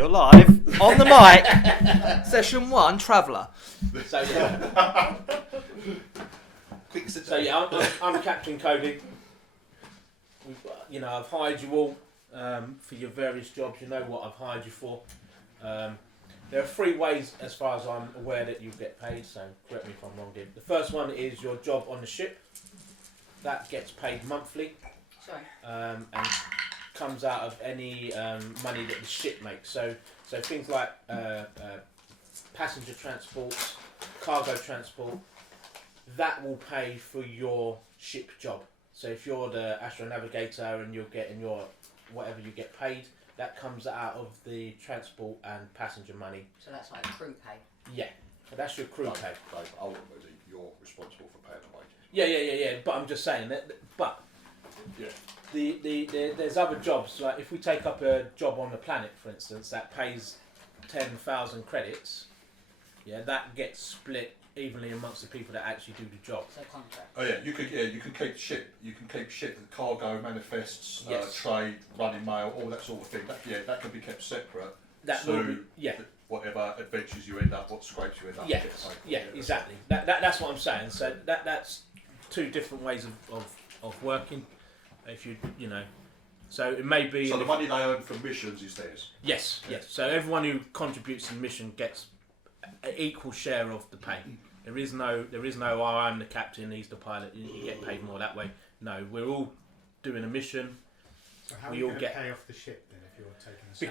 You're live on the mic. Session 1, Traveller. So yeah, I'm Captain Cody. I've hired you all for your various jobs. You know what I've hired you for. There are 3 ways, as far as I'm aware, that you get paid. So correct me if I'm wrong, dear. The first one is your job on the ship. That gets paid monthly. Sorry. And comes out of any money that the ship makes. So things like passenger transport, cargo transport, that will pay for your ship job. So if you're the astronavigator and you're getting your whatever you get paid, that comes out of the transport and passenger money. So that's like crew pay. Yeah, that's your crew pay. Like ultimately, you're responsible for paying the wages. Yeah. But I'm just saying that. But yeah. There's other jobs, like if we take up a job on the planet, for instance, that pays 10,000 credits, that gets split evenly amongst the people that actually do the job. So contract. Oh yeah, you can keep ship. You can keep ship, the cargo, manifests, Yes. trade, running mail, all that sort of thing. That can be kept separate. That to will be, whatever adventures you end up, what scrapes you end up. Exactly. That's what I'm saying. So that's 2 different ways of working. If so it may be. So the money they earn from missions is theirs. Yes. So everyone who contributes to the mission gets an equal share of the pay. There is no. Oh, I'm the captain, he's the pilot. You get paid more that way. No, we're all doing a mission. So how are you going to pay off the ship then if you're taking the same?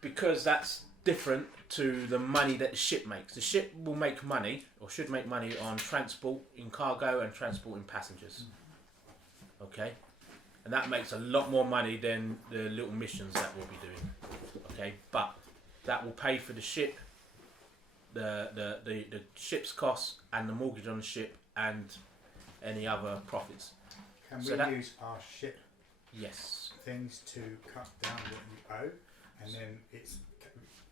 Because that's different to the money that the ship makes. The ship will make money, or should make money, on transport in cargo and transporting passengers. Okay. And that makes a lot more money than the little missions that we'll be doing. Okay, but that will pay for the ship, the ship's costs, and the mortgage on the ship, and any other profits. Can we use our ship things to cut down what you owe, and then it's can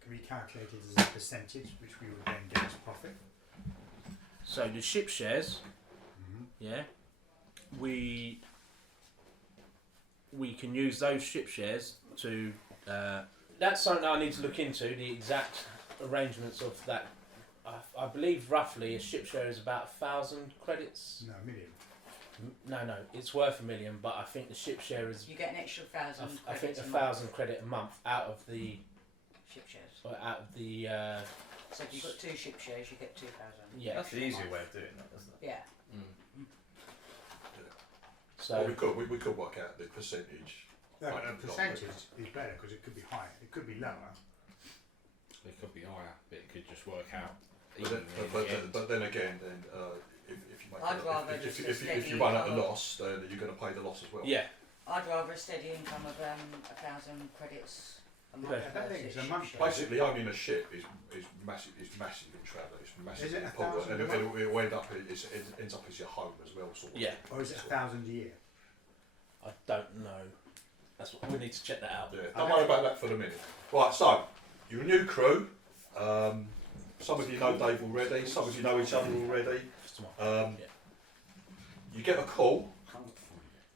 be calculated as a percentage, which we would then get as profit? So the ship shares, we can use those ship shares to. That's something I need to look into, the exact arrangements of that. I believe roughly a ship share is about 1,000 credits. No, a million. No, it's worth 1 million, but I think the ship share is. You get an extra 1,000. I think 1,000 credit a month out of the. Ship shares. Out of the. So if you've got 2 ship shares, you get 2,000. Yeah, That's the easier way of doing that, isn't it? Yeah. So well, we could work out the percentage. No, but the percentage is better because it could be higher, it could be lower. It could be higher, but it could just work out. But then again, if you run at a loss, then you're going to pay the loss as well. yeah. I'd rather a steady income of 1,000 credits a month. Okay. I don't think it's a month. Basically, owning a ship is massive. It's massive in travel. It's massively Is it important, 1,000 and a month? it will end up. It ends up as your home as well. Sort of. Yeah. Or is it 1,000 a year? I don't know. That's what we need to check that out. Yeah. Don't worry about that for the minute. Right. So you're a new crew. Some of you know Dave already. Some of you know each other already. You get a call.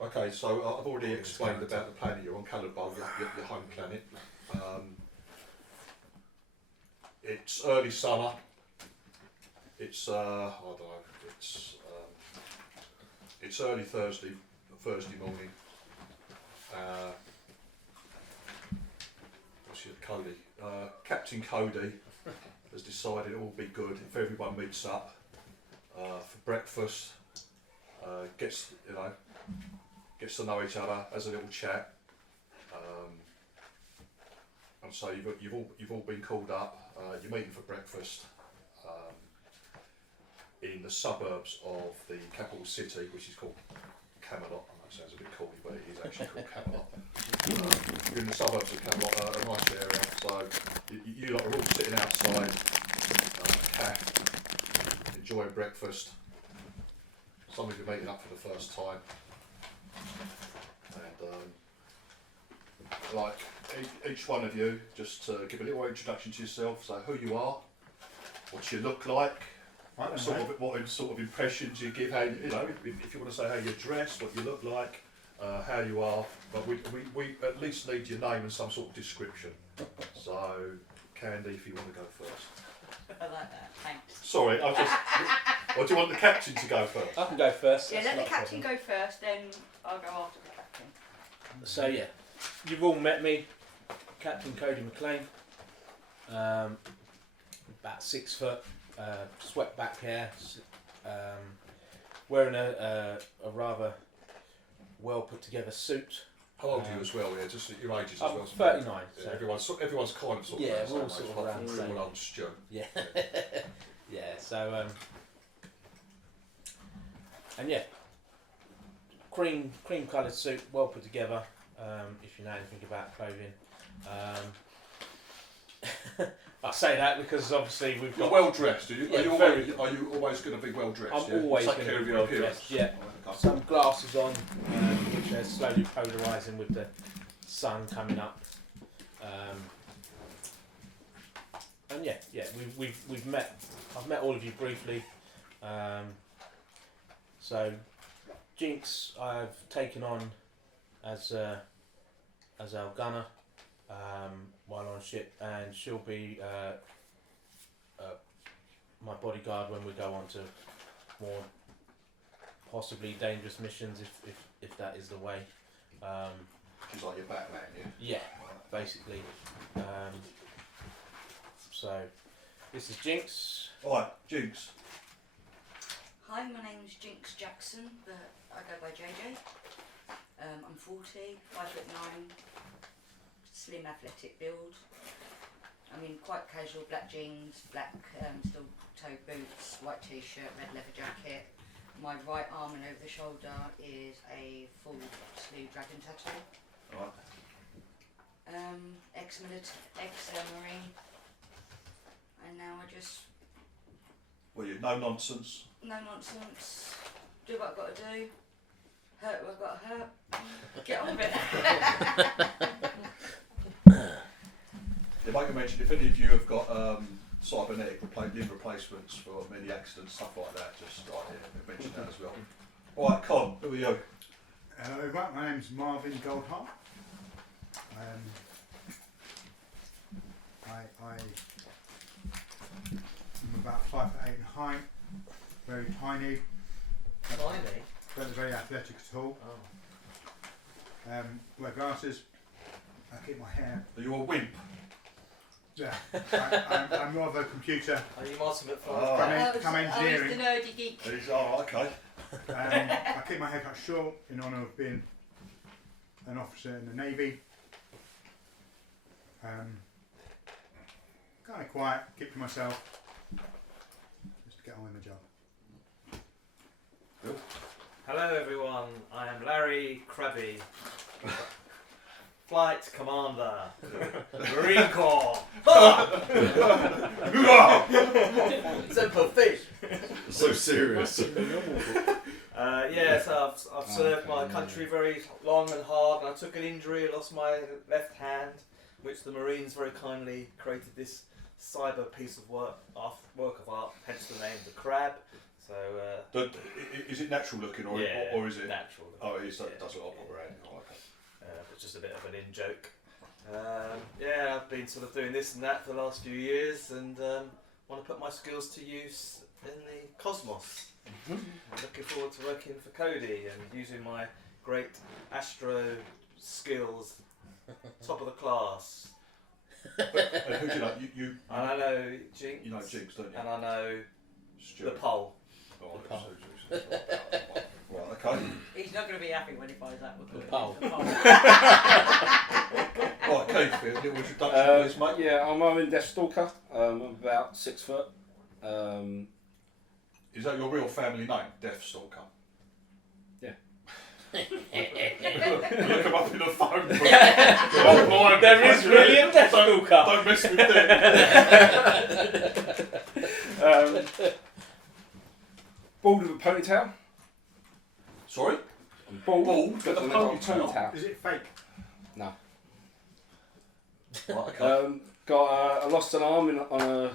Okay, so I've already explained about the planet you're on, Caliban, your home planet. It's early summer. It's I don't know. It's early Thursday morning. What's your Cody? Captain Cody has decided it will be good if everyone meets up for breakfast. Gets to know each other, has a little chat, and so you've all been called up. You're meeting for breakfast in the suburbs of the capital city, which is called Camelot. I know it sounds a bit corny, but it is actually called Camelot. You're in the suburbs of Camelot, a nice area. So you lot are all sitting outside a cafe, enjoying breakfast. Some of you are meeting up for the first time. And like each one of you, just give a little introduction to yourself. So who you are, what you look like, what sort of impressions you give. How if you want to say how you dress, what you look like, how you are, but we at least need your name and some sort of description. So, Candy, if you want to go first. I like that, thanks. Sorry, I just. Or do you want the captain to go first? I can go first. Yeah, that's let the not a captain problem. go first, then I'll go after the captain. So yeah, you've all met me, Captain Cody McLean. About 6 foot, swept back hair, wearing a rather well put together suit. How old are you as well? Yeah, just your ages as I'm well. 39. Yeah, So everyone's kind of sort of Yeah, around the we're all same sort age, of apart around from the same. real old Stu. yeah, yeah. So and yeah, cream coloured suit, well put together. If you know anything about clothing. I say that because obviously we've You're got. well dressed, are you? Yeah, Are you always going to be well dressed? I'm yeah? always Take going care to of be your well appearance. dressed. Yeah, Okay. some glasses on, which are slowly polarising with the sun coming up. And yeah, we've met. I've met all of you briefly. So Jinx, I've taken on as our gunner while on ship, and she'll be my bodyguard when we go on to more possibly dangerous missions, if that is the way. She's like your Batman, yeah? Yeah, basically. So this is Jinx. Alright, Jinx. Hi, my name's Jinx Jackson, but I go by JJ. I'm 40, 5'9", slim athletic build. I'm in quite casual black jeans, black steel-toe boots, white t-shirt, red leather jacket. My right arm and over the shoulder is a full sleeve dragon tattoo. Alright. Ex-Marine, and now I just Well, you no nonsense. no nonsense, do what I've got to do, hurt what I've got to hurt, get on with it. Yeah, like I mentioned, if any of you have got cybernetic limb replacements for many accidents, stuff like that, just mention that as well. Alright, Con, who are you? Hello, right, my name's Marvin Goldhart. I'm about 5'8" in height, very tiny, very athletic at all. Wear glasses. I keep my hair. Are you a wimp? Yeah, I'm more of a computer. Are you Martin McFly? Oh. Come engineering. I was the nerdy geek. Okay. I keep my hair cut short in honour of being an officer in the Navy. Kind of quiet, keep to myself, just to get on with my job. Hello everyone, I am Larry Krabby, Flight Commander, Marine Corps. Simple fish. So serious. Yes, I've served my country very long and hard, and I took an injury, lost my left hand, which the Marines very kindly created this cyber piece of work of art, hence the name, the crab. So Is it natural looking or is it natural? Oh, it is, Yeah. does it operate? Oh, okay. It's just a bit of an in joke. Yeah, I've been sort of doing this and that for the last few years, and want to put my skills to use in the cosmos. I'm looking forward to working for Cody and using my great astro skills, top of the class. And who do you know? You And I know Jinx. You know Jinx, don't you? And I know Stuart. the pole. Oh, The pole. Right, okay. He's not going to be happy when he finds out what The pole. Right, Keith, a little introduction, please, mate. Yeah, I'm Owen Deathstalker. I'm about 6 foot. Is that your real family name, Deathstalker? Yeah. Look him up in the phone book. There is really a Deathstalker. Don't mess with them. Bald with a ponytail. Sorry? I'm bald, Bald with with a a ponytail. Is it fake? No. Right, okay. Got I lost an arm on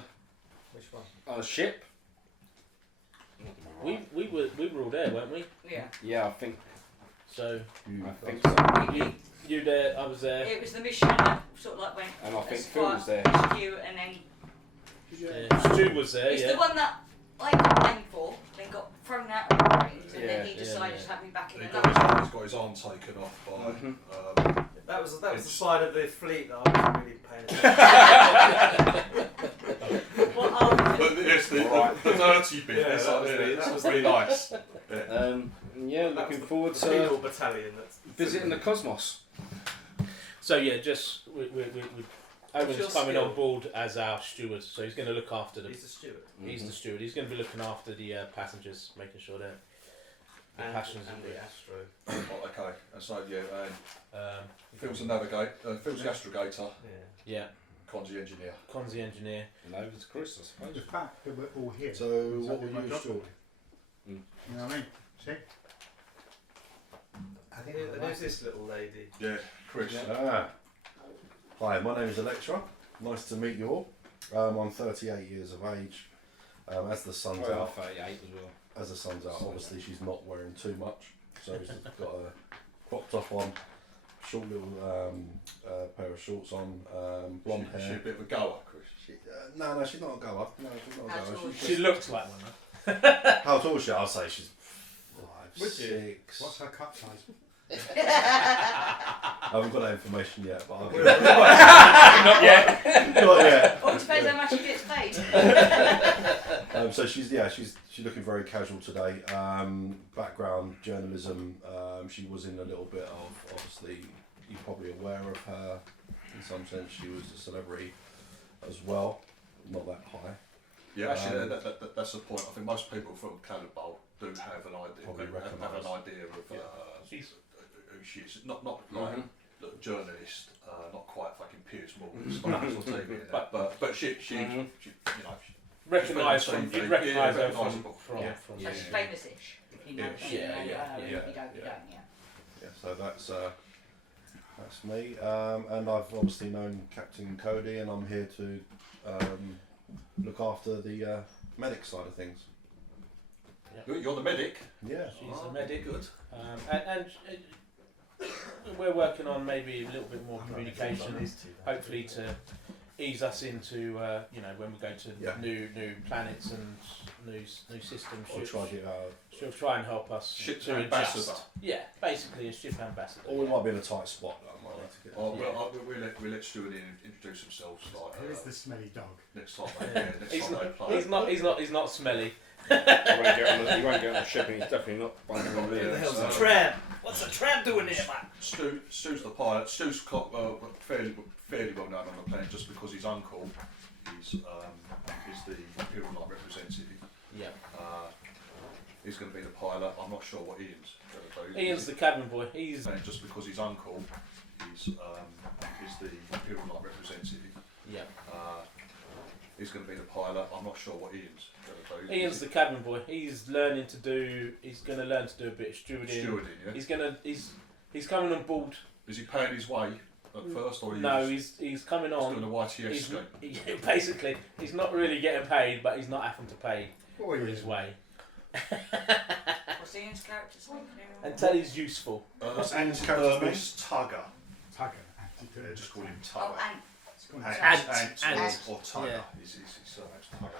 Which one? a ship. We were all there, weren't we? Yeah. Yeah, I think So I think so. you there? I was there. It was the mission that sort of like went. And I think as Phil far was there. as you, and then Stu was there. it's Yeah. the one that I got blamed for, then got thrown out of the Marines, and then he Yeah, decided yeah. to have me back in He the got Navy. he's got his arm taken off by. Mhm. That was the side of the fleet that I wasn't really paying attention. What are But yes, the dirty bit. Yeah, is that like, was yeah, the- that that was was really nice. Yeah. Yeah, That looking was forward the to fickle battalion. That's visiting the cosmos. So yeah, just Owen's your coming skill? on board as our steward. So he's going to look after the. he's a steward. He's the steward. He's going to be looking after the passengers, making sure that the And passengers the are Astro. Oh, okay, and so yeah, um, Phil's the navigator, Phil's the astrogator, Yeah. yeah, Con's the engineer. Con's the engineer. And over to Chris, I suppose. The fact that we're all here. So means I what do were my you job steward? properly. You know what I mean? See? I think And who's this little lady? Yeah, Chris. Ah. Hi, my name is Elektra. Nice to meet you all. I'm 38 years of age. As the sun's Oh, out, 38 as well. as the sun's out, obviously she's not wearing too much, so she's got a crop top on, short little pair of shorts on, blonde She a hair. bit of a goer, Chris. No, she's not a goer. No, she's not How a goer. tall She's She just, looks like one. Huh? how tall is she? I'll say she's Would 5'6". you? What's her cup size? I haven't got that information yet, but I'll give Not yet. Not yet. Well, it depends how much he gets paid. So she's looking very casual today. Background journalism. She was in a little bit of, obviously you're probably aware of her in some sense. She was a celebrity as well, not that high. Yeah, actually, that's the point. I think most people from Cannonball do have an idea. Probably have an recognise. idea of She's who she is. Not like a journalist, not quite fucking Piers Morgan style on TV, but she you know. recognised from. TV. You'd recognise Yeah, her recognisable. from. Yeah. from So yeah. she's famous-ish. If you know, Yeah. you know, Yeah, you yeah, know, yeah. if you don't, you Yeah. don't, yeah. Yeah, so that's me. And I've obviously known Captain Cody, and I'm here to look after the medic side of things. You're the medic. Yeah. She's a medic. Good. And we're working on maybe a little bit more communication, hopefully to ease us into when we go to Yeah. new planets and new systems. I'll try to get She'll try and help us Ship to ambassador. adjust. Yeah, basically a ship ambassador. or we might be in a tight spot that I might need to get. Oh, Yeah. well, we'll let Stuart introduce themselves. Like, Who is the smelly dog? next time? Yeah. Next He's time they play. He's not smelly. He won't get on the ship, and he's definitely not one of What the the hell's so- a tramp? What's a tramp doing here, man? Stu's the pilot. Stu's fairly well known on the planet just because his uncle is the Imperial Knight representative. Yeah. He's going to be the pilot. I'm not sure what Ian's going to do. Ian's the cabin boy. He's And just because his uncle is the Imperial Knight representative. yeah. He's going to be the pilot. I'm not sure what Ian's going to do. Ian's the cabin boy. He's going to learn to do a bit of stewarding. Stewarding, yeah. He's coming on board. Is he paying his way at first, or No, he's coming he's on. doing a YTS He's, scheme? basically, he's not really getting paid, but he's not having to pay Oh, for his way. What's Ian's character's name? Until he's useful. What's Anne's character's name? Tugger. Tugger. Yeah, just call him Oh, Tugger. and It's called Ant. Or Tugger. Yeah. His surname's Tugger.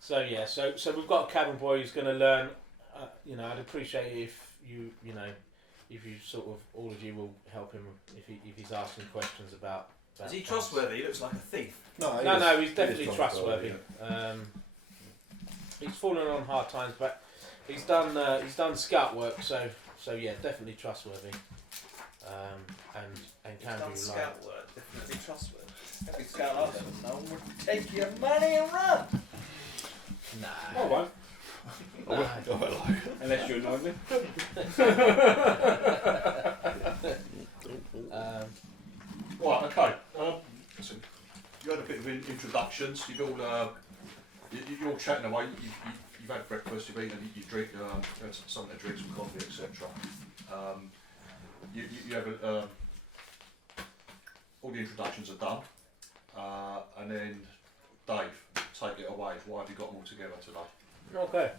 So yeah, so we've got a cabin boy who's going to learn. I'd appreciate it if if you sort of all of you will help him if he's asking questions about. Is he trustworthy? He looks like a thief. No, he's definitely trustworthy. He's fallen on hard times, but he's done scout work, so yeah, definitely trustworthy. And can Done be relied. scout work. Definitely trustworthy. Every scout I've ever known would take your money and run. Nah. Oh, well. Nah. Unless you know me. Right, okay. Listen, you had a bit of introductions. You've all you're all chatting away. You've had breakfast. You've eaten. You drink. Had something to drink, some coffee, etc. You have all the introductions are done, and then Dave, take it away. Why have you got them all together today? Okay.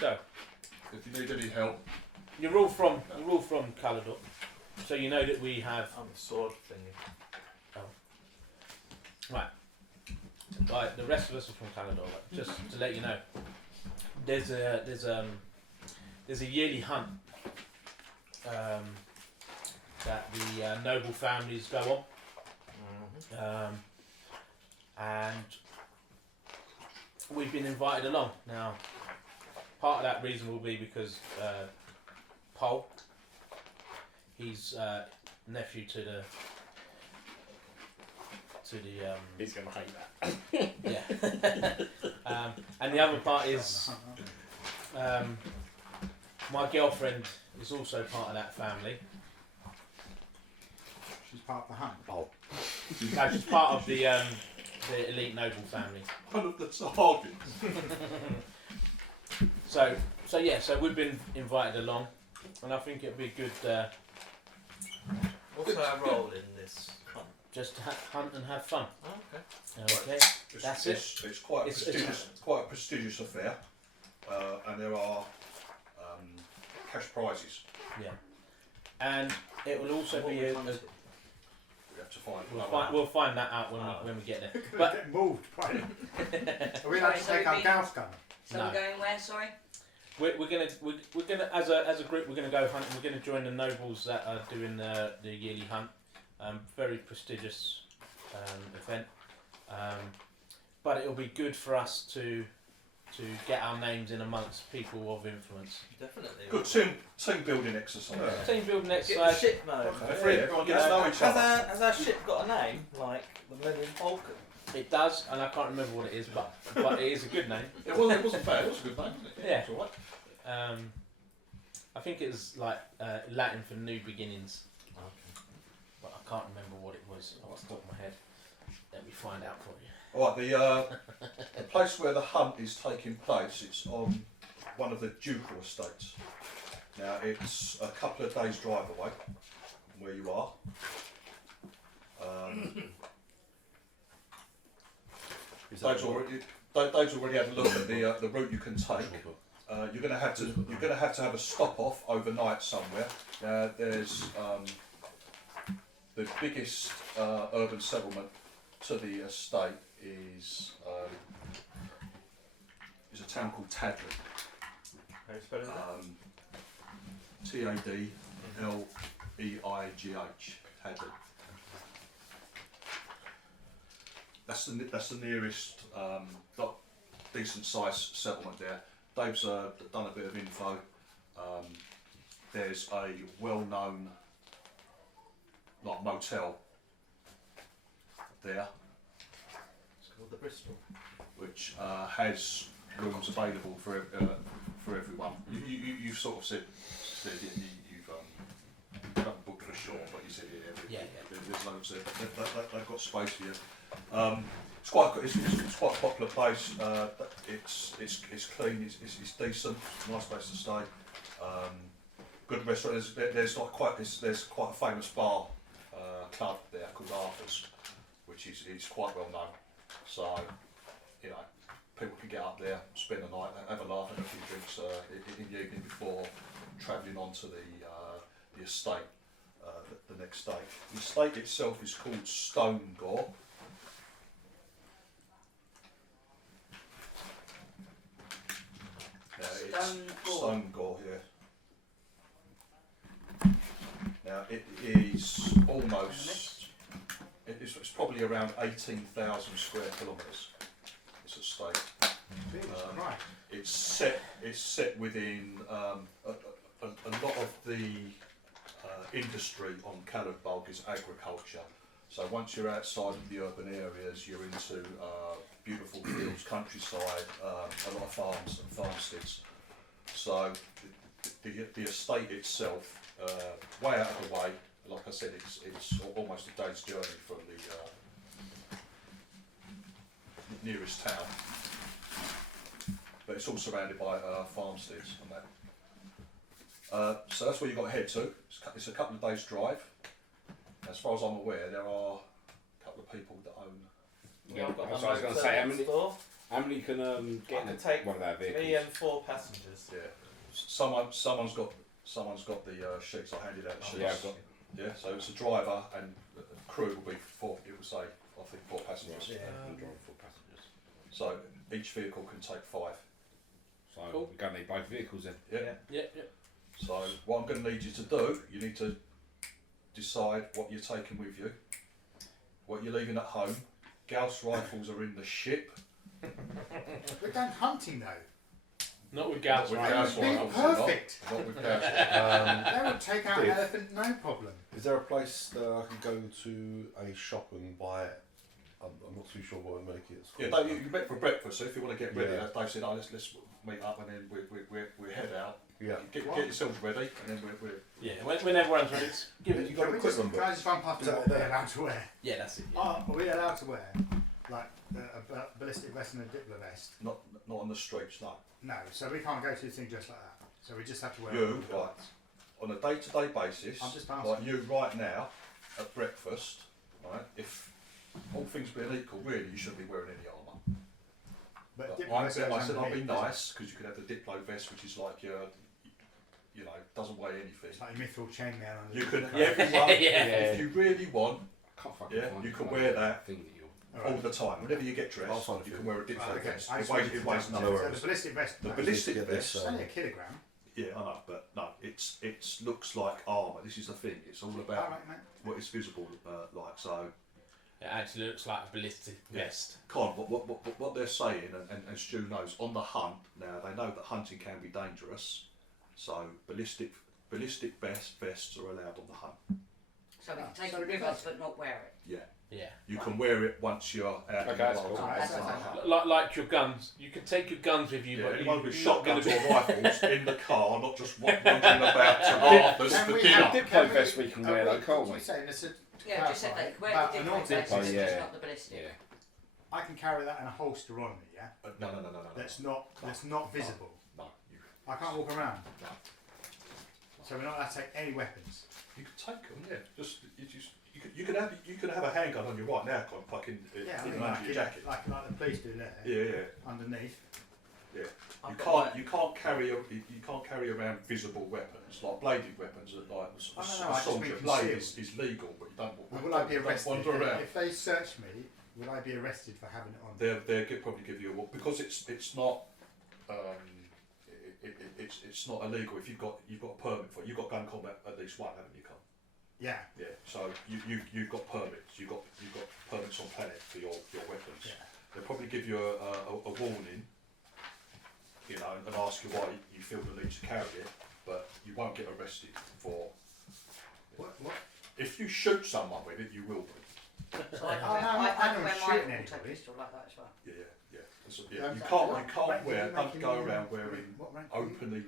So, if you need any help. You're all from Calador, so you know that we have. I'm a sword thingy. Right, the rest of us are from Calador. Just to let you know, there's a yearly hunt that the noble families go on, and we've been invited along. Now, part of that reason will be because Paul, he's nephew to the. He's going to hate that. Yeah. And the other part is my girlfriend is also part of that family. She's part of the hunt. Oh. No, she's part of the elite noble family. One of the targets. So we've been invited along, and I think it'd be good What's our role in this hunt? just to hunt and have fun. Oh, okay. Okay, that's it. It's quite a It's- prestigious, quite a prestigious affair, and there are cash prizes. Yeah, and it will also What be we a hunted? We have to find. we'll find that out when we get there. But But get moved by them. Are we allowed to Sorry, take so our we- Gauss gun? So No. we're going where? Sorry. we're gonna as a group we're gonna go hunt. We're gonna join the nobles that are doing the yearly hunt. Very prestigious event. But it'll be good for us to get our names in amongst people of influence. Definitely. Good team building exercise. Team building Get the exercise. ship known. Everyone gets to know each other. Has our ship got a name like the Millennium Falcon? It does, and I can't remember what it is, but it is a good name. It wasn't bad. It was a good name, wasn't it? Yeah. It's all right. I think it was like Latin for new beginnings, but I can't remember what it was off the top of my head. Let me find out for you. All right. The place where the hunt is taking place, it's on one of the ducal estates. Now it's a couple of days' drive away from where you are. Dave's already had a look at the route you can take. You're going to have to have a stop off overnight somewhere. There's the biggest urban settlement to the estate is a town called Tadley. How you spelling that? Tadleigh, Tadley. That's the nearest decent sized settlement there. Dave's done a bit of info. There's a well-known motel there, It's called the Bristol. which has rooms available for everyone. You sort of said you've not booked for sure, but you said there's loads there. They've got space for you. It's quite a popular place. It's clean. It's decent. Nice place to stay. Good restaurant. There's quite a famous bar club there called Arthur's, which is quite well known. So people can get up there, spend the night, have a laugh, and a few drinks in the evening before travelling on to the estate the next day. The estate itself is called Stonegore. Stonegore, yeah. Now it is almost. It's probably around 18,000 square kilometres. This estate. Right. It's set within a lot of the industry on Calador is agriculture. So once you're outside of the urban areas, you're into beautiful fields, countryside, a lot of farms and farmsteads. So the estate itself, way out of the way, like I said, it's almost a day's journey from the nearest town. But it's all surrounded by farmsteads and that. So that's where you've got to head to. It's a couple of days' drive. As far as I'm aware, there are a couple of people that own. Yeah, I've got that's my what I was going to motor say. next door. How many can I get can in take one of their vehicles? me and 4 passengers. Yeah. someone's got the sheets. I handed out the sheets. Yeah, I've got. Yeah, so it's a driver and the crew will be 4. It will say, I think, 4 passengers. Yeah, we'll drive 4 passengers. So each vehicle can take 5. So Cool. we're going to need both vehicles then. Yeah. So what I'm going to need you to do, you need to decide what you're taking with you, what you're leaving at home. Gauss rifles are in the ship. We're going hunting though. Not with Gauss. With That Gauss would be rifles, perfect. Not with Gauss rifles. They would take out an Dave. elephant, no problem. Is there a place that I can go to a shop and buy it? I'm not too sure what would make it. Yeah, Dave, you met for breakfast, so if you want to get ready, Yeah. Dave said, oh, let's meet up and then we head out. Yeah. Get yourselves ready and then we're Yeah, when everyone's ready, give it. You got a quick one, Can I just bump up to what we're allowed to wear? Yeah, that's it. Are we allowed to wear like a ballistic vest and a Diplo vest? not on the streets, no. No, so we can't go to the thing dressed like that. So we just have to wear. You, right, on a day-to-day basis, I'm just asking. like you right now at breakfast, right, if all things being equal, really, you shouldn't be wearing any armour. But But Diplo I vest said goes I'd be underneath, doesn't it? nice because you could have the Diplo vest, which is like your, you know, doesn't weigh anything. It's like your mithril chainmail. under You the can, coat. everyone, Yeah. if you really want, Can't fucking Yeah, find you can one wear of that thing that you're. all the time. Whenever you get I'll dressed, find a you few. can wear a Diplo Right, okay. vest. I It just weighs, wanted it to weighs know. no nothing. So worries. the ballistic vest. The no, ballistic get this, vest, it's only a kilogram. yeah, I know, but no, it looks like armour. This is the thing. It's all about Alright, mate. what is visible like. So, It actually looks like a ballistic Yeah. vest. Con, what they're saying, and Stu knows, on the hunt now they know that hunting can be dangerous. So ballistic vests are allowed on the hunt. So we can take So it with because- us but not wear it. Yeah, Yeah. you can wear it once you're out in the Okay, that's wild. cool. Alright, That's so- fine. Like your guns. You can take your guns with you, Yeah, but anyone with you're not going shotguns to or be. rifles in the car, not just wandering about to Arthur's Can for we dinner. have Diplo vest we can wear though, can't What we? are you saying? It's a Yeah, just said that you wear about the an different autism. vests, Oh, just yeah. not the ballistic. Yeah. I can carry that in a holster on me, yeah. No. That's not visible. No, you I can't walk around. No. So we're not allowed to take any weapons. can take them. Yeah, you can have a handgun on you right now, Con, fucking Yeah, I in mean, under like, your jacket. like the police do there. Yeah. Underneath. I've got You can't carry around visible weapons like bladed weapons. Like Oh, no, a I just soldier mean blade concealed. is legal, but you don't. And will I be don't arrested wander around. if they search me? Will I be arrested for having it on? They'll probably give you a walk because it's not it's not illegal if you've got a permit for it. You've got gun combat at least one, haven't you, Con? Yeah. Yeah. So you've got permits. You've got permits on planet for your weapons. Yeah. They'll probably give you a warning, you know, and ask you why you feel the need to carry it, but you won't get arrested for. What? If you shoot someone with it, you will be. So I can Oh, wear, no, I I can don't wear shoot my anybody. auto pistol like that as well. Yeah. You Don't can't go around wearing what rank are you? openly.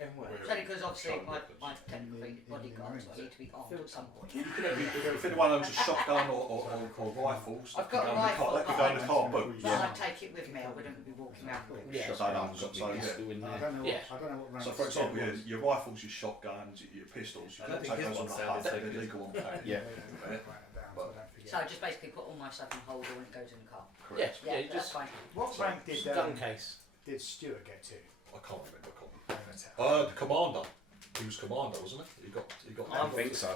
It's only because obviously my technically bodyguards need to be armed at some point. If anyone owns a shotgun or rifles, I've got a that could go in the car boot. But I take it with me, I wouldn't be walking around with it. Yeah. Shotguns, Got so, me yeah. pistol in I there. don't know. Yeah. I don't know what rank. So, for example, it was. your rifles, your shotguns, your pistols, you I don't can't think take his those on one the hunt. sounded so They're good. illegal on planet. Yeah. Write it down so I don't forget. So I just basically put all my stuff in a holder when it goes in the car. Correct. Yeah, you that's just fine. What rank gun case. did Stuart get to? I can't remember. Oh, The commander. He was commander, wasn't he? He got. I don't think so.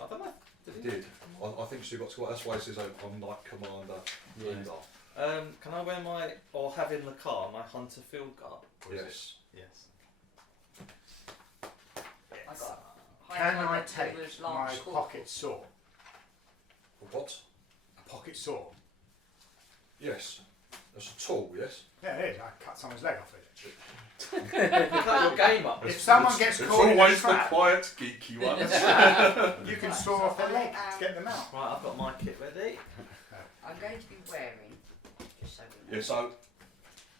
I don't know. He did. I think Stu got to. That's why it says I'm like commander. Yeah. Leader. Can I wear have in the car my hunter field garb? Or is Yes. it- Yes. I got Can I that take was my Lance pocket saw? What? A pocket saw? Yes. That's a tool. Yes. Yeah, it is. I cut someone's leg off with it. Cut your game up. If someone gets it's caught in a always the trap, quiet, geeky ones. you can saw off their leg to get them out. Right, I've got my kit ready. I'm going to be wearing, just so we know. Yeah. So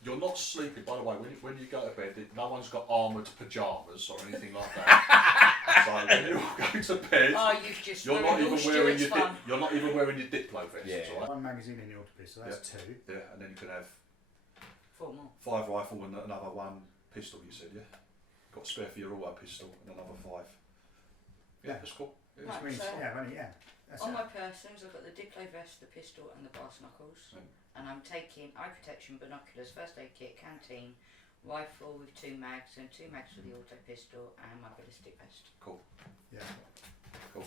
you're not sleeping. By the way, when you go to bed, no one's got armoured pyjamas or anything like that. So when you go to bed, Oh, you've just you're not ruined all even wearing Stuart's your fun. you're not even wearing your Diplo vest. Yeah. All right? One magazine in the auto pistol, that's two. Yeah, and then you can have 4 more. 5 rifle and another 1 pistol. You said, yeah. Got a spare for your auto pistol and another 5. Yeah, Yeah. that's cool. Which Right, means, so- that's On it. my persons, I've got the Diplo vest, the pistol, and the brass knuckles. Mm. And I'm taking eye protection, binoculars, first aid kit, canteen, rifle with 2 mags and 2 mags for the auto pistol and my ballistic vest. Cool. Yeah. Cool.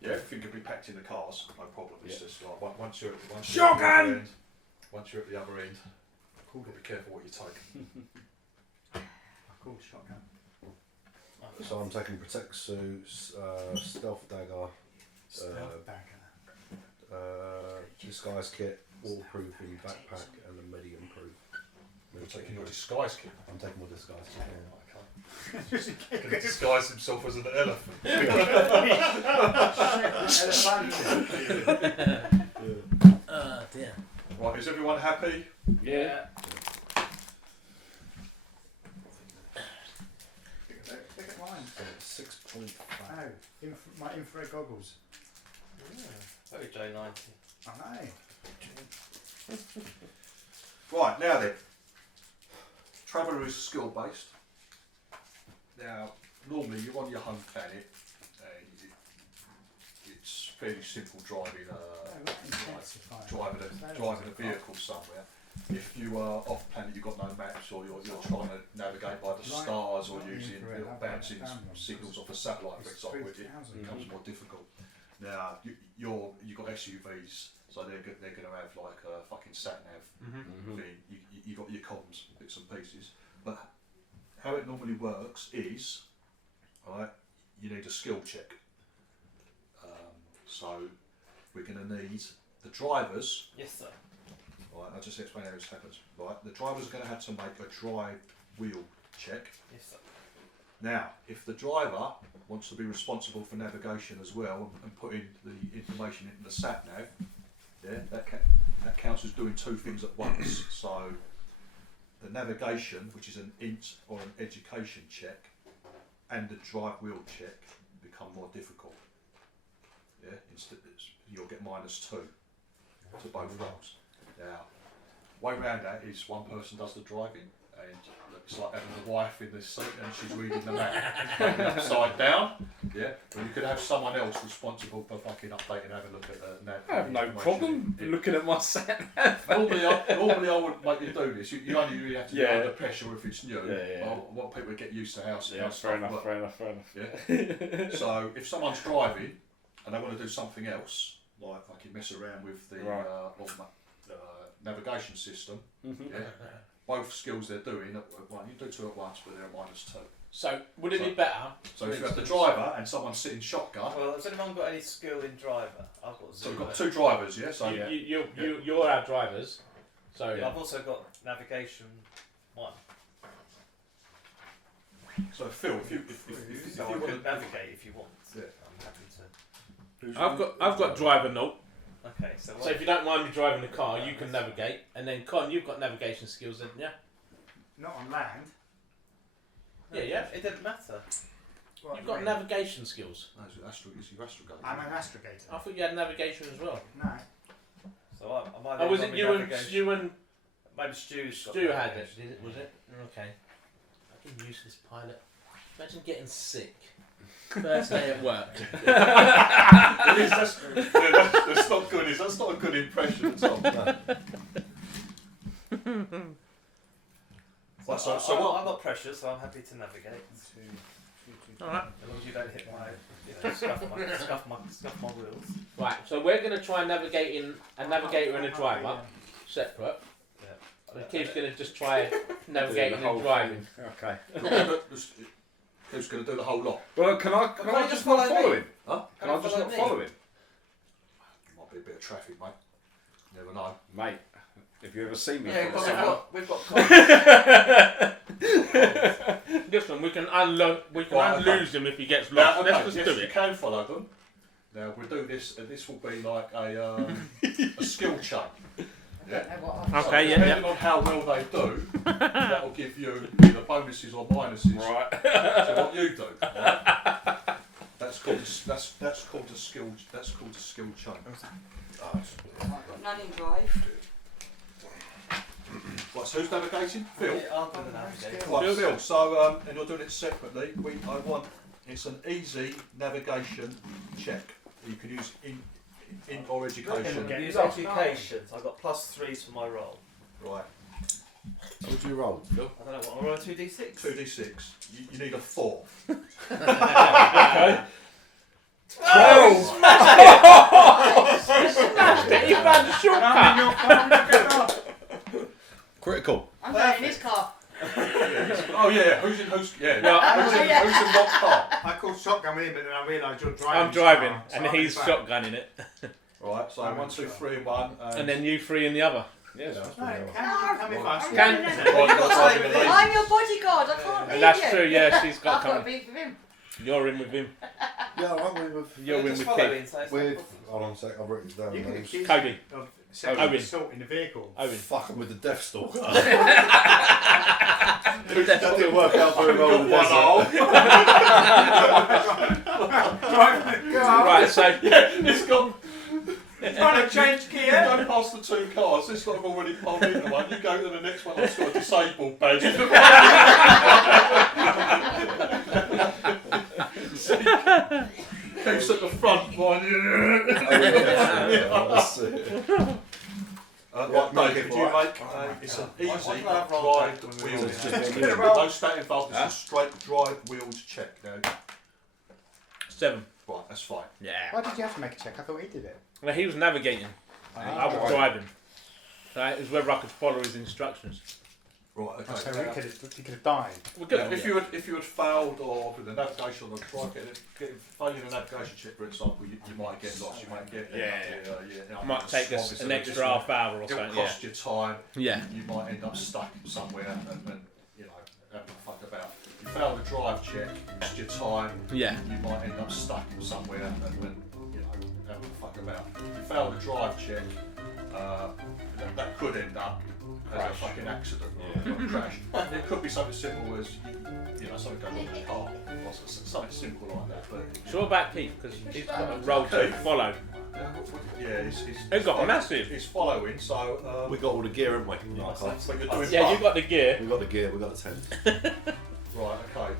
Yeah, everything can be packed in the cars, no problem. It's just like once you're at the Shotgun! once you're at the other end, Called be it. careful what you take. I called it shotgun. So I'm taking protect suits, stealth dagger, Stealth dagger. disguise kit, waterproofing backpack, and a medium proof. You're taking your disguise kit. I'm taking my disguise kit. He can disguise himself as an elephant. Oh dear. Right, is everyone happy? Yeah. Look at mine. 6.5. Oh, my infrared goggles. Very J90. I know. Right, now then. Traveller is skill based. Now, normally you're on your home planet and it's fairly simple driving driving a vehicle somewhere. If you are off planet, you've got no maps, or you're trying to navigate by the stars, or using little bouncing signals off a satellite, for example, it becomes more difficult. Now you've got SUVs, so they're going to have like a fucking sat nav thing. You got your comms, bits and pieces, but how it normally works is, right, you need a skill check. So we're going to need the drivers. Yes, sir. Right, I'll just explain how this happens. Right, the driver's going to have to make a drive wheel check. Yes, sir. Now, if the driver wants to be responsible for navigation as well and putting the information into the sat nav, yeah, that counts as doing 2 things at once. So the navigation, which is an int or an education check, and the drive wheel check become more difficult. Yeah, you'll get -2 to both roles. Now, way round that is one person does the driving, and it's like having a wife in the seat and she's reading the map upside down. Yeah, but you could have someone else responsible for fucking updating, having a look at the nav. I have no problem looking at my sat nav. Normally I wouldn't make you do this. You only really have to do it under pressure if it's new. Yeah. I want people to get used to how Fair stuff enough. works. Yeah. So if someone's driving and they want to do something else, like fucking mess around with the navigation system, yeah, both skills they're doing at one. You do 2 at once, but they're -2. So would it be better? So if you have the driver and someone sitting shotgun, Well, has anyone got any skill in driver? I've got 0. so we've got 2 drivers, yeah. So You're our drivers. So I've also got navigation 1. So Phil, if you So I can navigate if you want. Yeah. I'm happy to. I've got driver 0. Okay, so So if you don't mind me driving the car, you can navigate, and then Con, you've got navigation skills, then yeah. Not on land. Yeah. It didn't matter. What, You've got rain? navigation skills. no, it's your astrogator. I'm an astrogator. I thought you had navigation as well. No. So I might. Oh, was it you and Maybe Stu's got Stu had it? navigation. Did it? Was it? Okay. I can use this pilot. Imagine getting sick. First day at work. That's not good. That's not a good impression at all. So what? I'm not precious, so I'm happy to navigate. Alright. As long as you don't hit my, scuff my wheels. Right, so we're going to try navigating a navigator and a driver separate. Yeah. And Keith's going to just try navigating and driving. Okay. Who's going to do the whole lot? Well, can I just not follow him? Huh? Can I just not follow him? Might be a bit of traffic, mate. Never know. Mate, if you ever see me, Yeah, we've got Listen, we can unlose him if he gets Now, lost. okay, Let's just yes, do you it. can follow them. Now we'll do this, and this will be like a skill chain. Yeah. Okay, yeah. Depending on how well they do, that will give you either bonuses or minuses Right. to what you do. Right? That's called a skill. That's called a skill chain. None in drive. Right, so who's navigating? Phil. Yeah, I'm going to navigate. Right, Phil. So, and you're doing it separately. It's an easy navigation check. You can use in or education. Use education. So I've got +3s for my roll. Right. What would you roll, Phil? I don't know what. I'll roll a 2d6. 2d6. You need a 4. Okay. 12! Smashed it! He found the shortcut! Critical. I'm going in his car. Oh yeah, who's in Well, who's in what car? I called shotgun with him, but then I realised you're driving. I'm his driving, car, so and I'm he's back. shotgunning it. Right, so 1, 2, 3 in one. And then you three in the other. Yes. No, come if I I'm Can- going in. Right, I'm your bodyguard. I can't leave That's you. true, yeah, she's got I've got to coming. be with him. You're in with him. Yeah, I'm with. You're in Just with follow Keith. in, so it's With. no problem. Hold on a sec, I've written it down. You can names. accuse Cody. me of sexual Owen. assault in the vehicle. Owen. Fucking with the Death Stalker. That didn't work out very well in the desert. Right, so It's got. Trying to change You gear. go past the 2 cars. This lot have already pulled into one. You go to the next one. That's got a disabled badge. Keeps at the front, mind. Right, Dave, could you make it's an easy drive wheels. No stat involved, it's a straight drive wheels check now. 7. Right, that's fine. Yeah. Why did you have to make a check? I thought he did it. Well, he was navigating. I was driving. Right, it was whether I could follow his instructions. Right, So okay. he could have died. We're good. If you had failed or with the navigation on the drive, failing a navigation check, for example, you might get lost. You might get Might take us an extra half hour or It'll something. cost you time. Yeah. You might end up stuck somewhere and you know having a fuck about. You fail the drive check, cost you time. Yeah. You might end up stuck somewhere and you know having a fuck about. You fail the drive check, that could end up as a fucking accident or a crash. It could be something simple as you know something goes wrong with the car or something simple like that. But Sure about Keith, because he's got a role to follow. yeah, He's got massive. He's following, so We got all the gear, haven't we? but you're doing Yeah, both. you got the gear. We got the gear, we got the tent. Right, okay.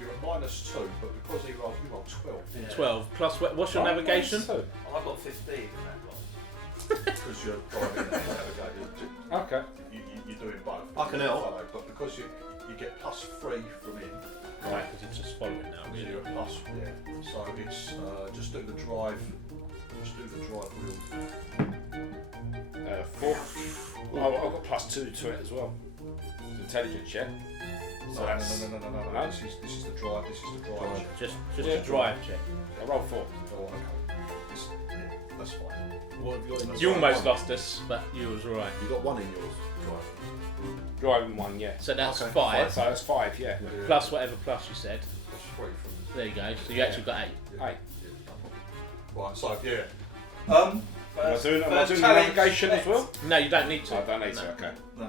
You're a -2, but because you rolled 12. Yeah. 12. Plus, what's your navigation? I've got 15 in that lot. Because you're driving and navigating, Okay. you're doing both. I can help. Follow, but because you get +3 from in, Right, because it's just following now. so Really. you're a plus, yeah. So it's just do the drive wheel. 4. Well, I've got +2 to it as well. It's intelligence check. So that's. No. No? This is the drive. This is the drive. check. Just Yeah. a drive check. I rolled 4. Oh, okay. Yeah, that's fine. What have you got in You almost lost us, but you was right. You got one in yours, drive. Driving 1, yeah. So that's Okay, 5. So that's 5, yeah. Plus whatever plus you said. Plus 3 from. There you go. So you actually got 8. Hey. Right, so yeah. Am I doing the navigation as well? No, you don't need to. I don't need to, okay. No.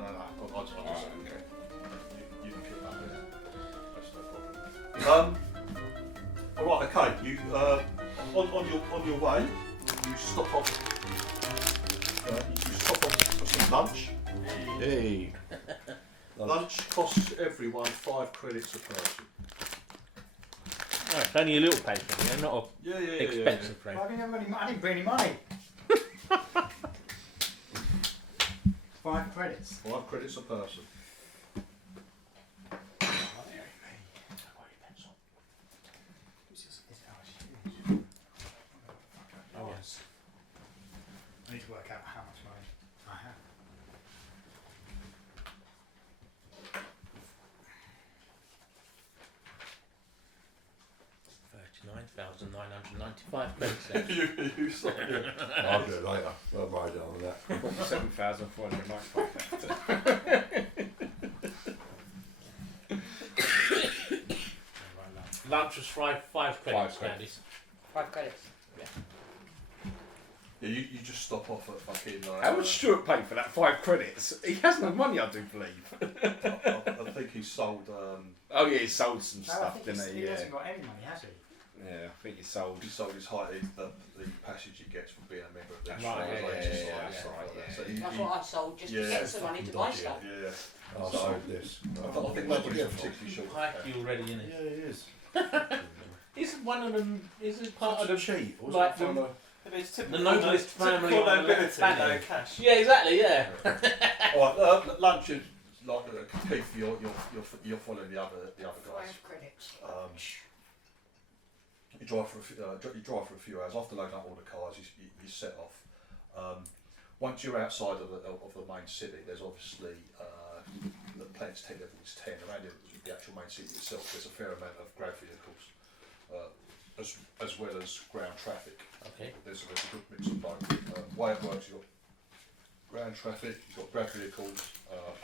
I'll just Alright, okay. you can keep that there. That's no problem. Alright, okay. You on your way, you stop off. You stop off for some lunch. Hey. Lunch costs everyone 5 credits a person. Oh, it's only a little paper, yeah, not Yeah. an expensive paper. I didn't bring any money. 5 credits. 5 credits a person. Oh, yes. I need to work out how much money I have. £39,995. you stop. Yeah. I'll do it later. Don't worry on that. 7,495. Lunch was 5 credits, 5 credits. 5 credits. Yeah, you just stop off at fucking. How much Stuart pay for that 5 credits? He has no money, I do believe. I think he sold. Oh yeah, he sold some No, I stuff, think didn't he? he Yeah. hasn't got any money, has he? Yeah, I think he sold. He sold his height, the passage he gets from being a member of the Right, Australian yeah, Society, yeah, stuff right, like that. yeah. So That's what I sold just to Yeah. get some money to buy stuff. yeah. I'll So- sold this. I think nobody's particularly sure. Pikey already in it. Yeah, he is. He's one of them. Is it part of Such the a cheat. wasn't like it? the- From a- It's The noblest family typical on the nobility, planet. no cash. Yeah, exactly. Yeah. Alright, lunch Keith, you're following the other guys. 5 credits. You drive for a few hours. After loading up all the cars, you set off. Once you're outside of the main city, there's obviously the planet's 10 level is 10. Around the actual main city itself, there's a fair amount of grab vehicles, as well as ground traffic. Okay. There's a good mix of both. Way it works, you've got ground traffic, you've got grab vehicles,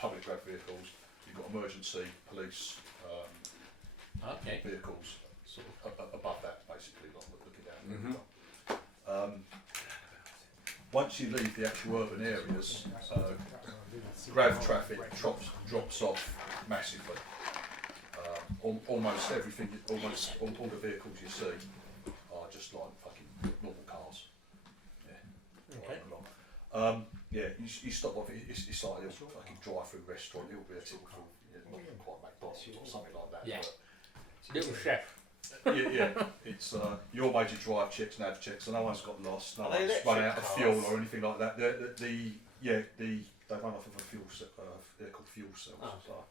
public grab vehicles, you've got emergency police vehicles, sort of above that, basically, like looking down. Once you leave the actual urban areas, grab traffic drops off massively. Almost everything, almost all the vehicles you see are just like fucking normal cars. Yeah. Okay. Yeah, you stop off. It's like a fucking drive-through restaurant. It'll be a typical, not quite McDonald's or something like that. Yeah. But Little chef. yeah. It's your major drive checks, nav checks, so no one's got lost, no Are they one's run out of electric fuel cars? or anything like that. They run off of a fuel cell. They're called fuel cells. Oh. So,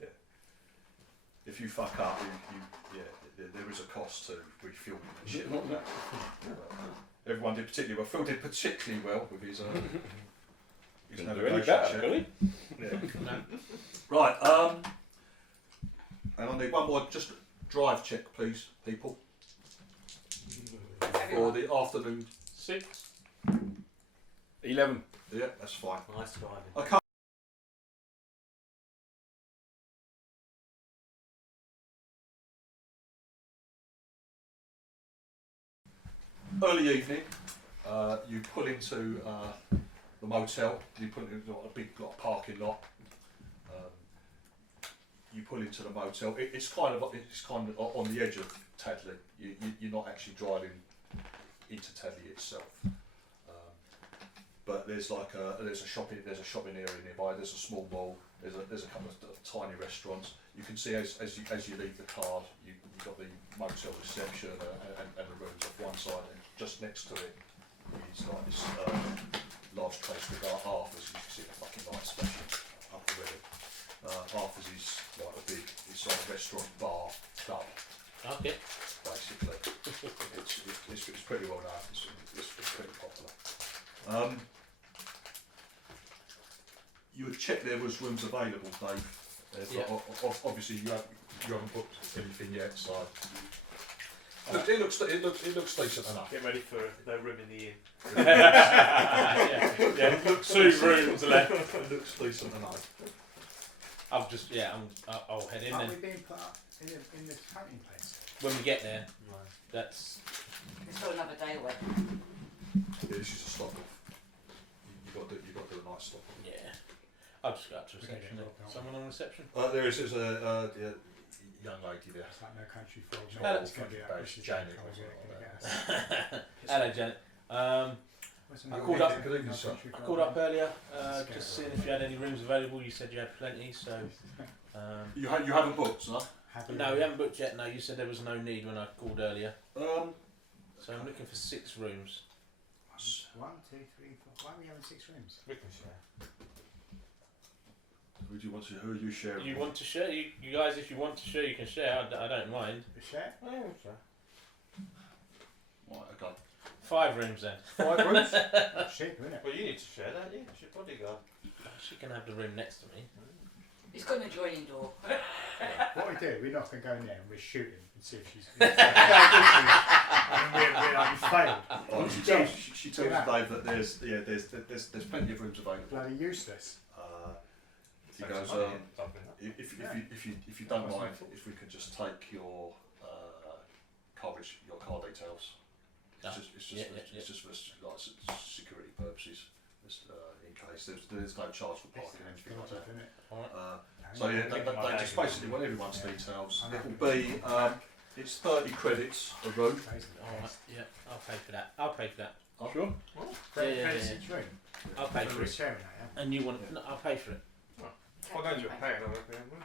yeah. If you fuck up, there is a cost to refueling and shit like that. Everyone did particularly well. Phil did particularly well with his. Couldn't do any better, could he? Yeah. Right. And I need one more just drive check, please, people, for the afternoon. 6. 11. Yeah, that's fine. Nice driving. I can't. Early evening, you pull into the motel. You pull into a big parking lot. You pull into the motel. It's kind of on the edge of Tadley. You're not actually driving into Tadley itself. But there's a shopping area nearby. There's a small mall. There's a couple of tiny restaurants. You can see as you leave the car, you've got the motel reception and the rooms off one side, and just next to it is like this large place with Arthur's. You can see the fucking lights flashing up already. Arthur's is like it's like a restaurant, bar, club. Okay. Basically, it's pretty well known. It's pretty popular. You would check there was rooms available, Dave. Obviously, you haven't booked anything yet, so it looks decent enough. Get ready for their room in the inn. yeah. 2 rooms left. It looks decent enough. I'll head in Are then. we being put up in this hunting place? When we get there, No. that's It's still another day away. Yeah, this is a stop off. You got to do a nice stop. yeah. I'll just go up to reception. Then. Someone on reception? There is a young lady there. It's like No Country for Old Hello. Men. It's going to be like this is Janet Janet or Cole's something going like to get us. Hello, Janet. What's I the called name? up- Good evening, sir. I called up earlier, just seeing if you had any rooms available. You said you had plenty, so. You haven't booked, no? No, we haven't booked yet. No, you said there was no need when I called earlier. So I'm looking for 6 rooms. 1, 2, 3, 4. Why are we having 6 rooms? We can share. Who are you sharing? You want to share? You guys, if you want to share, you can share. I don't mind. The share? Oh, we'll share. Right, okay. 5 rooms then. 5 rooms? Sheep, isn't it? Well, you need to share that, yeah. It's your bodyguard. She can have the room next to me. It's got an adjoining door. What we do, we're not going to go in there and we're shooting and see if she's. and we're like, we failed. Oh, she tells Dave that there's plenty of rooms available. Bloody useless. He goes, if you don't mind, if we could just take your car details. It's just for like security purposes, just in case there's no charge for parking or anything like that. So yeah, they just basically want everyone's details. It will be it's 30 credits a room. Alright, yeah, I'll pay for that. I'll pay for that. Sure. Yeah. Room. I'll pay So for we're it. sharing that, yeah? And you want? No, I'll pay for it. I'll Well, those are paying.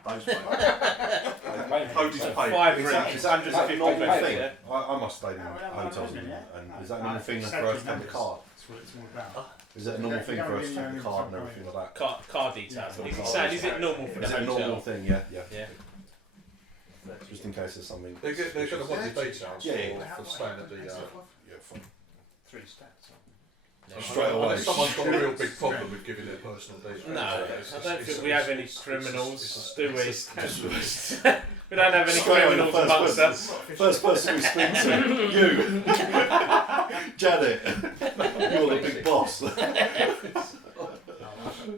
Those pay. Cody's a pay. 5 Is that, rooms. is that just a normal £150 thing? yeah. I must stay in Oh, well, hotels well, and, yeah. and is that a normal thing for us to have a card? That's what it's all about. Is it a normal thing for us to have a card and everything like that? Car details. Yeah. Is he saying, is it normal for Is the it a hotel? normal thing? Yeah, yeah. Yeah. Just in case there's something. They're going to want the details Yeah. for staying at the. Yeah, fine. 3 stats. Straight away. Unless someone's got a real big problem with giving their personal details. No, I don't think we it's- have any it's- criminals, do we? We We don't have any Straight away, criminals the amongst us. First person we speak to, you, Janet. You're the big boss.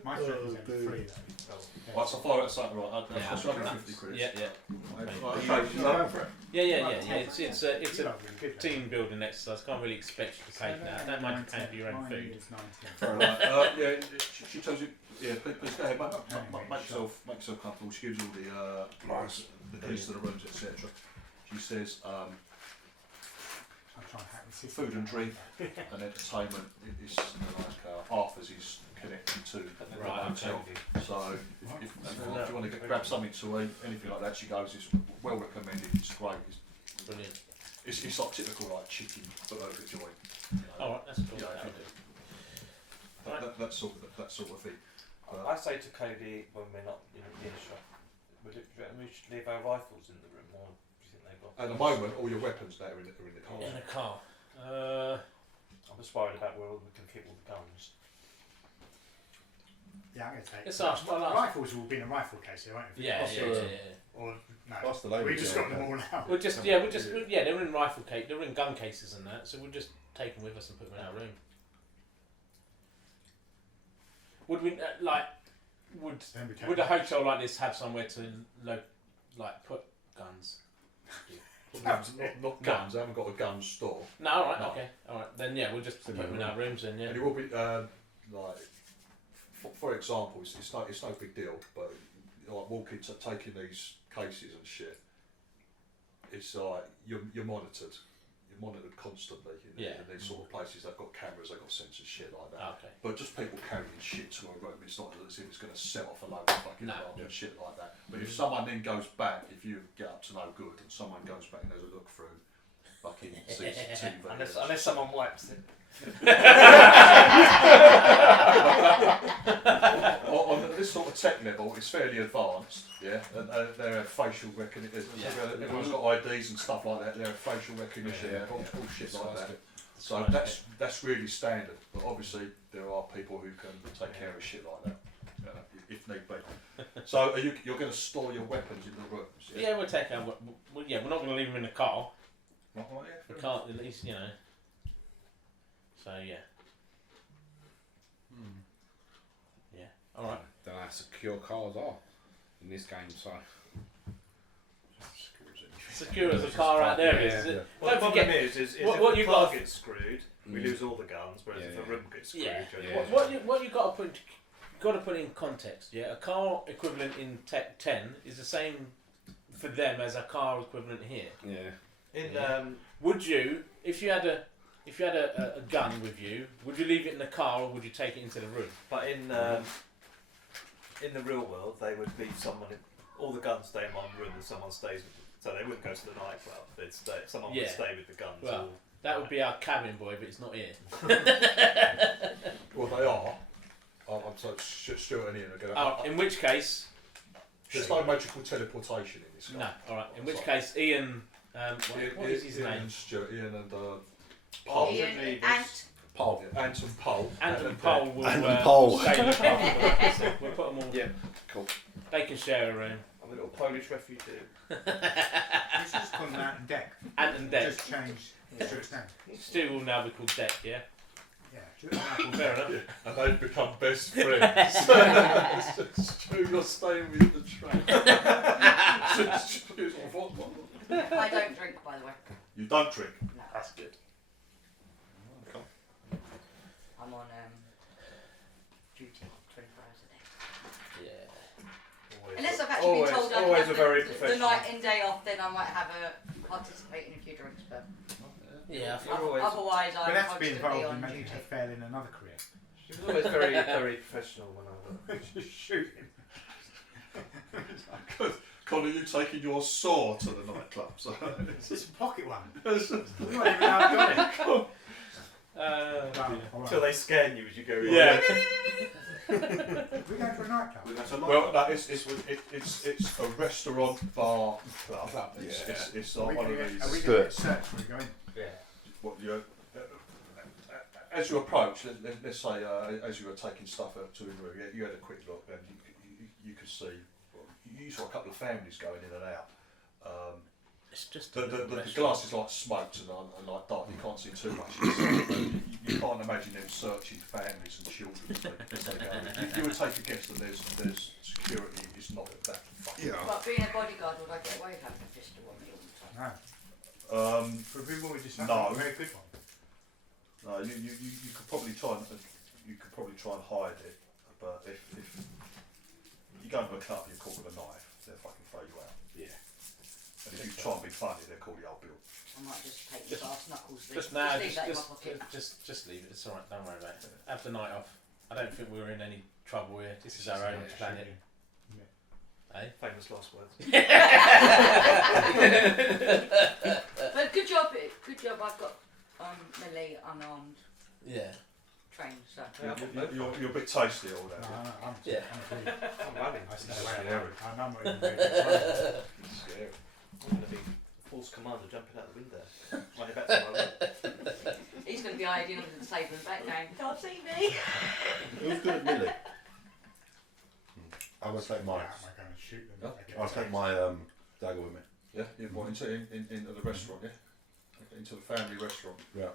My trip was free though. Right, so fire at something, right? Yeah. That's 150 quid. Yeah, yeah. Okay, she's going for it. Yeah. It's a team building exercise. Can't really expect you to pay for that. I don't mind you paying for your own food. Fair enough. Yeah, she tells you. Yeah, please go ahead. Make yourself comfortable. She gives you all the keys to the rooms, etc. She says food and drink and entertainment is like Arthur's is connected to the hotel. So if you want to grab something to eat, anything like that, she goes, it's well recommended. It's great. It's Brilliant. It's like typical like chicken burger joint. All right, that's cool. Yeah, That'll do. that sort of thing. I say to Cody when we're not in the shop, we should leave our rifles in the room, or do you think they've got? At the moment, all your weapons there are in the car. In a car. I'm just worried about where we can keep all the guns. Yeah, I'm going to take Let's ask. rifles will be in a rifle case, won't it? Yeah. Or no, That's the lady. we just got them all now. We'll just they're in rifle case, they're in gun cases and that, so we'll just take them with us and put them in our room. Would we would a hotel like this have somewhere to put guns? Not guns. They haven't got a gun store. No, all right, No. okay, all right. Then yeah, we'll just put them in our rooms then. Yeah. And it will be like, for example, it's no big deal, but like taking these cases and shit, it's like you're monitored. You're monitored constantly in these sort of places. They've got cameras, they've got sensors, shit like that. Okay. But just people carrying shit to a room, it's not as if it's going to set off a load of fucking alarm and shit like that. But if someone then goes back, if you get up to no good, and someone goes back and there's a look through fucking CCTV. Unless someone wipes it. On this sort of tech level, it's fairly advanced, yeah. And they have facial recognition. Everyone's got IDs and stuff like that. They have facial recognition. They have all shit like that. So that's really standard. But obviously, there are people who can take care of shit like that, if need be. So you're going to store your weapons in the rooms? Yeah, we'll take our. We're not going to leave them in the car. Not like We can't, at least, So yeah. Yeah. All right. Don't know how secure cars are in this game, so. Secure as a car out there is. Yeah. Well, the Don't problem forget is if what the you've car got. gets screwed, we lose all the guns. Whereas if a room gets screwed, Yeah. What you got to put in context. Yeah. A car equivalent in Tech 10 is the same for them as a car equivalent here. Yeah. Would you, if you had a gun with you, would you leave it in the car or would you take it into the room? But in the real world, they would leave someone. All the guns stay in one room, and someone stays with them. So they wouldn't go to the nightclub. They'd stay. Someone would stay with the guns. Well, that would be our cabin boy, but it's not here. Well, they are. I'm so Stuart and Ian are going to. In which case, There's no magical teleportation in this game. no. All right. In which case, Ian. What is his Ian name? and Stuart, Ian and Paul. Ian, Paul. Ant and Pole. Ant and Paul will stay with us. We'll put them all. Yeah. Cool. They can share a room. I'm a little Polish refugee. You should just call them Ant and Deck. Ant and Deck. Just change Stuart's name. Stu will now be called Deck. Yeah. Yeah, Stuart's now Fair enough. And they've become best friends. Stu, you're staying with the train. I don't drink, by the way. You don't drink? No. That's good. I'm on duty 24 hours a day. Yeah. Unless I've actually been told I always have a very the professional. night and day off, then I might have a participate in a few drinks, but Yeah. otherwise But I'm that's to be constantly involved on in making duty. her fail in another career. She was always very, very professional when I was. Just shooting. Connor, you taking your saw to the nightclub? So It's a pocket one. it's- I don't even know how I got it. Until they scan you as you go in. Yeah. We're going to a nightclub. well, no, it's a restaurant bar club. It's Are we like one going of to these. are we going to get searched when we go in? Yeah. What you as you approach, let's say as you were taking stuff out to the room, you had a quick look and you could see. You saw a couple of families going in and out. It's just The glass is like smoked and like dark. You can't see too much. You can't imagine them searching families and children. As they go in. You would take a guess that there's security is not that fucking. But being a bodyguard, would I get away with having a pistol on me all the time? No. For people we just have No. a very good one. No, you could probably try and hide it, but if you go to a club, you're caught with a knife, they'll fucking throw you out. Yeah. And if you try and be funny, they'll call you old Bill. I might just take the brass knuckles. just leave that in my pocket. just leave it. It's alright. Don't worry about it. Have the night off. I don't think we're in any trouble here. This is our own planet. Eh? Famous last words. But good job. I've got melee unarmed Yeah. trained. So You're a bit tasty all that. No, I'm Yeah. free. I'm running. I stay away. Scary. I'm not even very good. Scary. I'm going to be a false commander jumping out the window. Running back to my room. he's going to be hiding under the table and back going, "Can't see me." Who's good at melee? I'm gonna take mine. I'm going to shoot them. Yeah. I'll take my dagger with me. Yeah, you want into the restaurant, yeah? Into the family restaurant. Yeah.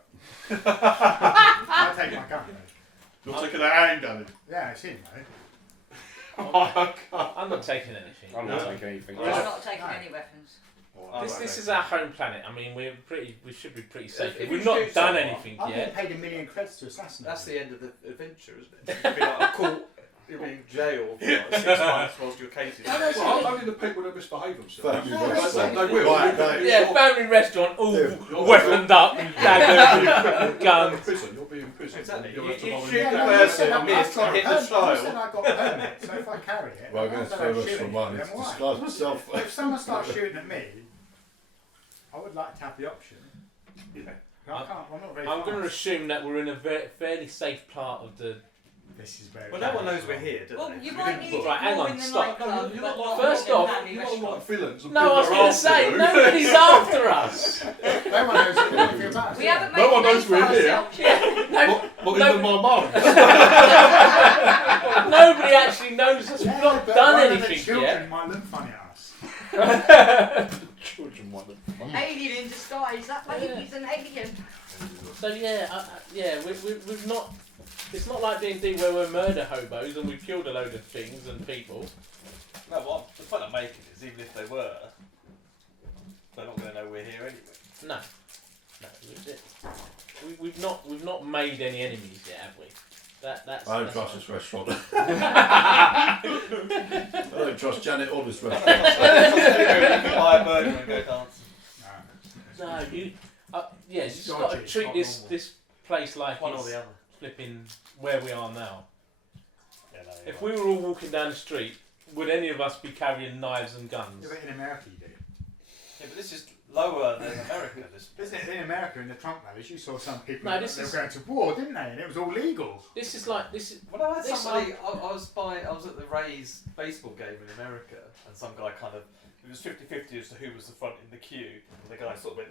I'll take my gun though. You're taking a handgun in. Yeah, it's in though. I'm not taking anything. I'm not taking anything. I'm not taking any weapons. This is our home planet. I mean, we should be pretty safe. If We've you not shoot done someone, anything I've been yet. paid $1 million credits to assassinate. That's the end of the adventure, isn't it? You'll be like a court. You'll be in jail for like 6 months whilst your case is. Well, only the people that misbehave themselves. Family restaurant. They will. Right, no. Yeah, family restaurant, all Yeah. weaponed up, daggers, You're in guns. prison. You'll be in prison. Exactly. You'll You have to shoot volunteer. the no, person you and miss said and hit the You said child. I got a permit, so if I carry it, Well, I'm going to I throw don't us shoot from anything, mine then to why? disguise myself. If someone starts shooting at me, I would like to have the option. Yeah. I can't. I'm not very. I'm going to fast. assume that we're in a fairly safe part of the. This is very. Well, no one knows we're here, do Well, they? you We might didn't need book. Right, hang more on, in the stop. nightclub, You're but not not First in the off, family You're not restaurant. like villains. and No, I was people going are to say after you. nobody's after us. No one knows anything about us. We haven't No made one a name knows for we're here. ourselves yet. Not even my mum. Nobody actually knows us. We've Yeah, not but done one of the anything children yet. might look funny at us. Children want them. Alien in disguise. That baby's an alien. So yeah, we've not. It's not like D&D where we're murder hobos and we've killed a load of things and people. No, what the point I'm making is, even if they were, they're not going to know we're here anyway. No, we've not made any enemies yet, have we? That's. I don't that's trust this restaurant. I don't trust Janet or this restaurant. Buy a burger and go dancing. No, you. Yeah, you It's just got to dodgy, it's treat not this normal. this place like One or it's the other. flipping where we are now. Yeah, no, If we were all walking down the street, would any of us be carrying knives and guns? Yeah, but in America you do. Yeah, but this is lower than America. This. Isn't it? In America, in the Trump rallies, you saw some people No, they this were is- going to war, didn't they? And it was all legal. This is like this is. When I had This somebody, I was at the Rays baseball game in America, and some guy kind of, it was 50-50 as to who was the front in the queue, and the guy sort of went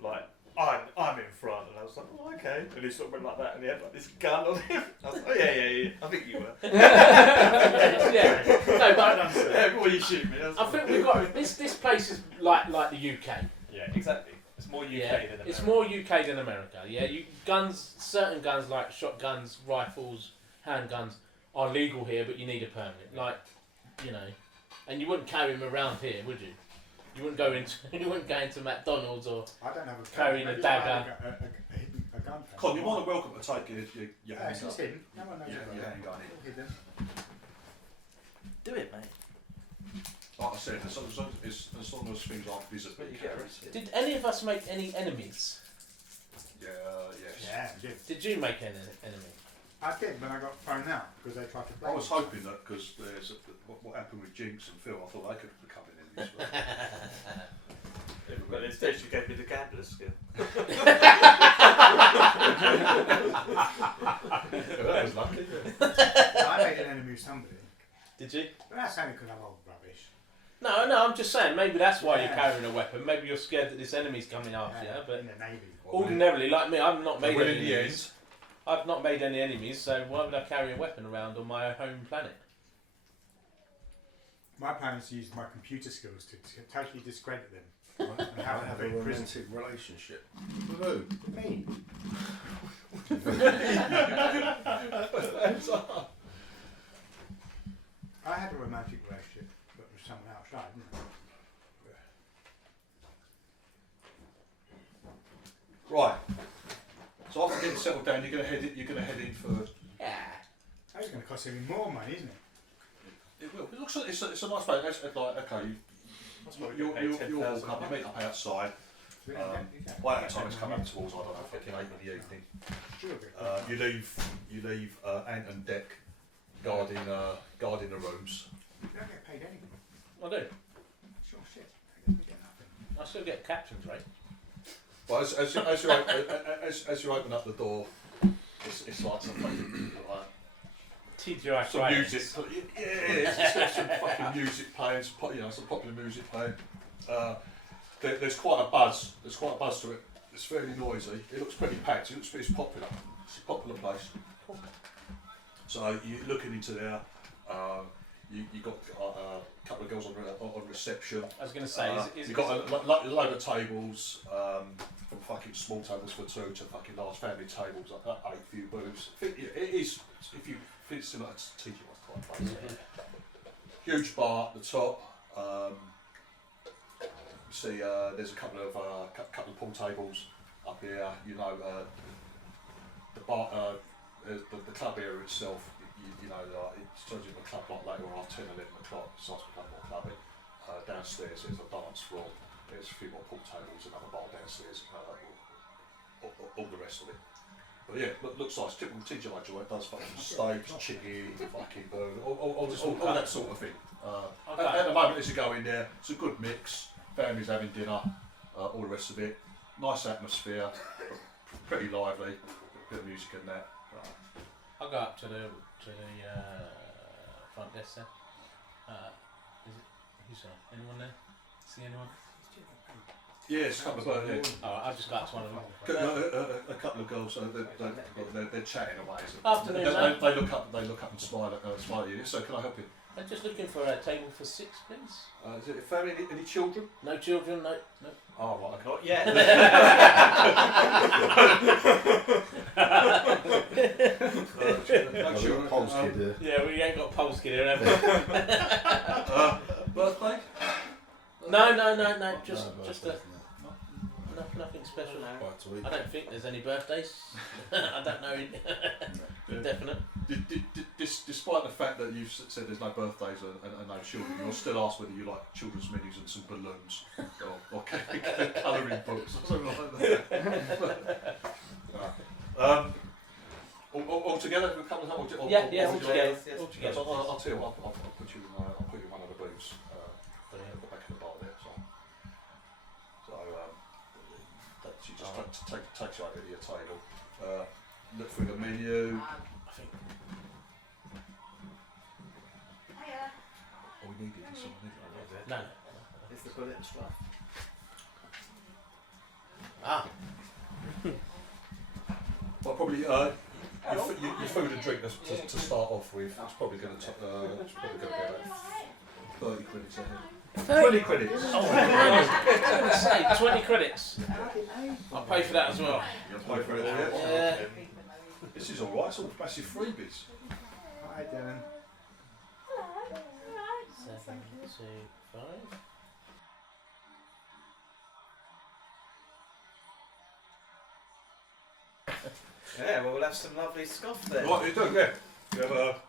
like, I'm in front, and I was like, oh okay, and he sort of went like that, and he had like this gun on him. I was like, oh yeah, I think you were. Yeah. No, but Yeah, before you shoot me. I think we've got this. This place is like the UK. Yeah, exactly. It's more UK Yeah, than America. it's more UK than America. Yeah, certain guns like shotguns, rifles, handguns are legal here, but you need a permit. Like, and you wouldn't carry them around here, would you? You wouldn't go into McDonald's or. I don't have a Carrying a maybe dagger. I had a gun. Con, you're more than welcome to take your Yeah, hands it's up. hidden. No one knows Yeah, about your it. handgun in. All hidden. Do it, mate. Like I said, as long as things aren't visible. But you get arrested. Did any of us make any enemies? Yeah, yes. Yeah, we did. Did you make any enemy? I did when I got thrown out because they tried to play. I was hoping that because there's what happened with Jinx and Phil, I thought they could become enemies. But instead she gave me the gambler's skill. That was lucky. I made an enemy with somebody. Did you? But that's only because I'm old rubbish. No, I'm just saying, maybe that's why you're carrying a weapon. Maybe you're scared that this enemy's coming after you, but in the Navy. ordinarily, like me, I've not made Well, any in the enemies. I've not made any enemies, so why would I carry a weapon around on my home planet? My plan is to use my computer skills to totally discredit them. I have a romantic relationship. With who? Me. I had a romantic relationship, but with someone outside, didn't I? Right. So after getting settled down, you're going to head in for. That's going to cost even more money, isn't it? It will. It looks like it's a nice place. It's like okay, you'll walk up, you meet up outside. By that time it's come up towards I don't know, fucking 8 in the evening. You leave Ant and Deck guarding the rooms. You don't get paid anything. I do. Sure shit. I get nothing. I still get captain's rate. But as you open up the door, it's like some fucking like TGI some Fridays. music. It's some fucking music playing, some popular music playing. There's quite a buzz. There's quite a buzz to it. It's fairly noisy. It looks pretty packed. It's popular. It's a popular place. So you're looking into there. You got a couple of girls on reception. I was going to say, you've got a load of tables, from fucking small tables for two to fucking large family tables, like 8 few booths. It is, if you it's similar to TGI type place. Huge bar at the top. You see, there's a couple of pool tables up here. You know, the bar, the club area itself. You know, it turns into a club like later on 10, 11 o'clock. It starts to become more clubby. Downstairs there's a dance floor. There's a few more pool tables, another bar downstairs. All the rest of it. But yeah, looks nice. Typical TGI joint. Does fucking steaks, chicken, fucking burger, all that sort of thing. At the moment, as you go in there, it's a good mix. Families having dinner, all the rest of it. Nice atmosphere, pretty lively. Bit of music and that. I'll go up to the front desk there. Who's there? Anyone there? See anyone? Yes, a couple of I'll just go up to one of them. a couple of girls. They're chatting away. Afternoon, they look up and smile at you. So can I help you? I'm just looking for a table for 6, please. Is it a family? Any children? No children, no. Oh right, okay. Not yet. No children. Pol's kid here. Yeah, we ain't got Poles kid here, have we? Birthday? No. Just nothing special. Quite sweet. I don't think there's any birthdays. I don't know. Definite. Despite the fact that you've said there's no birthdays and no children, you'll still ask whether you like children's menus and some balloons or colouring books or something like that. All together, a couple of times. All together. I'll tell you what. I'll put you in one of the booths. Back in the bar there. So that she just takes you over to your table. Look through the menu. All we needed is something. No. It's the bullet and stuff. Well, probably your food and drink to start off with. It's probably going to be about 30 credits ahead. 20 credits. Oh, I was going to say 20 credits. I'll pay for that as well. You'll pay for it, Yeah. This is alright, it's all massive freebies. Hi, Dylan. 7, 2, 5. Yeah, well, we'll have some lovely scoff then. What you do, yeah. You have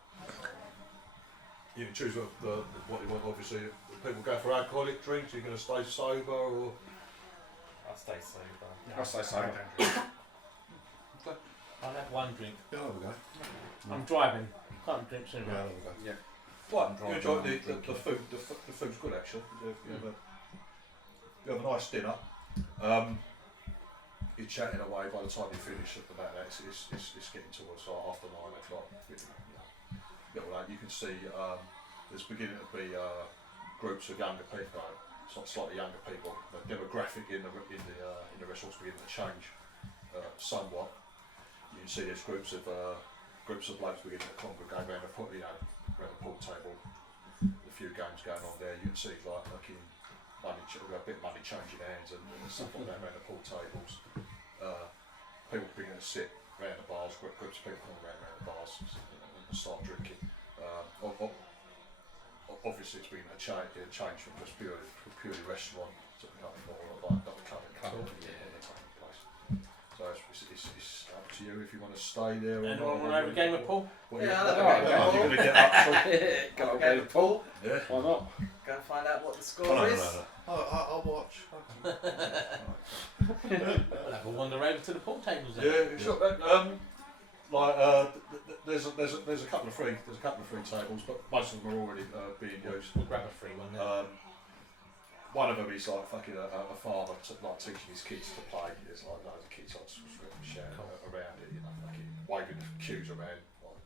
you can choose what you want, obviously. People go for alcoholic drinks, you're going to stay sober or... I'll stay sober. I'll stay I sober. don't drink. I'll have have one drink. Yeah, there we go. I'm driving. Can't drink soon. Yeah, there we go. Well, I'm you driving, enjoy I'm the food. The food's good actually. You have a nice dinner. You're chatting away. By the time you finish about that, it's getting towards after 9 o'clock. You can see there's beginning to be groups of younger people, slightly younger people. The demographic in the restaurants beginning to change somewhat. You can see there's groups of blokes beginning to congregate around the pool table. A few games going on there. You can see like in money, a bit of money changing hands and stuff like that around the pool tables. People beginning to sit around the bars. Groups of people coming around the bars and start drinking. Obviously, it's been a change from just purely restaurant to becoming more like the club entertainment place. So it's up to you if you want to stay there. Anyone want to have a game of pool? Yeah, I'll have a game of pool. You're going to get up to. Go and game of pool. Yeah. Why not? Go and find out what the score is. I'll watch. We'll have a wander over to the pool tables then. Yeah, sure. There's a couple of free tables, but most of them are already being used. We'll grab a free one then. One of them is like fucking a father like teaching his kids to play. There's like loads of kids like shouting around it, fucking waving the cues around, like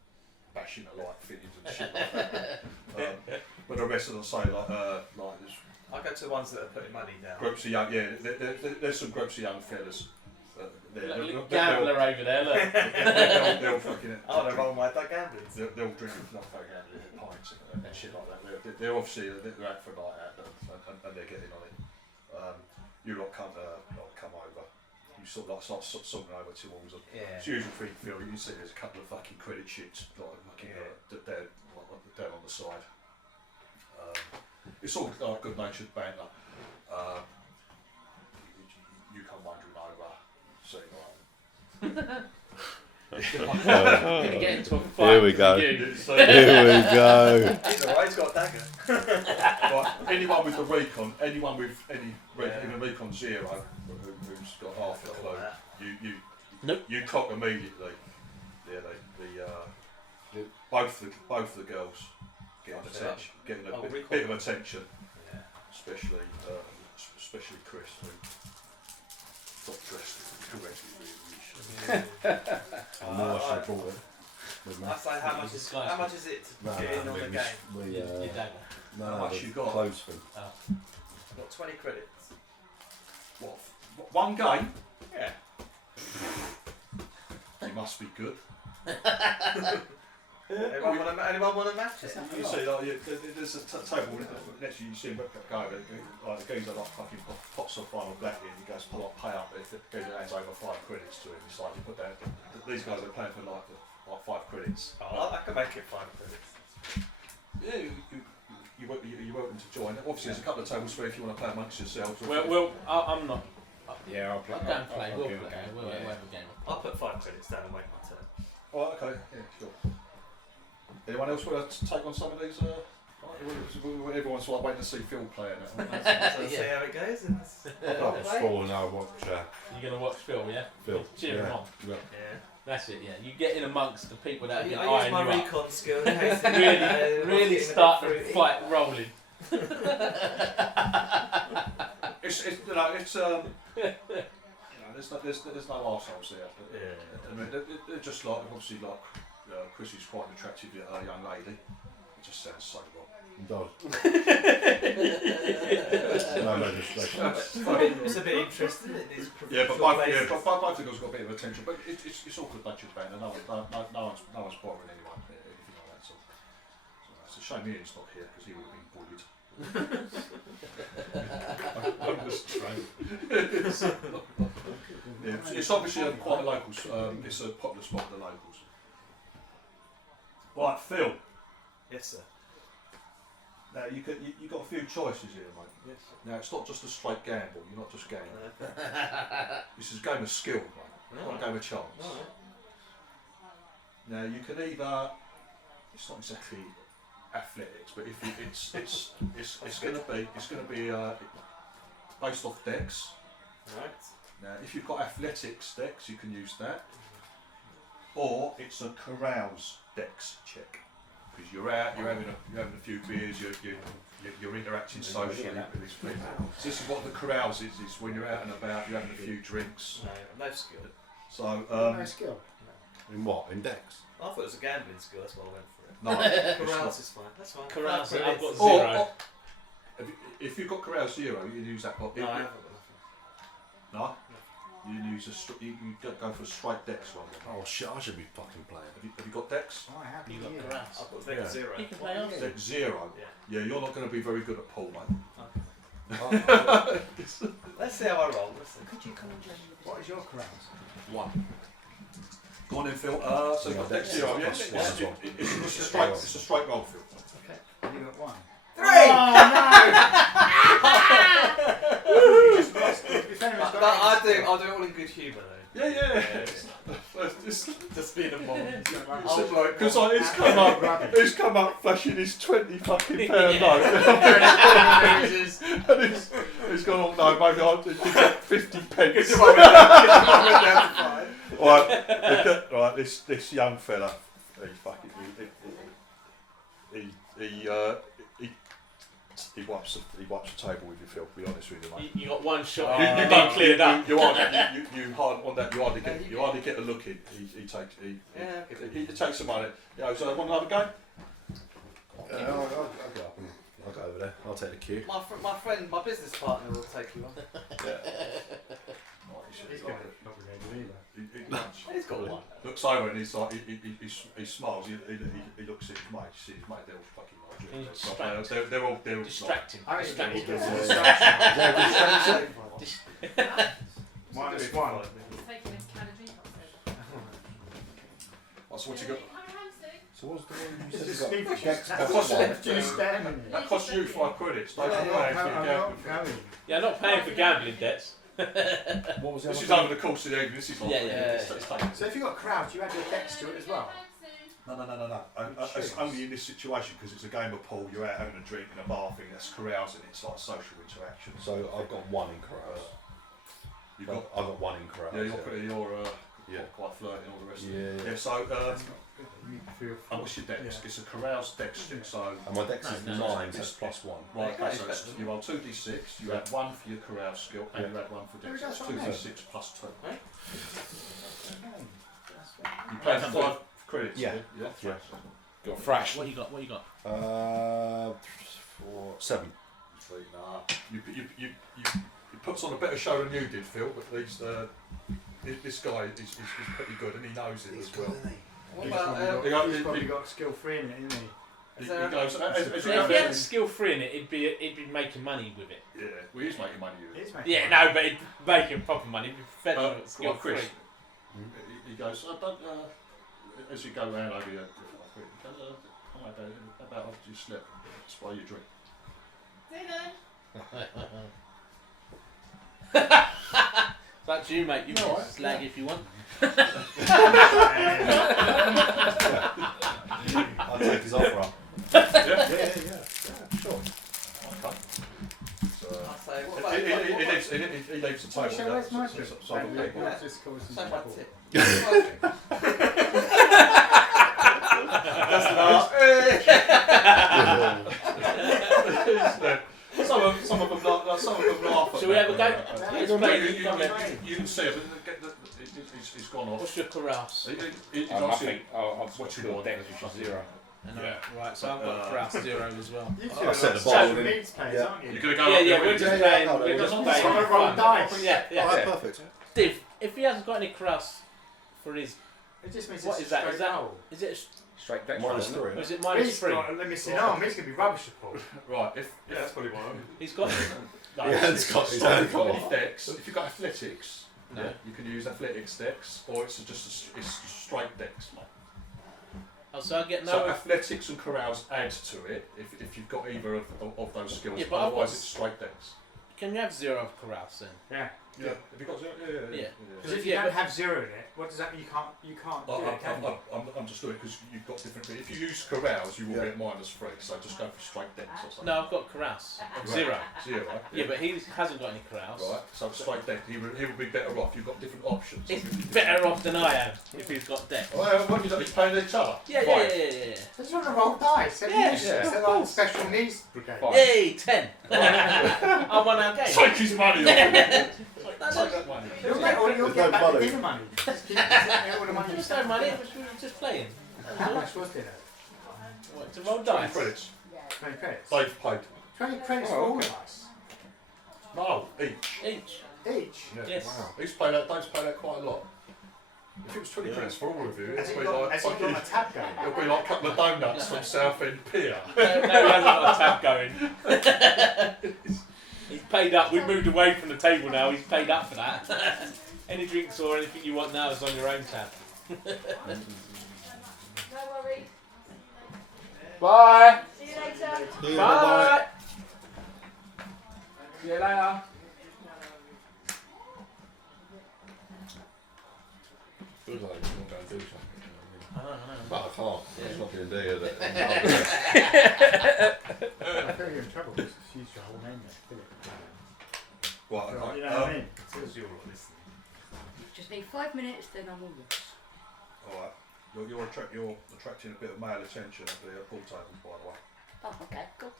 bashing the light fittings and shit like that. But the rest of them say like there's I go to the ones that are putting money down. groups of young, there's some groups of young fellas. Gambler over there, look. They'll fucking. Oh, they're wrong with that gambling. They'll drink not fucking pints and shit like that. They're obviously they're out for a night out and they're getting on it. You lot come over. You sort of like start sorting over towards them. Yeah. It's usually free feel. You can see there's a couple of fucking credit sheets like fucking down on the side. It's all like good-natured banter. You come wandering over, see Gonna get into a fight. Here we go. with you. Here we go. He's alright, he's got a dagger. Right, anyone with the recon, anyone with any even recon 0 who's got half a clue, you cock immediately. Yeah, both the girls getting a bit of attention, especially Chris, who got dressed correctly. I'm also bought it with me. I say, how much is it to get in on the game? Your dagger. How much you got? Clothes thing. I've got 20 credits. What? One game? Yeah. You must be good. Anyone want to match it? You see, like, there's a table next to you. You see him go, like the geezer like fucking pops a final black in. He goes, pay up. The geezer hands over 5 credits to him. It's like you put down. These guys are playing for like 5 credits. Oh, I can make it 5 credits. Yeah, you're welcome to join. Obviously, there's a couple of tables free if you want to play amongst yourselves. Well, I'm not. Yeah, I'll play. I don't play. We'll give it play. a We'll have a game. I'll put 5 credits down and wait my turn. Oh, okay. Yeah, sure. Anyone else want to take on some of these? Everyone's like waiting to see Phil play it. So see how it goes. I'll score and I'll watch You're gonna watch Phil, yeah? Phil. Cheer him on. Yeah. That's it, yeah. You get in amongst the people that have been I use eyeing my you up. recon skill. Really start the fight rolling. There's no arseholes there. I mean, they're just like obviously like Chris is quite an attractive young lady. It just sounds so wrong. It does. No disrespect. It's a bit interesting. It is. Yeah, but both the girls got a bit of attention. But it's all good natured banter. No one's bothering anyone, anything like that. So it's a shame Ian's not here because he would have been bullied. I'm just trying. It's obviously quite a local. It's a popular spot for the locals. Right, Phil. Yes, sir. Now you got a few choices here, mate. Yes. Now it's not just a straight gamble. You're not just gambling. This is a game of skill, mate. Not a game of chance. Now you can either. It's not exactly athletics, but if it's going to be based off decks. Right. Now, if you've got athletics decks, you can use that. it's a carouse dex check because you're out, you're having a few beers, you're interacting socially with these people. So this is what the carouse is when you're out and about, you're having a few drinks. No skill. So no skill. In what? In Dex? I thought it was a gambling skill, that's why I went for it. no, Carouse is fine, that's fine. Carouse, Five I've got credits. 0. If you've got carouse 0, you can use that. No, I haven't got No? You use you go for a straight dex one. Oh shit! I should be fucking playing. Have you got dex? Oh, I have You got yeah. carouse. I've got Vic Yeah. 0. You can play off. Dex 0. Yeah. Yeah, you're not going to be very good at pool, mate. Let's see how I roll. Let's see. Could you come and join me? What is your carouse? 1. Go on then, Phil. So you've got dex 0. Yeah, Plus one as well. it's a straight roll, Phil. Okay. You got 1. 3! You just lost. If anyone's got I'll do any it all in good humour though. Yeah. Just being a mom. Because he's come up flashing his £20 fucking pound note. And he's gone, oh no, maybe I'll give that 50 pence. Right, this young fella, he wipes the table with you, Phil. To be honest with you, mate. You got one shot. You didn't clear that. You hardly get a look in. He takes the money. So want another game? I'll go up and I'll go over there. I'll take the cue. My friend, my business partner will take you on. He's going to not be either. He's got one. Looks over and he's like, he smiles. He looks at his mate. You see his mate. They're all fucking like they're all Distract him. I Distract think him. it's -1. Taking a can of drink upstairs. So what you got? So what's the one you It's said just you got? Steve Dex That's plus what- 1. Just standing there. That costs you 5 credits. Don't I'm you not pay for your gambling. going. Yeah, I'm not paying for gambling debts. What was the This other is thing? over the course of the evening. This is like it's taken. So if you got crowds, you add your dex to it as well. No. It's only in this situation because it's a game of pool. You're out having a drink in a bar thing. That's carousing. It's like social interaction. So I've got 1 in carouse. You've got. I've got 1 in carouse. You're quite flirty and all the rest of Yeah. it. Yeah. So Feel what's your dex? Yeah. It's a carouse dex stick. So And my dex is No, 9, so it's plus 1. right. Okay, Okay, so it's better than you roll 2d6. You add 1 for your carouse skill, and you add 1 for dex. that's It's what I 2d6 plus 2. You Okay. pay for 5 credits. Yeah. Yeah. Got fresh. What you got? 7. Nah. You puts on a better show than you did, Phil. But this guy is pretty good, and he knows it as well. What He's about probably got skill 3 in it, isn't he? He goes, as you If go he had down, skill 3 in it, it'd be making money with it. yeah, well, he's making money with it. He's making Yeah, money. no, but it'd making proper money. It'd be fed on skill Like Chris, 3. he goes, as you go around over here, he goes, how about after you slip, spray your drink. That's you, mate. You No, can right. slag if you want. I'll take his offer up. Yeah, Sure. okay. I say, what He about leaves the table. Shall where's my So- drink? so- so- Yeah. Just cause some say my trouble. tip? Some of them laugh. Shall we have a go? You can see it, but it's gone off. What's your carouse? He's Nothing. I've What's got your your dex, dex? which is 0. Right, so I've got carouse 0 as well. You two I'll are set the like bottle social in. needs players, Yeah. aren't you? You're going to go Yeah, up yeah, there we're with just it. playing. no, We're just no, playing. no, for roll fun. dice. Yeah, yeah. Alright, perfect. Steve, if he hasn't got any carouse for his, It just means what it's is that? straight Is that? roll. Is it? Straight dex. Minus isn't it? 3. Or is it He's -3? got a missing arm, he's going to be rubbish at Paul. Right, that's probably one. He's got. No, Yeah, it's got his own colour. dex. If you've got athletics, No. you can use athletics dex, or it's just it's straight dex, mate. Oh, so I get So no. athletics and carouse add to it if you've got either of those skills. Yeah, but I've Otherwise, got- it's straight dex. Can you have 0 of carouse then? Yeah. Yeah. Have you got 0? Yeah. Because if you don't have 0 in it, what does that mean? You can't do it, can you? I'm just doing it because you've got different. If you use carouse, you will get -3. So just go for straight dents or something. No, I've got carouse. 0. 0, right? Yeah, but he hasn't got any carouse. Right. So straight dent. He will be better off. You've got different options. He's better off than I am if he's got debt. Well, what you he's playing each other. Yeah. That's not a roll dice. They're like special needs brigade. Hey, 10. I won our game. Take his money off. Take that money. You'll get back the dinner money. Just keep all the money. There's no money, we were just playing. How much was dinner? What, to roll 20 dice? credits. 20 credits. They've paid. 20 credits for all of us. No, each. Each. Each? Yeah. Yes. Wow. Dave's paid that quite a lot. If it was 20 credits for all of you, Has it'd he be got, like has he got a tab going? it'll be like a couple of donuts from Southend Pier. No, he hasn't got a tab going. He's paid up. We've moved away from the table now. He's paid up for that. Any drinks or anything you want now is on your own tab. No worries. Bye. See you later. See you, Bye. See you later. Feels like you want to go and do something. I know. But I can't. It's not going to do it. I feel you're in trouble because she's your whole name there. Philip. Right, You okay. know what I mean? It says you're all listening. Just need 5 minutes, then I'm all yours. Alright. You're attracting a bit of male attention at the pool tables, by the way. Oh, okay, cool.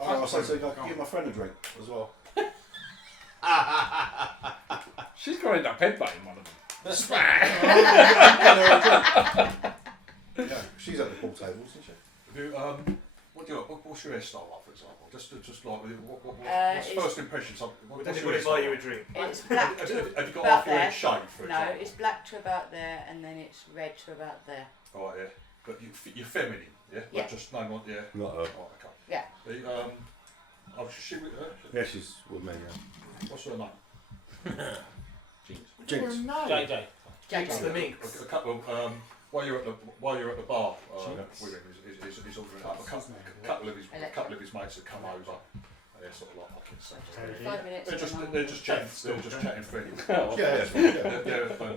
I was saying I could give my friend a drink as well. She's going to end up headbutting one of them. Yeah, she's at the pool table, isn't she? Have you, what's your hairstyle like, for example? Just like, what's it's- first impressions? Would anybody buy you a drink? It's black Have to you got about half your there. head shaved, for No, example? it's black to about there, and then it's red to about there. Alright, yeah. But you're feminine, yeah? Yeah. Like just no one, yeah. Not her. Oh, okay. Yeah. Oh, she with her? Yeah, she's with me, yeah. What's her name? Jinx. JJ. Jackson. the minx. A couple of, while you're at the bar with him, he's ordering up. A couple of his mates have come over. And they're sort of like fucking saying. 5 minutes. They're just chatting freely. Yeah, that's right, yeah.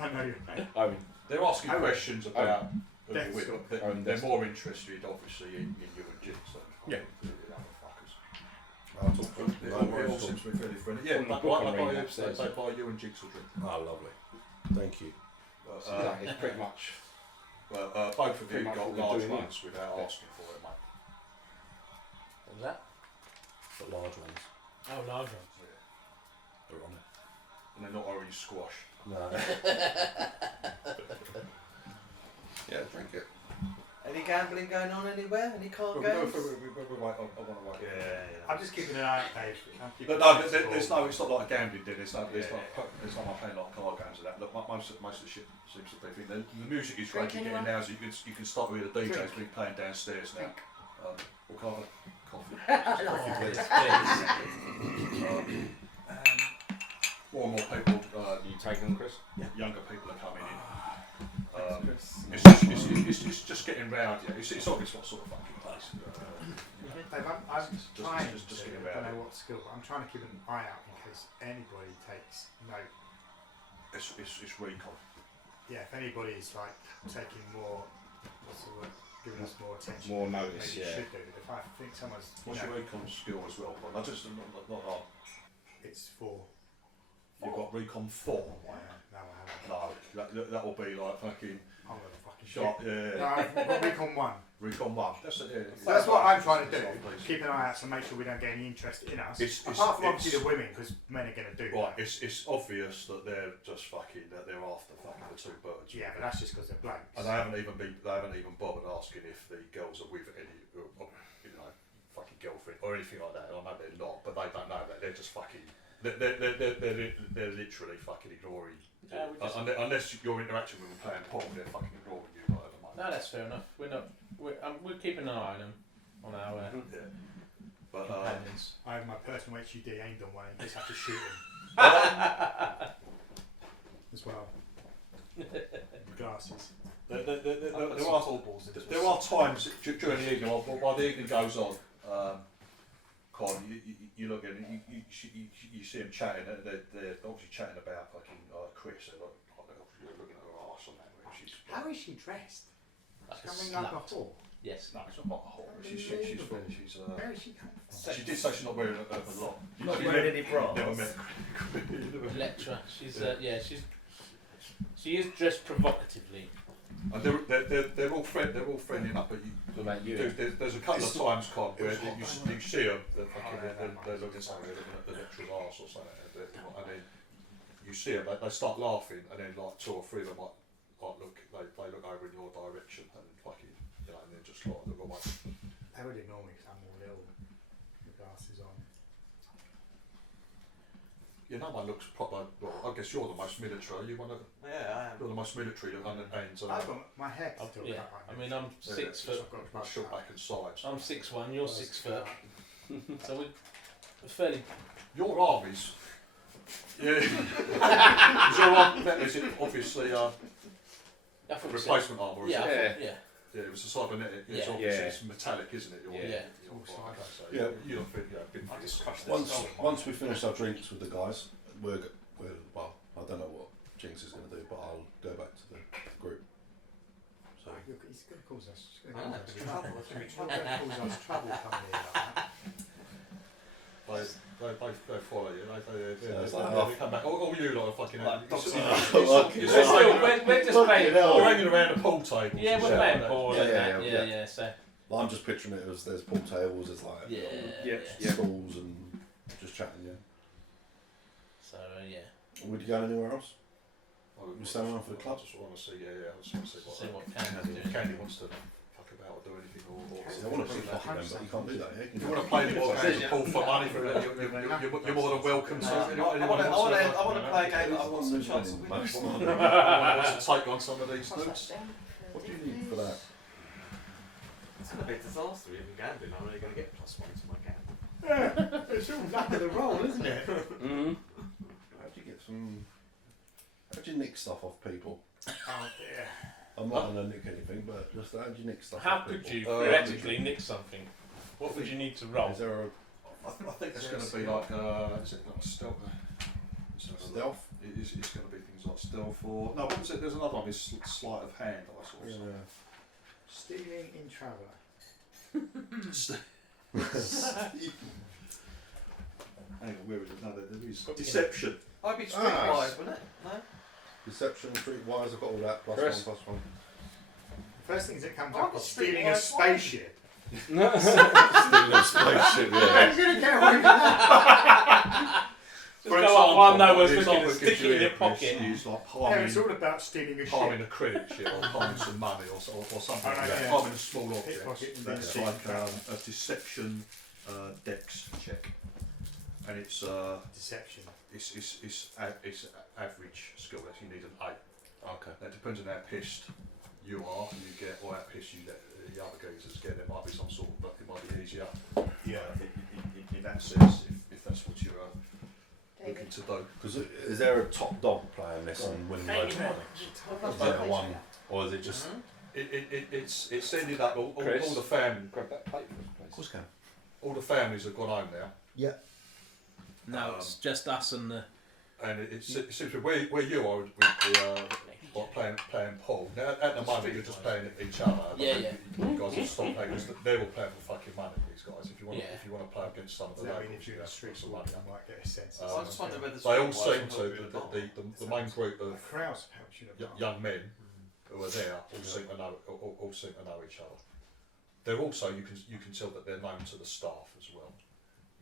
I know you, mate. I mean, They're asking questions about who Death you're with. Star. They're more interested, obviously, in you and Jinx than Yeah. the other fuckers. I'll talk to her. It No all worries at all. seems to be fairly friendly. Yeah, From the they book I'm buy reading you, upstairs. they buy you and Jinx a drink. Oh, lovely. Thank you. it's pretty much. Both of Pretty you much got what we're large doing ones without asking for it, mate. What was that? But large ones. Oh, large ones. They're on it. And they're not already squashed. No. Yeah, drink it. Any gambling going on anywhere? Any card Well, games? I want to wait. Yeah. I'm just keeping an eye out, Dave. But no, there's no. It's not like a gambling din. It's not like playing like card games and that. Look, most of the shit seems to be. The music is great. You're getting now, so you can start with the DJ's been playing downstairs now. We'll cover coffee. More and more people. You taking them, Chris? Younger people are coming in. It's just getting round. Yeah, it's obvious what sort of fucking place. Dave, I'm trying just to, get I around don't know what skill, but I'm trying to keep an eye out in case anybody takes note. It's recon. Yeah, if anybody's like taking more, what's the word, giving us more attention. More than notice, maybe yeah. should do. If I think someone's, What's your recon skill as well? Not just not hard. it's 4. You've got recon 4. No, I haven't. No, that will be like fucking I'm gonna fucking shot. shit. Yeah. No, I've got recon 1. Recon 1. That's it. Yeah. So that's what I'm trying to do. Please. Keep an eye out to make sure we don't get any interest in us. It's- Apart from it's- obviously the women, because men are going to do Right, that. it's obvious that they're just fucking that they're after fucking the two birds. Yeah, but that's just because they're blokes. And they haven't even bothered asking if the girls are with any, fucking girlfriend or anything like that. And I know they're not, but they don't know that. They're just fucking. They're literally fucking ignoring. Unless you're interacting with them playing pong, they're fucking ignoring you. Whatever, mate. No, that's fair enough. We're keeping an eye on them, on our Yeah. But companions. I have my personal HUD aimed on one and just have to shoot him. As well. Glasses. There are times during the evening, while the evening goes on, Con, you look at it, you see them chatting. They're obviously chatting about fucking Chris. They're looking at her arse on that. How is she dressed? Like She's a coming like a slut. whore. Yes. No, it's not a whore. She's Where is she coming from? She did say she's not wearing a lot. Not wearing any bras. Never met. Elektra. She's she is dressed provocatively. And they're all friendly enough, but What about you? there's a couple of times, Con, where you see them, they're looking at something, they're looking at the lecturer's arse or something, and then you see them, they start laughing, and then like 2 or 3 of them might look, they look over in your direction, and fucking, and then just like look away. They would ignore me because I'm all little with glasses on. Yeah, no one looks proper. Well, I guess you're the most military. You're Yeah, I am. the most military looking, and I've got my hair still Yeah. cut right I now. mean, I'm 6 foot. my short back and sides. I'm 6'1". You're 6 foot. So we're fairly. Your armies. Yeah. Is your army, is it obviously I thought we said- replacement armour? Is Yeah. it? Yeah. Yeah, it was a cybernetic. It's Yeah. obviously it's metallic, isn't it? Your, Yeah. your, okay, so Yeah. you don't think been I just crushed this Once skull. once we finish our drinks with the guys, we're well. I don't know what Jinx is going to do, but I'll go back to the group. So He's going to cause us. He's Ah, going to it's cause us trouble. trouble. He's going to cause us trouble coming here like that. they follow you. it's They like, come back. All you lot are fucking. Like dogs you're in still We're just playing. you're hanging around the pool table. Yeah, we're playing pool Yeah, and yeah, that. yeah, Yeah, yeah. yeah. So well, I'm just picturing it as there's pool tables, there's like yeah. stalls and just chatting. Yeah. So yeah. Would you go anywhere else? You stand around for the club? I just want to see. Yeah, I just want to see See what what Candy's doing. Candy wants to fuck about or do anything or. I want to see that, but you can't do that. Yeah? If you want to play any more games of pool for money, you're more than welcome to. I want to play a game that I want some chance of winning. Anyone wants to take on some of these What's dudes? that down? What do you need for that? It's going to be a disaster even gambling. I'm only going to get +1 to my gamble. It's all luck of the roll, isn't it? Mm-hmm. How do you get some? How do you nick stuff off people? Oh dear. I'm not going to nick anything, but just how do you nick stuff How off could people? you theoretically nick something? What would you need to roll? Is there a I think it's going to be like, is it like stealth? stealth? It's going to be things like stealth or no. What was it? There's another one. It's sleight of hand. I saw something. Stealing in traveller. Hang on, where is it? No, there is deception. I'd be streetwise, wouldn't it? No? Deception, streetwise, I've got all that. Chris. +1. First things that comes Oh, up the is stealing a streetwise one. spaceship. Stealing a spaceship, yeah. Who's going to get away with that? Just go up one nowhere's looking and stick it in your pocket. It's like Yeah, it's all about stealing a palming ship. a credit ship or palming some money or something like that. Yeah. Palming a small object. Pickpocket and That's then like stealing a deception dex check, and it's Deception. average skill. That you need an 8. Okay. That depends on how pissed you are, you get, or how pissed you let the other geezers get. There might be some sort of, but it might be easier. Yeah. In that sense, if that's what you're looking to do. Because is there a top dog playing this and winning loads of money? Is there one, or is it just? It's ended up all Chris? the family. Grab that plate for us, please. Of course, can. All the families have gone home now, No, it's just us and the. and it seems to be where you are with playing pool. Now at the moment you're just playing each other. Yeah. You guys have stopped playing because they're all playing for fucking money. These guys. If you want to play against some of Does the that mean locals, if you're you in the have to street put some walking, money. you might get a sense I of just wonder whether They all streetwise seem will to be a the main group of Krause helps you to young men who are there all seem to know each other. They're also you can tell that they're known to the staff as well.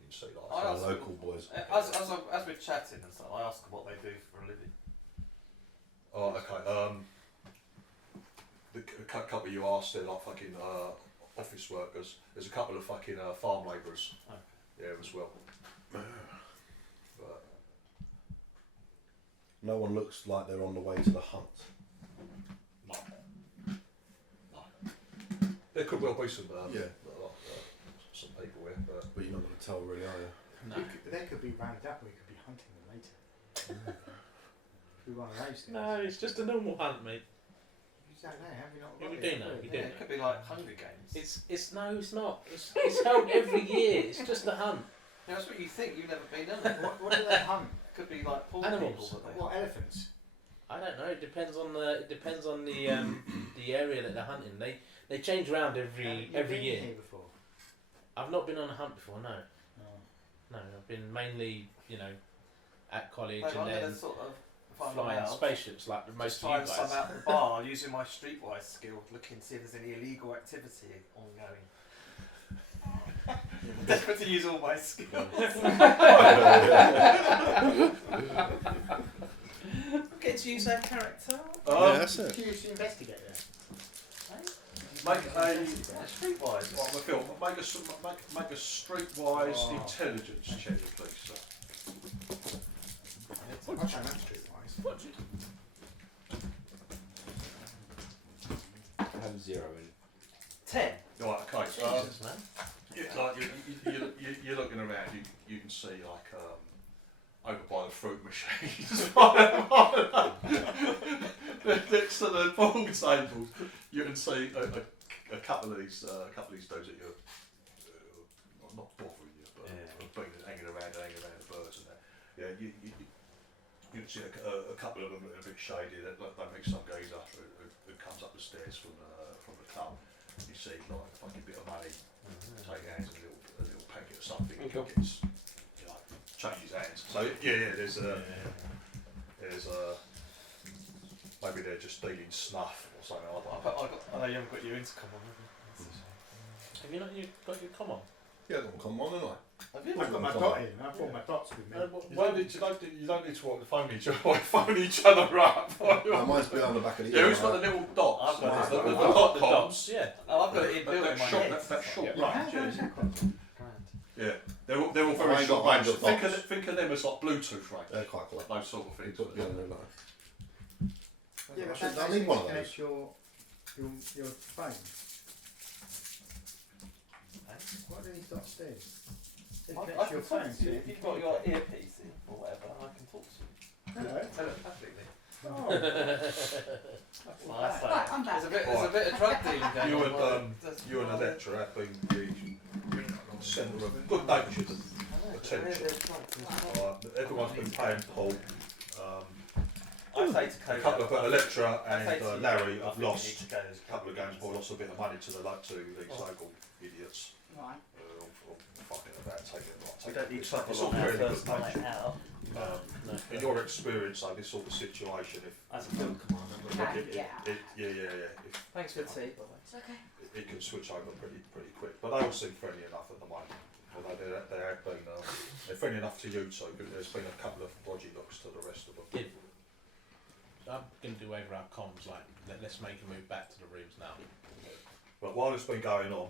You can see like The local boys. As we're chatting and stuff, I ask them what they do for a living. oh okay. The couple you asked, they're like fucking office workers. There's a couple of fucking farm labourers there as well. But No one looks like they're on the way to the hunt. no. There could well be some some people here, but But you're not going to tell, really, are you? No. They could be rounded up, we could be hunting them later. We want to raise things. No, it's just a normal hunt, mate. You don't know, have you not? Yeah, we got do it? know, we do. Yeah, it could be like Hunger Games. It's no, it's not. It's held every year. It's just a hunt. That's what you think. You've never been in it. What do they hunt? Could be like poor Animals. people. That they What, elephants? I don't know. It depends on the area that they're hunting. They change around every year. Here before? I've not been on a hunt before. No, Oh. no. I've been mainly, at college Like, and I'm then gonna sort of find flying out. spaceships like most Just of you find some guys. out the bar using my streetwise skill, looking to see if there's any illegal activity ongoing. Desperate to use all my skills. Get to use that character. Yeah, that's it. Curious to investigate that. Make a Streetwise. Right, Phil, make a streetwise intelligence check, please, sir. I don't know streetwise. I have 0 in. 10. Right, okay. Jesus, man. You're looking around. You can see like over by the fruit machines, next to the pool tables, you can see a couple of these dudes that you're not bothering you, but being hanging around the birds and that. Yeah, you can see a couple of them that are a bit shady. They make some geezer who comes up the stairs from the club. You see like a fucking bit of money, take hands a little packet of something, and gets change his hands. So there's maybe they're just dealing snuff or something. I know you haven't got your intercom on, have you? Have you not got your com on? Yeah, don't come on, haven't I? Have you? I've got my dot in. I've brought my dots with me. You don't need to phone each other up. Mine's behind the back of the Yeah, who's got the little dots? I've got the the dot The coms. dots, yeah. Oh, I've got it inbuilt in my head. That's short. Yeah. Right. Yeah, they're all very Mine short got range. dots. Think of them as like Bluetooth range. They're quite cool. Those sort of You things. put the other one. Yeah, but I that need one of connect those. your phone. What do these dots do? It I connects can your talk phone to you if you've got your earpiece in or whatever. I can talk to you Hello. telepathically. Oh. Well, that's Right, I'm back. There's a bit of drug dealing going You on. and Elektra have been the centre of good natured attention. Everyone's been paying Paul. I say to A couple of Elektra I say and to you, Larry I have think you lost need to go as a couple of games. Paul lost a bit of money to these so-called idiots. Right. Fucking about taking We don't need trouble It's all on our really first good night nature. out. In your experience, though, this sort of situation, As a film commander. Thanks for the tea, by the way. It's okay. it can switch over pretty quick. But they all seem friendly enough at the moment. Although they have been, they're friendly enough to you two, but there's been a couple of dodgy looks to the rest of them. I'm going to do over our comms, let's make a move back to the rooms now. But while it's been going on,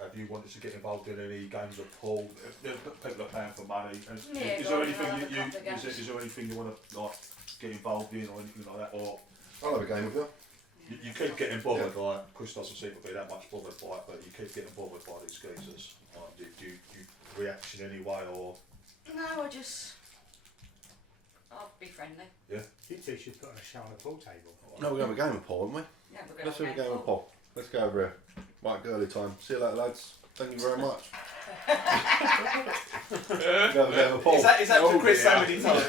have you wanted to get involved in any games of pool? People are paying for money. Is there anything you want to get involved in or anything like that? Or I'll have a game with you. you keep getting bothered by it. Chris doesn't seem to be that much bothered by it, but you keep getting bothered by these geezers. Do you react in any way or? No, I'll be friendly. You two should put on a show on a pool table. No, we're going to have a game of pool, aren't we? Yeah, we're Let's going have a game of pool. Let's go over here. Right, girly time. See you later, lads. Thank you very much. Go have a game of pool. Is that to Chris so many times?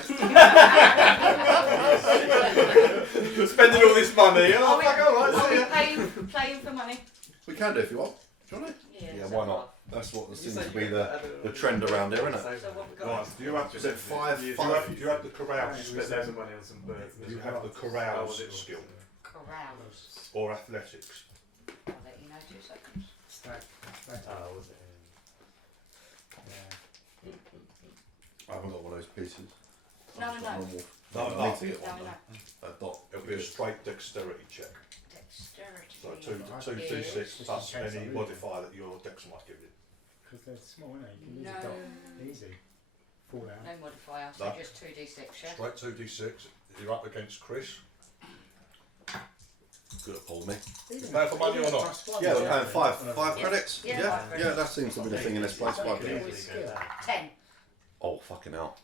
Spending all this money. Are we playing for money? We can do if you want. Do you want it? Yeah, why not? That's what seems to be the trend around here, isn't it? So what we got? Right, do you have Is it five? do you have the corral skill? Spend loads of money on some birds. Do you have the corrals skill Corrals. or athletics? I'll let you know 2 seconds. Stack. Oh, was it? I haven't got one of those pieces. No. I've just got normal. No, I no. need to get one No. though. A dot. It'll be a straight dexterity check. Dexterity. So 2d6 plus any modifier that your dex might give you. Because they're small, isn't it? You can use No. a dot. Easy. Fall down. No modifier, so No. just 2d6, yeah? Straight 2d6. You're up against Chris. Good at pool, me. You paying for money or not? Yeah, we're paying five Yeah. credits. Yeah, Yeah, 5 credits. that seems to be the thing in this place. 5 credits. 10. Oh, fucking hell.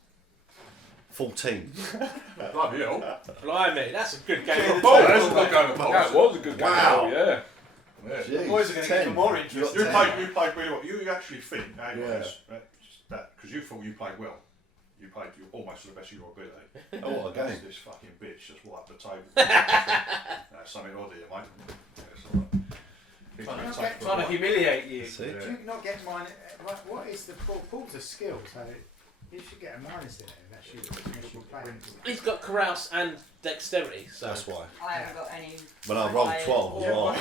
14. Bloody hell. Blimey, that's a good game of Oh, pool. that's a good game of That pool. was a good game. Wow. Oh, yeah. Yeah. Jeez, Boys are going to get 10. even more You interested. You got played really well. You actually think, hang on, Yeah. just that because you thought you played well. You played almost to the best of your ability. Oh, what a game. This fucking bitch just wiped the table. That's something odd here, mate. Trying to humiliate you. See? Do you not get mine? What is the pool's a skill? So you should get a minus in it. And that's you playing. He's got carouse and dexterity, so That's why. I haven't got any. But I rolled 12 as well. I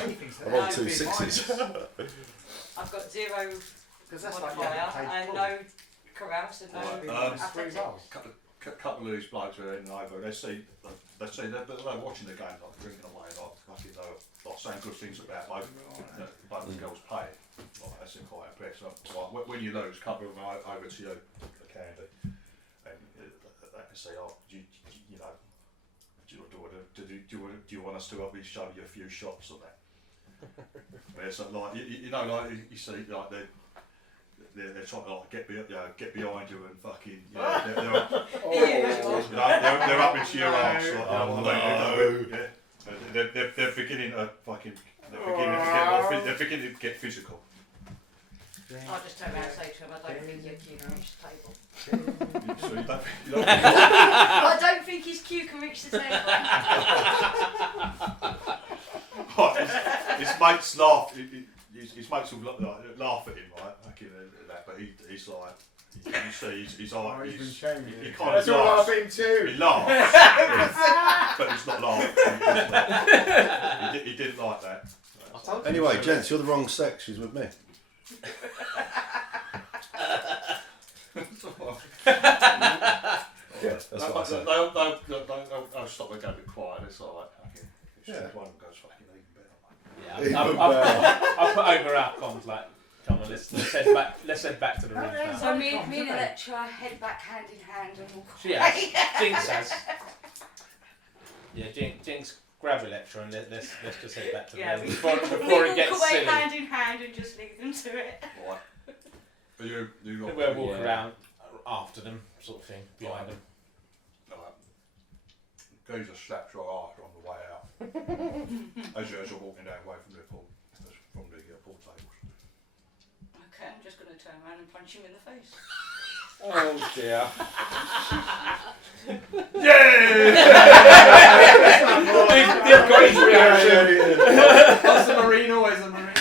rolled two No, sixes. I've got 0 Because that's like you modifier haven't played and pool. no carouse and no Three athletics. rolls. Couple of these blokes are in over. They see they're watching the game, like drinking away, like saying good things about both the girls play. Like, that's quite impressive. Like, when you lose, a couple of them over to you, the candy, and they can say, "Oh, do you want us to help you show you a few shots of that?" Where it's like you see, like they're trying to like get behind you and fucking they're up into your arse. They're beginning to fucking they're beginning to get physical. I'll just turn around and say to him, I don't think you're cute can reach the table. So you don't I don't think his cue can reach the table. his mates laugh. His mates will laugh at him, right? But he's like, you see, he's like, he kind of That's all laughs. I've been too. He laughs, but he's not laughing. He didn't like that. Anyway, gents, you're the wrong sex. She's with me. Yeah, that's what I said. They'll stop and go a bit quiet. It's all right. Yeah. One of them goes fucking even better. yeah, I'll put over our comms like, come on, let's head back to the room now. So me and Elektra head back hand in hand and walk She has. Jinx has. Yeah, Jinx, grab Elektra and let's just head back to the room before we it gets walk away silly. hand in hand and just leave them to it. Right. Are you got We'll walk around after them, sort of thing, behind them. Geezer slaps your arse on the way out. as you're walking down away from the pool pool tables. Okay, I'm just going to turn around and punch him in the face. Oh dear. They've got his reaction. What's the marine? Always a marine.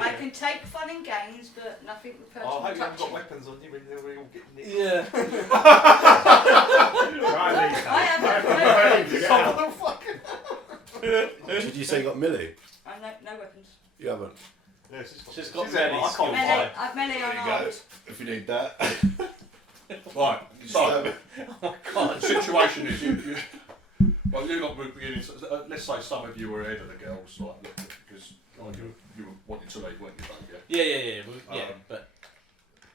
I can take fun and gains, but nothing with I personal hope you haven't got touching. weapons on you when we're all getting nicked. Yeah. I haven't. Did you say you got Millie? No weapons. You haven't. Yeah, She's got melee. melee I can't skills. fight. I've melee There you go. unarmed. If you need that. Right. So God. the situation is you well, you're not beginning. Let's say some of you were ahead of the girls, like because you were wanting to leave, weren't you? Yeah. But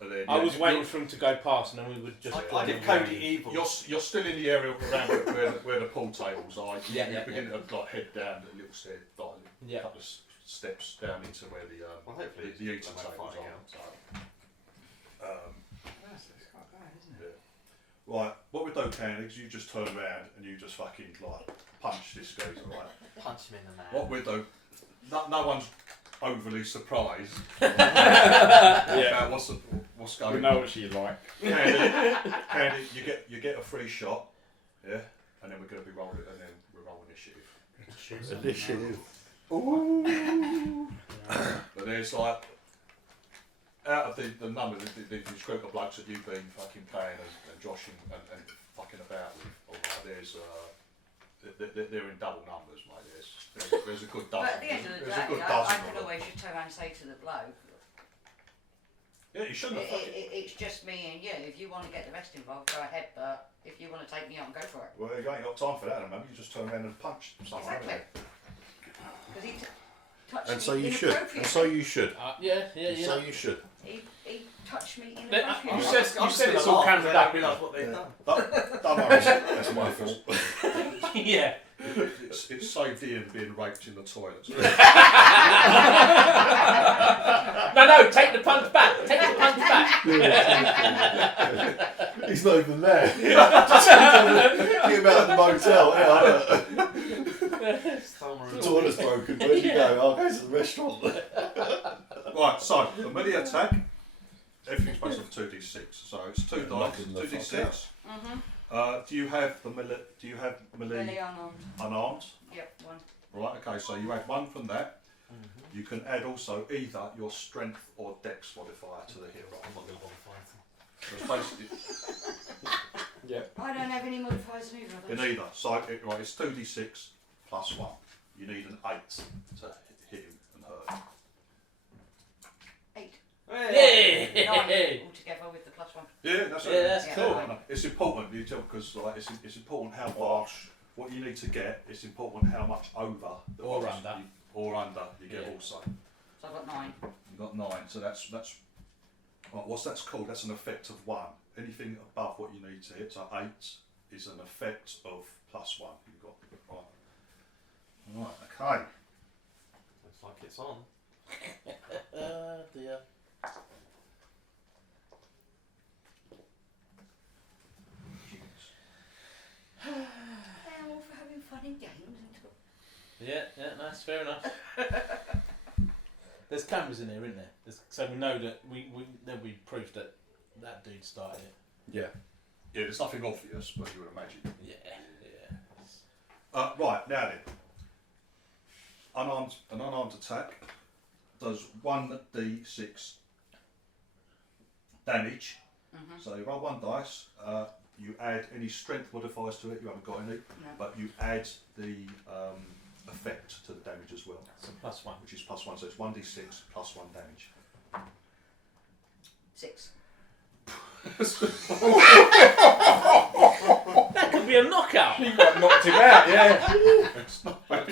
And then, I was waiting for him to go past, and then we would just. I did Cody evil. You're still in the area around where the pool tables are. Yeah. You're beginning to like head down a little step, like a Yeah. couple of steps down into where the Well, hopefully the eating they won't tables fight are. again. So, right, what we do, Candy, is you just turn around and you just fucking like punch this geezer, right? Punch him in the mouth. What we do, no one's overly surprised Yeah. about what's going We on. know what she's like. Candy, you get a free shot, yeah, and then we're going to be rolling, and then we're rolling initiative. Initiative. But there's like, out of the number, the group of blokes that you've been fucking playing and joshing and fucking about with, alright, there's they're in double numbers, mate. There's a good dozen. But at the end of the There's day, a good I dozen can of them. always just turn around and say to the bloke, Yeah, you shouldn't have fucking. it's just me and you. If you want to get the rest involved, go ahead. But if you want to take me on, go for it. Well, you ain't got time for that, remember? You just turn around and punch someone. Exactly. Because he touched And me so you should. inappropriately. And so you should. Yeah. So you should. He touched me You inappropriately. said it's all camped up. Realise what they've done. Don't worry, that's my fault. Yeah. It's saved Ian being raped in the toilet. No, take the punch back. Take the punch back. He's not even there. Came out of the motel. The toilet's broken. Where'd you go? I'll go to the restaurant. Right, so the melee attack everything's based off 2d6. So it's 2 dice, knocking the 2d6. Mhm. Do you have the melee? Do you have melee Melee unarmed. unarmed? Yep, 1. Right. Okay. So you add 1 from that. You can add also either your strength or dex modifier to the hit roll. I'm not going to bother fighting. So it's basically I don't have any modifiers in either of in those. either. So right, it's 2d6 plus 1. You need an 8 to hit him and hurt him. 8. Hey! 9 altogether with the +1. Yeah, that's Yeah, it. that's cool. I know. It's important, you tell, because like it's important how far what you need to get. It's important how much over the Or box under. you get Yeah. also. So I've got 9. You've got 9, so that's right, what's that's called? That's an effect of 1. Anything above what you need to hit, so 8 is an effect of +1. You've got right. Okay. Looks like it's on. Dear. All for having fun in games. Yeah, that's fair enough. There's cameras in there, isn't there? So we know that there'll be proof that dude started it. Yeah. Yeah, there's nothing obvious, but you would imagine. Yeah. Right, now then. An unarmed attack does 1d6 damage. So you roll 1 dice, you add any strength modifiers to it, you haven't got any, but you add the effect to the damage as well. So +1. Which is +1, so it's 1d6 plus 1 damage. 6. That could be a knockout. You got knocked him out, yeah. It's not bad.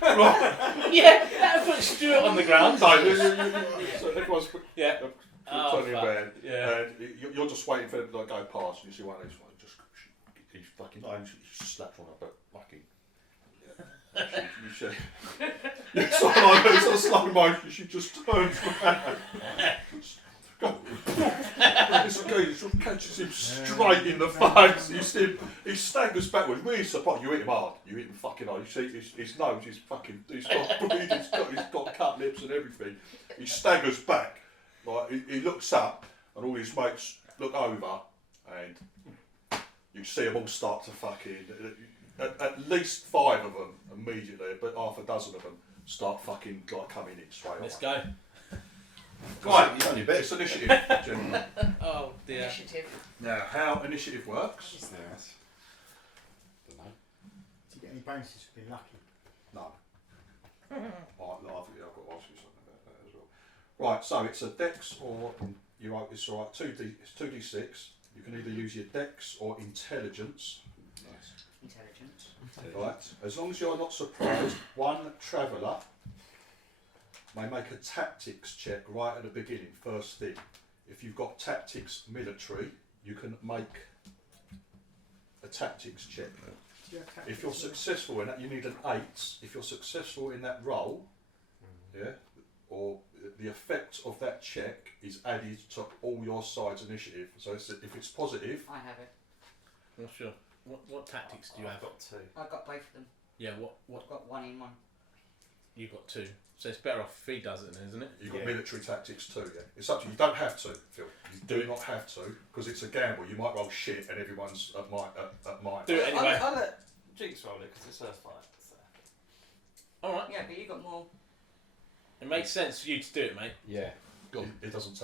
Right. Yeah, that would put Stuart on the ground. So everyone's Yeah. turning fuck. around, Yeah. and you're just waiting for them to go past, and you see one of these ones just he's fucking he slaps on her, but fucking you see it's sort of like it's a slow motion. She just turns around. This guy sort of catches him straight in the face. You see him, he staggers backwards. Really surprised. You hit him hard. You hit him fucking hard. You see his nose is fucking. He's got bleeding. He's got cut lips and everything. He staggers back. Like he looks up, and all his mates look over, and you see them all start to fucking. At least 5 of them immediately, but half a dozen of them start fucking like coming in straight away. Let's go. Right, You've done your bit. it's initiative, gentlemen. Oh dear. Initiative. Now, how initiative works? Yes. Don't know. Do you get any bonuses for being lucky? No. I've got to ask you something about that as well. Right, so it's a dex or it's all right. 2d6. You can either use your dex or intelligence. Intelligence. Right. As long as you're not surprised, one traveller may make a tactics check right at the beginning, first thing. If you've got tactics military, you can make a tactics check. If you're successful in that, you need an 8. If you're successful in that roll, yeah, or the effect of that check is added to all your side's initiative. So if it's positive, I have it. Not sure. What tactics do you I've have? got 2. I've got both of them. Yeah. What? I've got 1 in 1. You got 2. So it's better off if he does it, then, isn't it? you've got military tactics too, yeah. It's up to you. You don't have to, Phil. You do not have to, because it's a gamble. You might roll shit and everyone's at mine. Do it anyway. I'll let Jinx roll it because it's her fight. So. All right. Yeah, but you got more. It makes sense for you to do it, mate. Yeah. It doesn't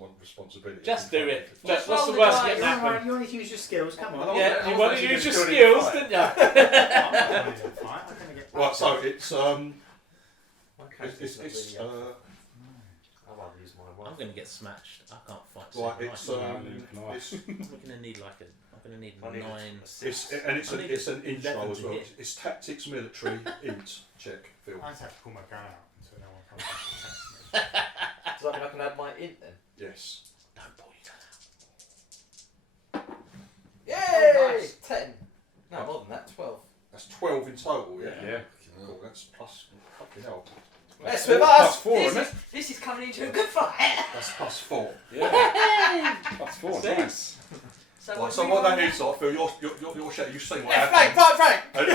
want responsibility. Just do it. Look, Just what's roll the the worst dice. that can happen? You wanted to use your skills, come on. Yeah, you want to use your gonna do it in skills, fight. didn't you? I'm not going to get Right, so it's Okay. it's I'd rather use my I'm going to get smashed. I can't fight. right. It's It's I'm going to need I'm going to need I need 9. it's an intro 11 as to well. hit. It's tactics military int check, Phil. I just have to pull my gun out so no one comes up and attacks me. Does that mean I can add my int then? Yes. Don't pull your gun out. Yay! Oh, nice. 10. No, more than that. 12. That's 12 in total. Yeah. Yeah. Cool. That's plus fucking hell. Mess with Plus us. 4, isn't it? This is coming into a good fight. That's plus 4. Yeah. Plus 4. See? Nice. Right, so what that is, Phil, you're shaking. You've seen what Yeah, happened. Frank. And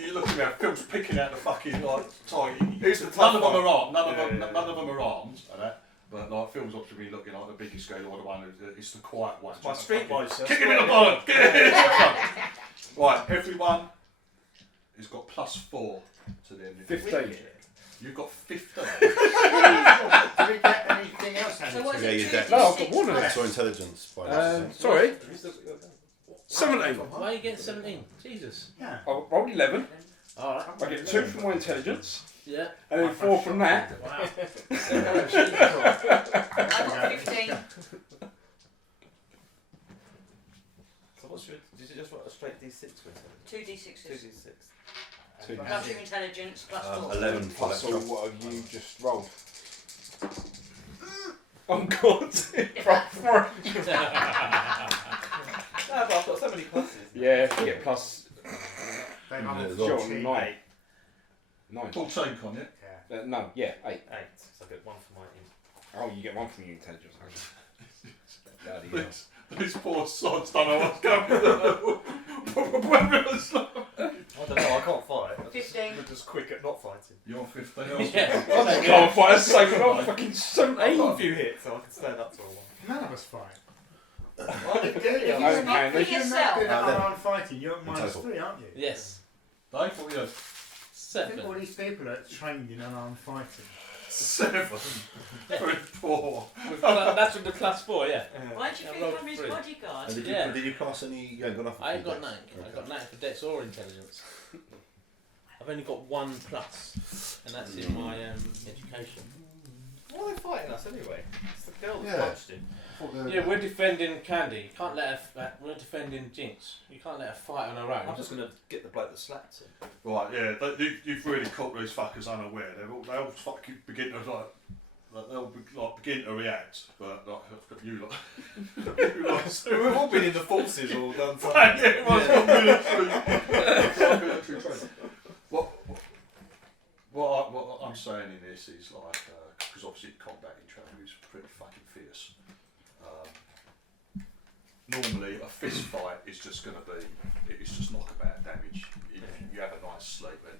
you're looking around. Phil's picking out the fucking like target. Who's the None tough of them one? are armed. None Yeah, of them are armed. And that. But like Phil's obviously looking like the biggest scale or the one it's the quiet one. It's my streetwise. Kick him in the bollock! Get him in the bollock! Right, everyone has got +4 to the end of 15. You've got 15. Do we get anything else? So what is Yeah, it? you get- No, I've got one of That's or intelligence. By Sorry, 17. Why are you getting 17? Jesus. Yeah. I rolled 11. Alright. I get 2 from my intelligence, Yeah. and then 4 from that. Wow. I got 15. So what's your? Did you just want a straight D6 for intelligence? 2 d6s. 2D6. Plus your intelligence, plus 4. 11 So plus. what have you just rolled? Oh God! No, but I've got so many pluses. Yeah, if you get plus Then Yeah, I'm there's Sure, 14. 9. 9. 14 con it. Yeah. No, yeah, 8. 8. So I get 1 for my Oh, you get 1 from your intelligence. Bloody hell. These poor sods don't know what's going on. I don't know, I can't fight. 15. We're just quick at not fighting. You're 15. Yeah. I can't fight a safe one. Fucking I've 17. got a few hits, so I can stand up to a one. None of us fight. If Okay. you're not for If you're not yourself, good at then- unarmed fighting, you're at In total. -3, aren't you? Yes. Dave, what were you? I think all 7. these people are trained in unarmed fighting. 7. 4. That's with the +4, yeah. why don't you I pick rolled from his 3. bodyguard? And Yeah. did you pass any? You ain't got nothing. I ain't for got dex? 9. I Okay. got 9 for dex or intelligence. I've only got 1 plus, and that's in my education. Why are they fighting us anyway? It's the girl that Yeah. punched him. Yeah, we're defending Candy. You can't let her. We're defending Jinx. You can't let her fight on her own. I'm just going to get the bloke that slapped him. Right, yeah, you've really caught these fuckers unaware. They all fucking begin to begin to react, but you lot. We've all been in the forces all done time. What I'm saying in this is like, because obviously combat in training is pretty fucking fierce. Normally a fist fight is just going to be, it's just knockabout damage. If you have a night's sleep, and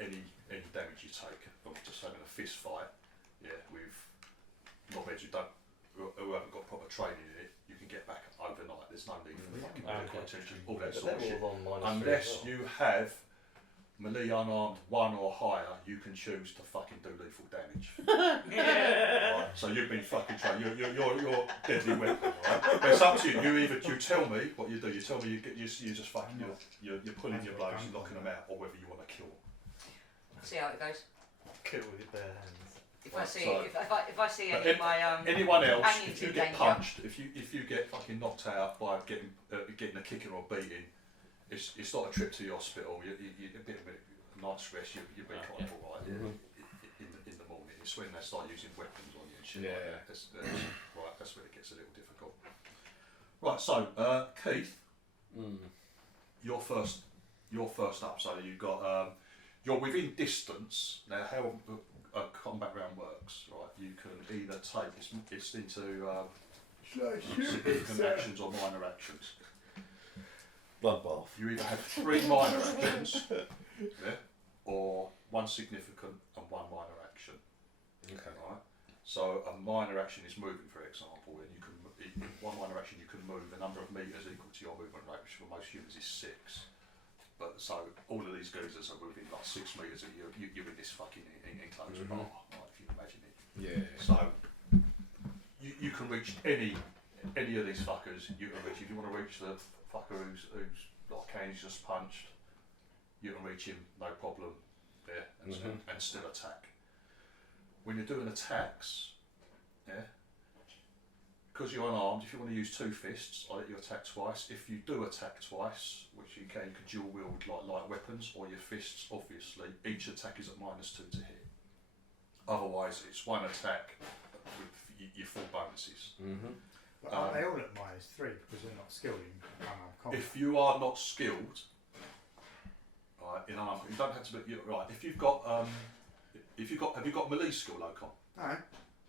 any damage you take from just having a fist fight, yeah, with knobheads who haven't got proper training in it, you can get back overnight. There's no need for fucking medical attention, all that But sort of they're shit. all on -3 Unless as well. you have melee unarmed 1 or higher, you can choose to fucking do lethal damage. Right, so you've been fucking trained. You're deadly weapon, right? But it's up to you. You tell me what you do. You tell me you just fucking you're pulling your blows, you're knocking them out, or whether you want to kill. See how it goes. Kill with bare hands. If I see, So- if I see But any of my Anyone else, companions if you in get danger. punched, if you get fucking knocked out by getting a kicking or beating, it's not a trip to the hospital. You a bit of a night's rest. You'll be quite alright in the morning. It's when they start using weapons on you and shit like Yeah. that. That's where it gets a little difficult. Right, so Keith, you're first up. So you've got you're within distance now. How a combat round works, right? You can either take it's into significant actions or minor actions. Bloodbath. You either have 3 minor actions, yeah, or 1 significant and 1 minor action. Okay. Right. So a minor action is moving, for example, and you can in 1 minor action you can move a number of meters equal to your movement rate, which for most humans is 6. But so all of these geezers are within like 6 meters of you. You're in this fucking enclosed bar, right, if you can imagine it. Yeah. So you can reach any of these fuckers. You can reach if you want to reach the fucker who's like Kane's just punched. You can reach him, no problem. Yeah, and still attack. When you're doing attacks, yeah, because you're unarmed, if you want to use 2 fists, I'll let you attack twice. If you do attack twice, which you can dual wield like light weapons or your fists, obviously, each attack is at -2 to hit. Otherwise, it's 1 attack with your full bonuses. But are they all at -3 because they're not skilled in unarmed combat? If you are not skilled, right, in unarmed, you don't have to be right. If you've got, have you got melee skill, Locom? No.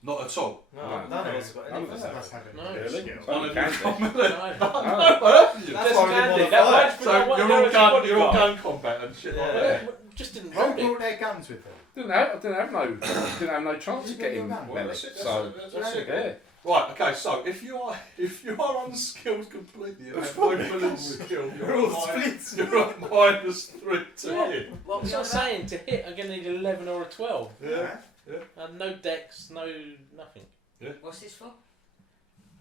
Not at all. No, none of us got None of anything. us None of us have any No, melee really? skill. None of you Candy. got melee. No. That's why we didn't That's want to Candy. fight. That So you're all gun combat and shit like that. just didn't Who roll it. brought their guns with them? Didn't have no chance of getting Well, melee. that's it, So that's it. yeah. Right, okay, so if you are unskilled completely and have no melee skill, you're at -3 to hit. What was So I'm on about? saying to hit, I'm going to need 11 or a 12. Yeah. No dex, no nothing. What's this for?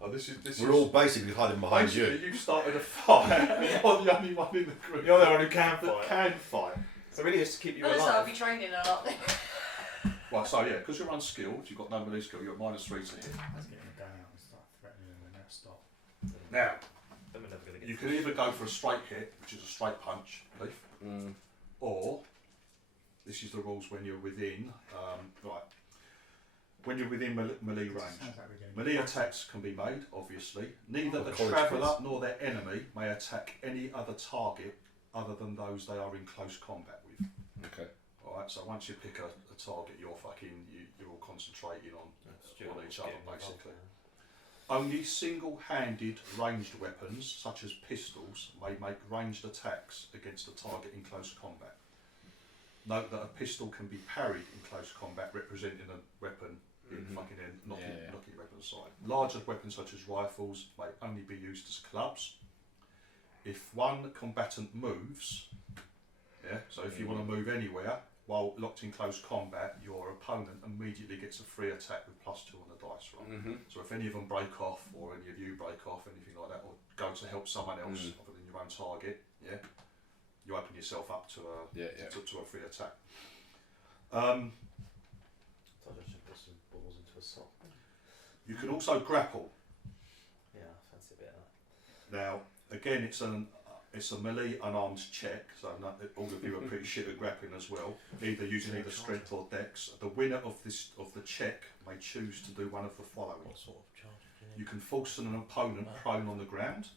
Oh, this We're all basically hiding behind you. basically you started a fight. And you're the only one in the group. You're the one who can that fight. can fight. So really is to keep you Oh, so I'll alive. be training a lot then. Right, so yeah, because you're unskilled, you've got no melee skill, you're at -3 to hit. Let's get the gun out and start threatening them and they'll stop. Now, Then we're never going to get you can either go for a straight hit, which is a straight punch, Leaf, or this is the rules when you're within. When you're within melee range. Sounds like we're getting Melee attacks can be made, obviously. Neither the college traveller kids. nor their enemy may attack any other target other than those they are in close combat with. Okay. Alright, so once you pick a target, you're all concentrating on each other, basically. Only single-handed ranged weapons, such as pistols, may make ranged attacks against a target in close combat. Note that a pistol can be parried in close combat, representing a weapon in knocking your weapon aside. Larger weapons such as rifles may only be used as clubs. If one combatant moves, so if you want to move anywhere while locked in close combat, your opponent immediately gets a free attack with +2 on the dice roll. So if any of them break off, or any of you break off, anything like that, or go to help someone else other than your own target, you open yourself up to a free attack. I should put some balls into a sock. You can also grapple. Yeah, I fancy a bit of that. Now, again, it's a melee unarmed check, so all of you are pretty shit at grappling as well. Using either strength or dex. The winner of the check may choose to do one of the following. What sort of charge do you need? You can force an opponent prone on the ground.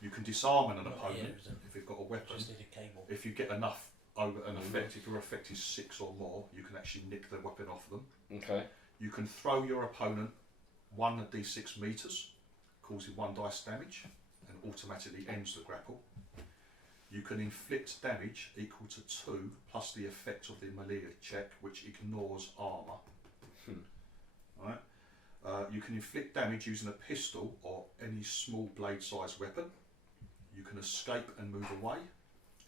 You can disarm an opponent if you've got a weapon. Just need a cable. If you get enough over an effect, if your effect is 6 or more, you can actually nick the weapon off them. Okay. You can throw your opponent 1d6 meters, causing 1 dice damage, and automatically ends the grapple. You can inflict damage equal to 2 plus the effect of the melee check, which ignores armour. Right? You can inflict damage using a pistol or any small blade-sized weapon. You can escape and move away,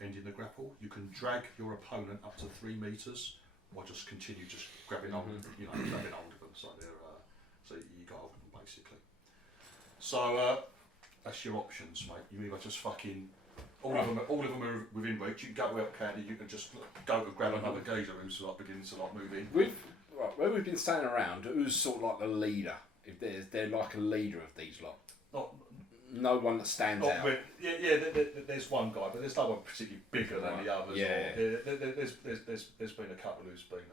ending the grapple. You can drag your opponent up to 3 meters, or just continue grabbing hold, grabbing hold of them. So so you got hold of them basically. So that's your options, mate. You either just fucking all of them are within reach. You can go out candy. You can just go to grab another geezer who's beginning to move in. Where we've been standing around, who's sort of like the leader? If they're like a leader of these lot. No one that stands out. There's one guy, but there's no one particularly bigger than the others. There's been a couple who's been,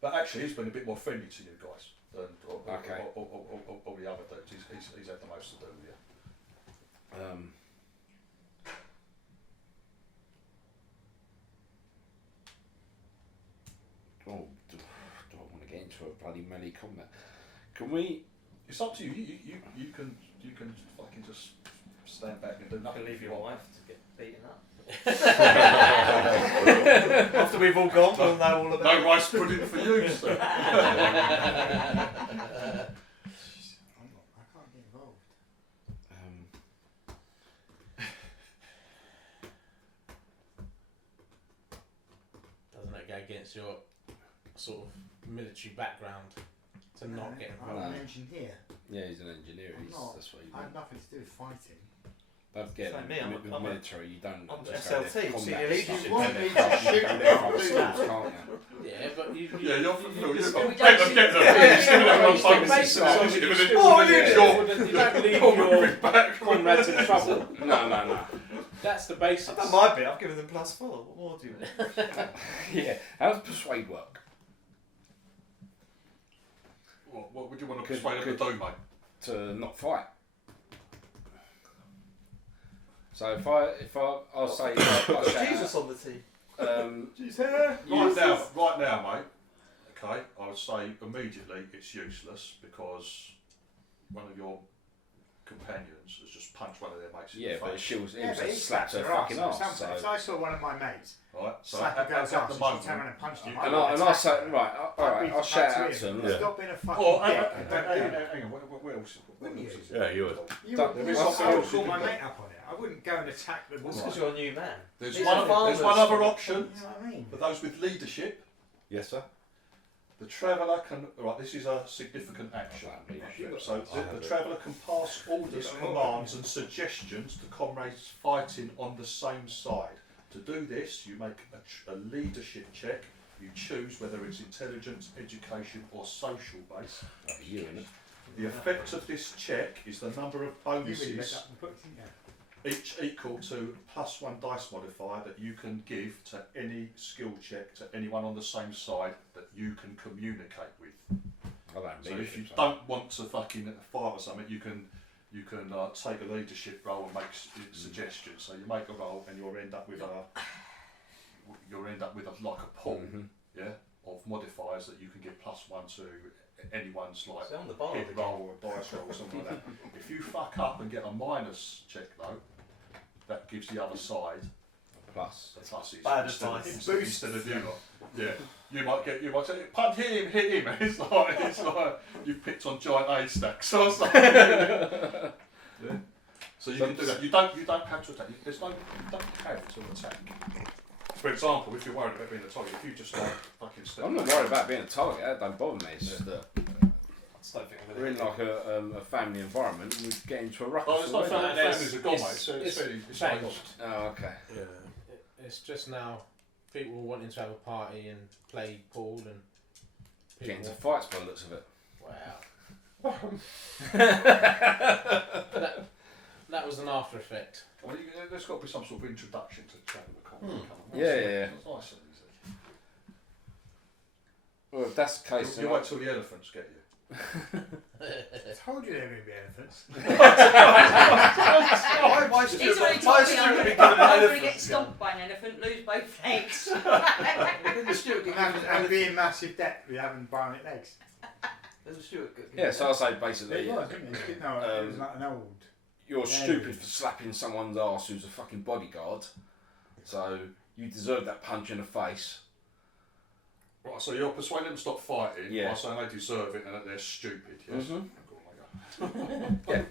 but actually he's been a bit more friendly to you guys than all the other dudes. He's had the most to do with you. Do I want to get into a bloody melee combat? Can we? It's up to you. You can fucking just stand back and do You nothing. can leave your wife to get beaten up. After we've all gone, we'll know all about No rice pudding for you, sir. I can't get involved. Doesn't it go against your sort of military background to not get I'm involved? an engineer. Yeah, he's an engineer. I'm not. That's what he I had nothing to do with fighting. Don't get Like it. me, I'm With a- military, you don't. I'm just SLT, go there for senior combat leadership. stuff. You want me to You shoot can me? do I'll do schools, that. can't you? Yeah, but you Yeah, you're from Phil. You've got We get don't them. Yeah, You're still you not still focusing basic on knowledge, it. you But still it's- within it. You don't leave your comrades in trouble. No. That's the basics. I've done my bit, I've given them +4. What more do you want? Yeah. How does persuade work? What would you want to persuade them to do, mate? To not fight. So if I'll say Jesus on the team. She's here. Right now, mate. Okay, I would say immediately it's useless because one of your companions has just punched one of their mates in Yeah, the but face. she was, Yeah, it but he was slapped her her fucking arse. arse. So. If I saw one of my mates Right, so slap a girl's at arse the and moment, she turned around and punched him, And I said, right, alright, I'll shout out to him. Stop being a fucking oh, dick. hang on, what else? Wouldn't you? Yeah, you would. There is I something would else you call my can do. mate up on it. I wouldn't go and attack the woman. Because you're a new man. There's These one are farmers. other option You know what I mean? for those with leadership. Yes, sir. The traveller can, right, this is a significant action. So the traveller can pass orders, commands and suggestions to comrades fighting on the same side. To do this, you make a leadership check. You choose whether it's intelligence, education or social based. The effect of this check is the number of You really made bonuses, that book, didn't you? each equal to +1 dice modifier that you can give to any skill check to anyone on the same side that you can communicate with. So if you don't want to fucking fight or something, you can take a leadership role and make suggestions. So you make a roll and you'll end up with like a pool, yeah, of modifiers that you can give +1 to anyone's like So on the bar hit again. roll or a dice roll or something like that. If you fuck up and get a minus check though, that gives the other side Plus. the pluses Bad instead of, advice. instead of you lot. Yeah, you might say punch hit him. It's like you've picked on giant A stacks or something. Yeah. So you can do that. You don't have to attack. You don't have to attack. For example, if you're worried about being a target, if you just like fucking step. I'm not worried about being a target, that don't bother me. It's just that I just don't think I'm we're in like a family environment and we get into a ruckus. Oh, it's not already. families are gone, mate. So it's changed. Oh, okay. Yeah. It's just now people wanting to have a party and play pool and Get into fights by the looks of it. Wow. that was an after effect. Well, there's got to be some sort of introduction to travel. Yeah. It's nice and easy. Well, if that's the case, You wait till the elephants get you. I told you they were going to be elephants. Why He's should already why told me should I'm we going be given an to elephant? get stomped by an elephant, lose both legs. Didn't the steward get given an And elephant? be in massive debt with having bionic legs. Didn't the steward get given yeah, an so I'll say basically, It was, didn't it? No, it was like an old. you're stupid for slapping someone's arse who's a fucking bodyguard. So you deserve that punch in the face. Right, so you're persuading them to stop fighting Yeah. by saying they deserve it and that they're stupid, yes? Mhm. Yeah.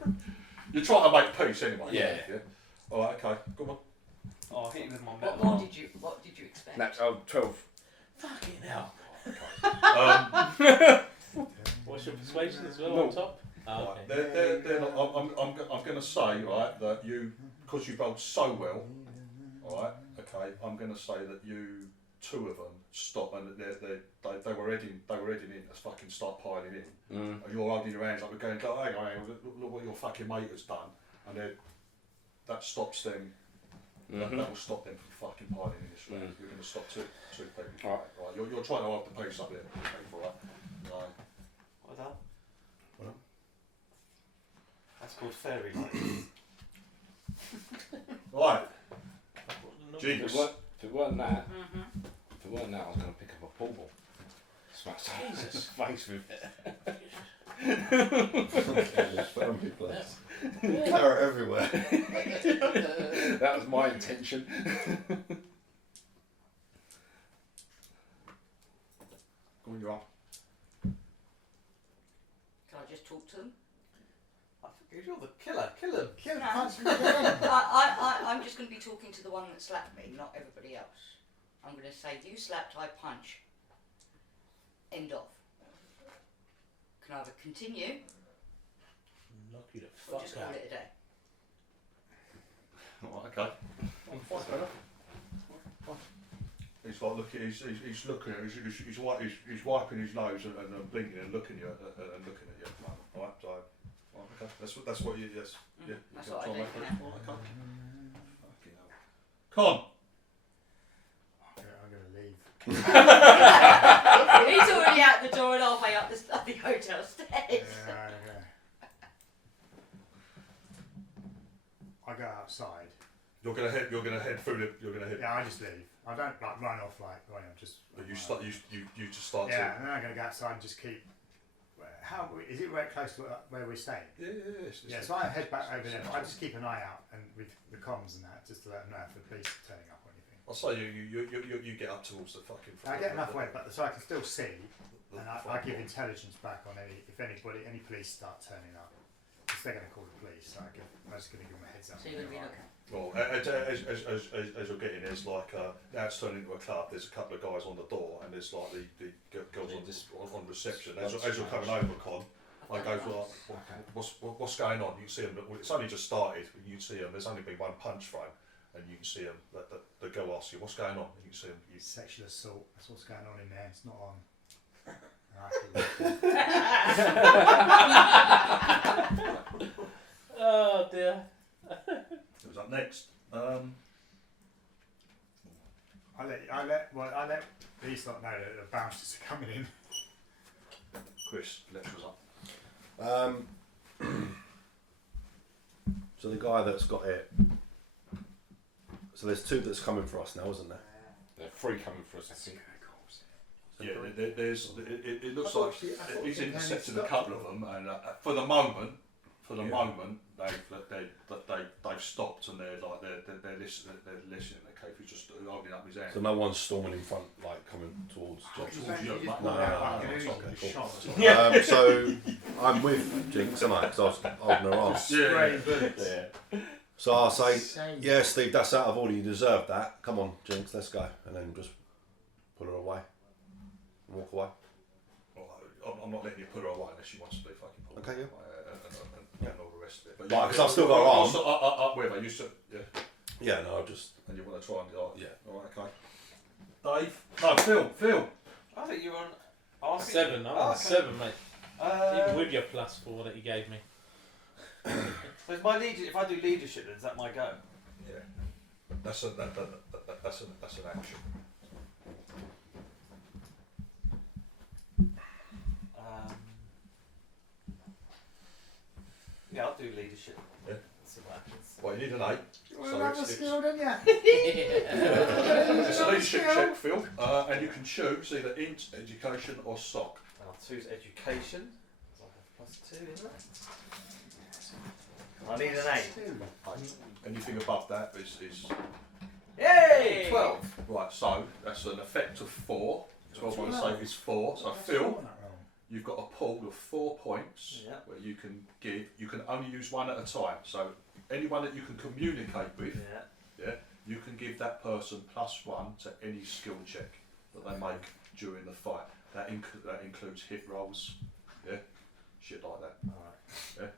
You're trying to make peace anyway. Yeah. Alright, okay, come on. Oh, I hit you with my What metal. did you expect? That's 12. Fucking hell. What's your persuasion as well on top? Oh, Right, they're not, I'm going to say, right, that you, because you rolled so well, alright, okay, I'm going to say that you, two of them, stop and they were heading in to fucking start piling in. And you're holding your hands up, we're going, hang on, look what your fucking mate has done. And that stops them, that will stop them from fucking piling in this round. You're going to stop two people. Alright. Right, you're trying to hold the peace up there, people, right? Right. Well done. Well. That's called fairy lights. Right. If Jinx. it weren't that, Mm-hmm. I was going to pick up a pool ball. Smash Jesus face with it. Family place. Carrot everywhere. That was my intention. Go on, you're up. Can I just talk to them? I think you're the killer. Kill him. Kill No. punch me again. I'm just going to be talking to the one that slapped me, not everybody else. I'm going to say, you slapped, I punch. End of. Can I either continue Knock you the or fuck just call out. it a day? Alright, okay. Fine, fair enough. Fine. He's like looking. He's looking. He's wiping his nose and blinking and looking at you at the moment. All right, so okay. That's what you. Yes. Yeah. That's you what I can do, make it. yeah. All right, okay. Fucking hell. Con. I'm going to leave. He's already out the door and halfway up the hotel stairs. I go outside. You're gonna head through the. You're gonna head. Yeah, I just leave. I don't like run off like I'm just. But you just start. Yeah, and then I'm going to go outside and just keep how is it right close to where we're staying? Yeah. So I head back over there. But I just keep an eye out and with the comms and that, just to let them know if the police are turning up or anything. I'll say you get up towards the fucking. I get enough weight, but so I can still see, and I give intelligence back on any police start turning up. Because they're going to call the police, so I'm just going to give them a heads up. So you're going to be looking. Well, as you're getting, there's like now it's turned into a club. There's a couple of guys on the door, and there's like the girls on reception. As you're coming over, Con, I go like, what's going on? You can see them. It's only just started. But you can see them. There's only been one punch thrown, and you can see them. The girl asks you, "What's going on?" And you can see them. Sexual assault. That's what's going on in there. It's not on. Oh dear. Who's up next? I let police not know that the bouncers are coming in. Chris, Elektra's up. So the guy that's got it. So there's 2 that's coming for us now, isn't there? There are 3 coming for us, I think. Yeah, it looks like he's intercepted a couple of them, and for the moment, they've stopped and they're listening. Okay, if he's just holding up his hand. So no one's storming in front, like coming towards Josh. No. So I'm with Jinx, am I? Because I was holding her arm. Yeah. So I'll say, yeah, Steve, that's out of order. You deserve that. Come on, Jinx, let's go. And then just pull her away. And walk away. Well, I'm not letting you put her away unless she wants to be fucking pulled. Okay, yeah. And all the rest of it. But Because I've still got her arm. Up with her, Yeah, no, I'll just. And you want to try and. Yeah. Alright, okay. Dave? No, Phil. I think you're on 7. I'm on 7, mate. Even with your +4 that you gave me. So is my if I do leadership, then is that my go? Yeah. That's an action. Yeah, I'll do leadership. Yeah. See what happens. Well, you need an 8. Well, that's a skill, don't you? It's a leadership check, Phil, and you can choose either int, education, or stock. I'll choose education. So I have +2 in that. I need an 8. Anything above that is Yay! 12. right. So that's an effect of 4. 12 on the save is 4. So Phil, you've got a pool of 4 points where you can give. You can only use one at a time. So anyone that you can communicate with, you can give that person +1 to any skill check that they make during the fight. That includes hit rolls, shit like that. Alright. Yeah.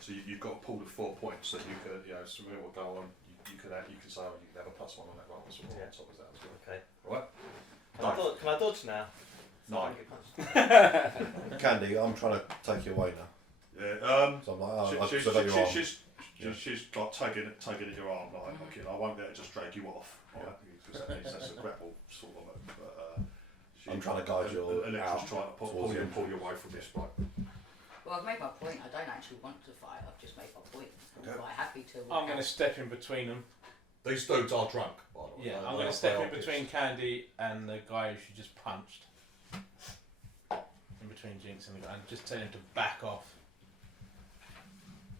So you've got a pool of 4 points that you can, something will go on. You can say, oh, you can have a +1 on that roll, so on top of that as well. Okay. Right. Can I dodge now? No. Candy, I'm trying to take you away now. Yeah. So I'm like, she's your arm. she's like tugging at your arm, like okay, I won't be able to just drag you off, right? Because that's a grapple sort of move. But I'm trying to guide you Electra's out trying to pull you away from this, right? Well, I've made my point. I don't actually want to fight. I've just made my point. I'm quite happy to. I'm going to step in between them. These dudes are drunk, by the way. Yeah, I'm going to step in between Candy and the guy who she just punched. In between Jinx and the guy, and just tell him to back off.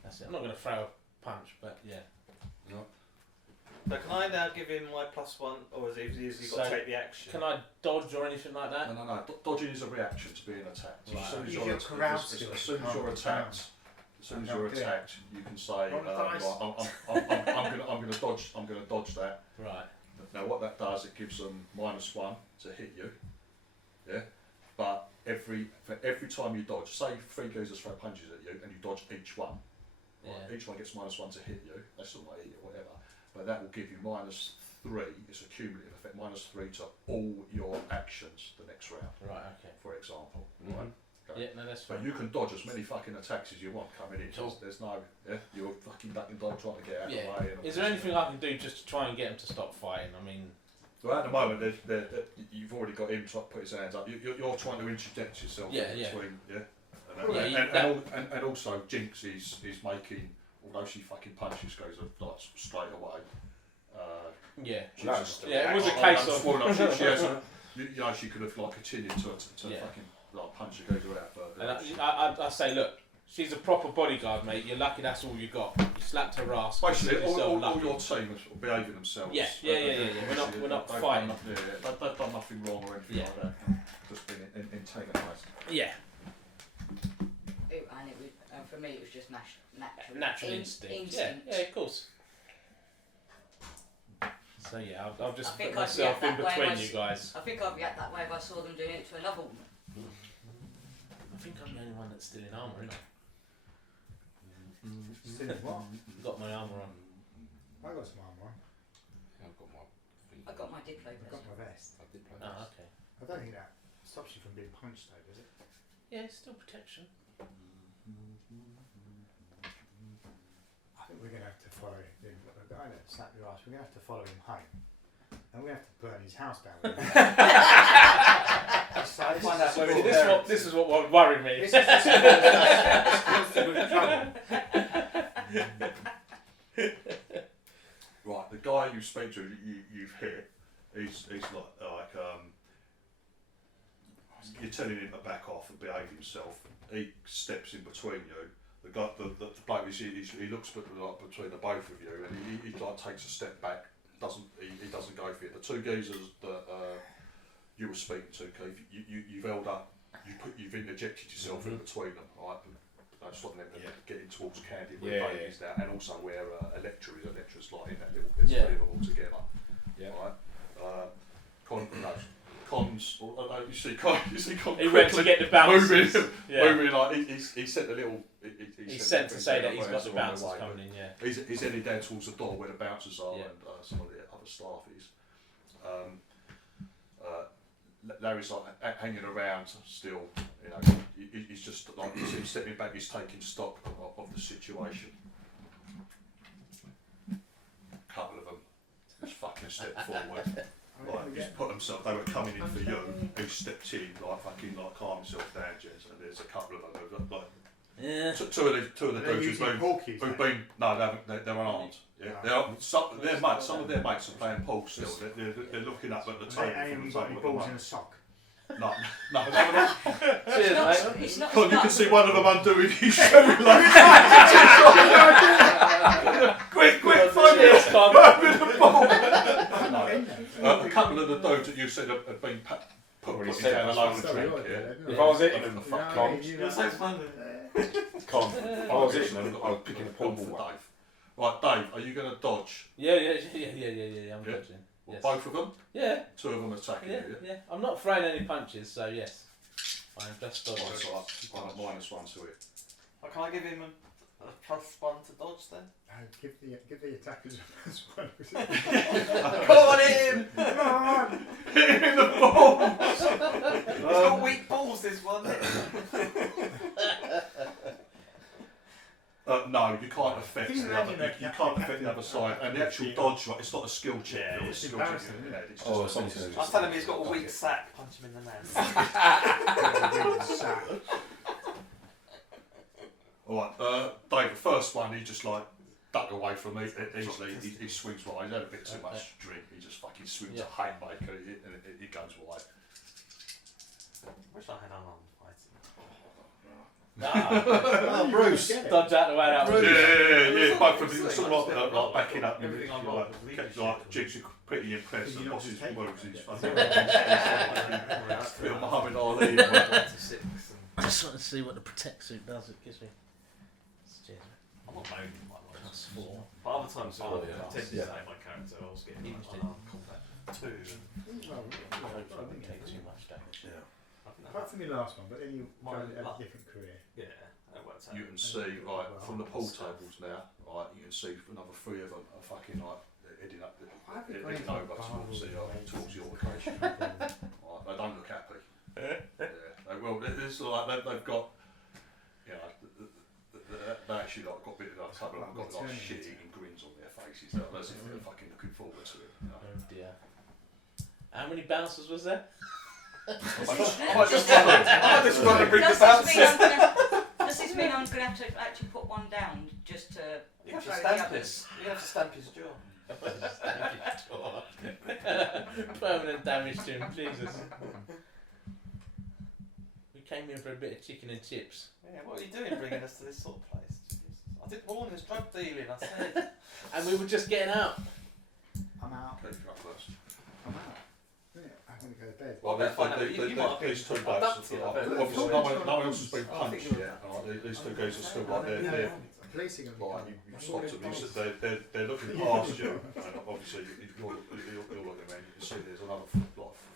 That's it. I'm not going to throw a punch, but yeah. No. So can I now give him my +1, or is he got to take the action? Can I dodge or anything like that? No. Dodging is a reaction to being attacked. Right. As soon as Use you're your corral skill. as soon as you're attacked, you can say, Roll the dice. I'm going to dodge. I'm going to dodge that. Right. Now, what that does, it gives them -1 to hit you. Yeah. But for every time you dodge, say 3 geezers throw punches at you, and you dodge each one. Right? Yeah. Each one gets -1 to hit you. They still might hit you, or whatever. But that will give you -3. It's a cumulative effect. -3 to all your actions the next round. Right. Okay. For example. Mm-hmm. Right? Okay. Yeah. No, that's But fine. you can dodge as many fucking attacks as you want coming in. Cool. There's no, you're fucking ducking dog trying to get out of the way. And Is there anything I can do just to try and get him to stop fighting? I mean. So at the moment, you've already got him trying to put his hands up. You're trying to interject yourself between, and also Jinx is making, although she fucking punches goes like straight away. It was a case of. She has she could have like continued to fucking like punch a geezer out. But And I say, look, she's a proper bodyguard, mate. You're lucky that's all you got. You slapped her ass. basically, consider all yourself lucky. your team are behaving themselves. Yeah. We're not they've fighting. Done, they've done nothing wrong or anything like that. Just been antagonised. Yeah. And it was, for me, it was just Natural instinct. Yeah, of course. So yeah, I'll just put myself in between you guys. I think I'd react that way if I saw them doing it to another woman. I think I'm the only one that's still in armour, isn't I? Still in what? Got my armour on. I got some armour on. I've got my. I got my Diplo I got my vest. I did play Oh, okay. I don't think that stops you from being punched though, does it? Yeah, it's still protection. I think we're going to have to follow him. The guy that slapped your ass, we're going to have to follow him home. And we're going to have to burn his house down. This is what worried me. Right, the guy you speak to, you've hit, he's like you're telling him to back off and behave himself. He steps in between you. The guy, the bloke, he looks between the both of you, and he like takes a step back. He doesn't go for it. The two geezers that you were speaking to, Keith, you've held up. You've interjected yourself in between them, right? Stopping them getting towards Candy where Bailey is now, and also where Elektra is. Electra's like in that little bit of them all together. Yeah. Right. Cons. You see Con. He went to get the bouncers. Moving like he sent a little. He sent to say that he's got the bouncers coming in. Yeah. He's heading down towards the door where the bouncers are and some of the other staff is. Larry's like hanging around still, you know. He's just like you see him stepping back. He's taking stock of the situation. A couple of them just fucking stepped forward. Like he's put himself. They were coming in for you. He stepped in like fucking like calm himself down, Jez. And there's a couple of them who've got, like two of the dudes who've been no, they're unarmed. Yeah, some of their mates are playing pool still. They're looking up at the table. Ain't got any balls in a sock. No. Cheers, mate. It's not. You can see one of them undoing his shoe. Like, quick, find me the ball. A couple of the dudes that you said have been put down alone and drink. If I was it, I was picking a pool for Dave. Right, Dave, are you going to dodge? Yeah. I'm dodging. Well, Yes. both of them? Yeah. Two of them attacking you, Yeah. I'm not throwing any punches, so yes. I'm just dodging. Right, so I'm -1 to it. Can I give him a +1 to dodge then? Give the attackers a +1. Come on, hit him! Come on! Hit him in the balls! He's got weak balls, this one. No, you can't affect the other. You can't affect the other side, and the actual dodge. Right, it's not a skill check. Yeah, it's a skill embarrassing, check. isn't it? It's Oh, just someone's it's gonna I was telling him he's got a weak sack. Punch him in the nose. Alright, Dave, the first one, he just like duck away from me easily. He swings wide. He's had a bit too much drink. He just fucking swings a haymaker and it goes wide. Wish I had unarmed fighting. Oh, Bruce. Dodge out the way that one. Yeah. Both of them sort of like backing up. Everything I got was leadership. Like Jigs are pretty impressed. Did you The not boss's just take moves. He's it? fucking Bill Muhammad Ali. Went to 6 and I just want to see what the protect suit does. It gives me. Cheers, I'm not moaning my life. +4. But other times I tend to say my character, I was getting like unarmed combat 2 and Hopefully, won't take too much damage. I think Apart from your last one, but then you My had a luck. different career. yeah, that worked out. You can see, right, from the pool tables now, right, you can see another 3 of them are fucking like heading up, heading over towards your location. Right, they don't look happy. Well, it's like they've got, you know, they actually like got a bit of like, some of them got like shit-eating grins on their faces, as if they're fucking looking forward to it. You know? Oh dear. How many bouncers was there? I might just run and bring the bouncers. Does this mean I'm going to have to actually put one down just to... You have to throw the stamp others? his. You have to stamp his jaw. Permanent damage to him, Jesus. We came in for a bit of chicken and chips. Yeah, what are you doing bringing us to this sort of place? Jesus. I didn't warn there's drug dealing, I said. And we were just getting out. I'm out. Okay, you up first. I'm out. Yeah, I'm going to go to bed. Well, Okay, fine, no, you might have been these two guys, abducted, I bet. obviously no one else has been Oh, I think punched you were- yet. Right, these two guys are still like they're Police are going to be like coming. you stopped them. They're looking past you, and obviously you're looking around. You can see there's another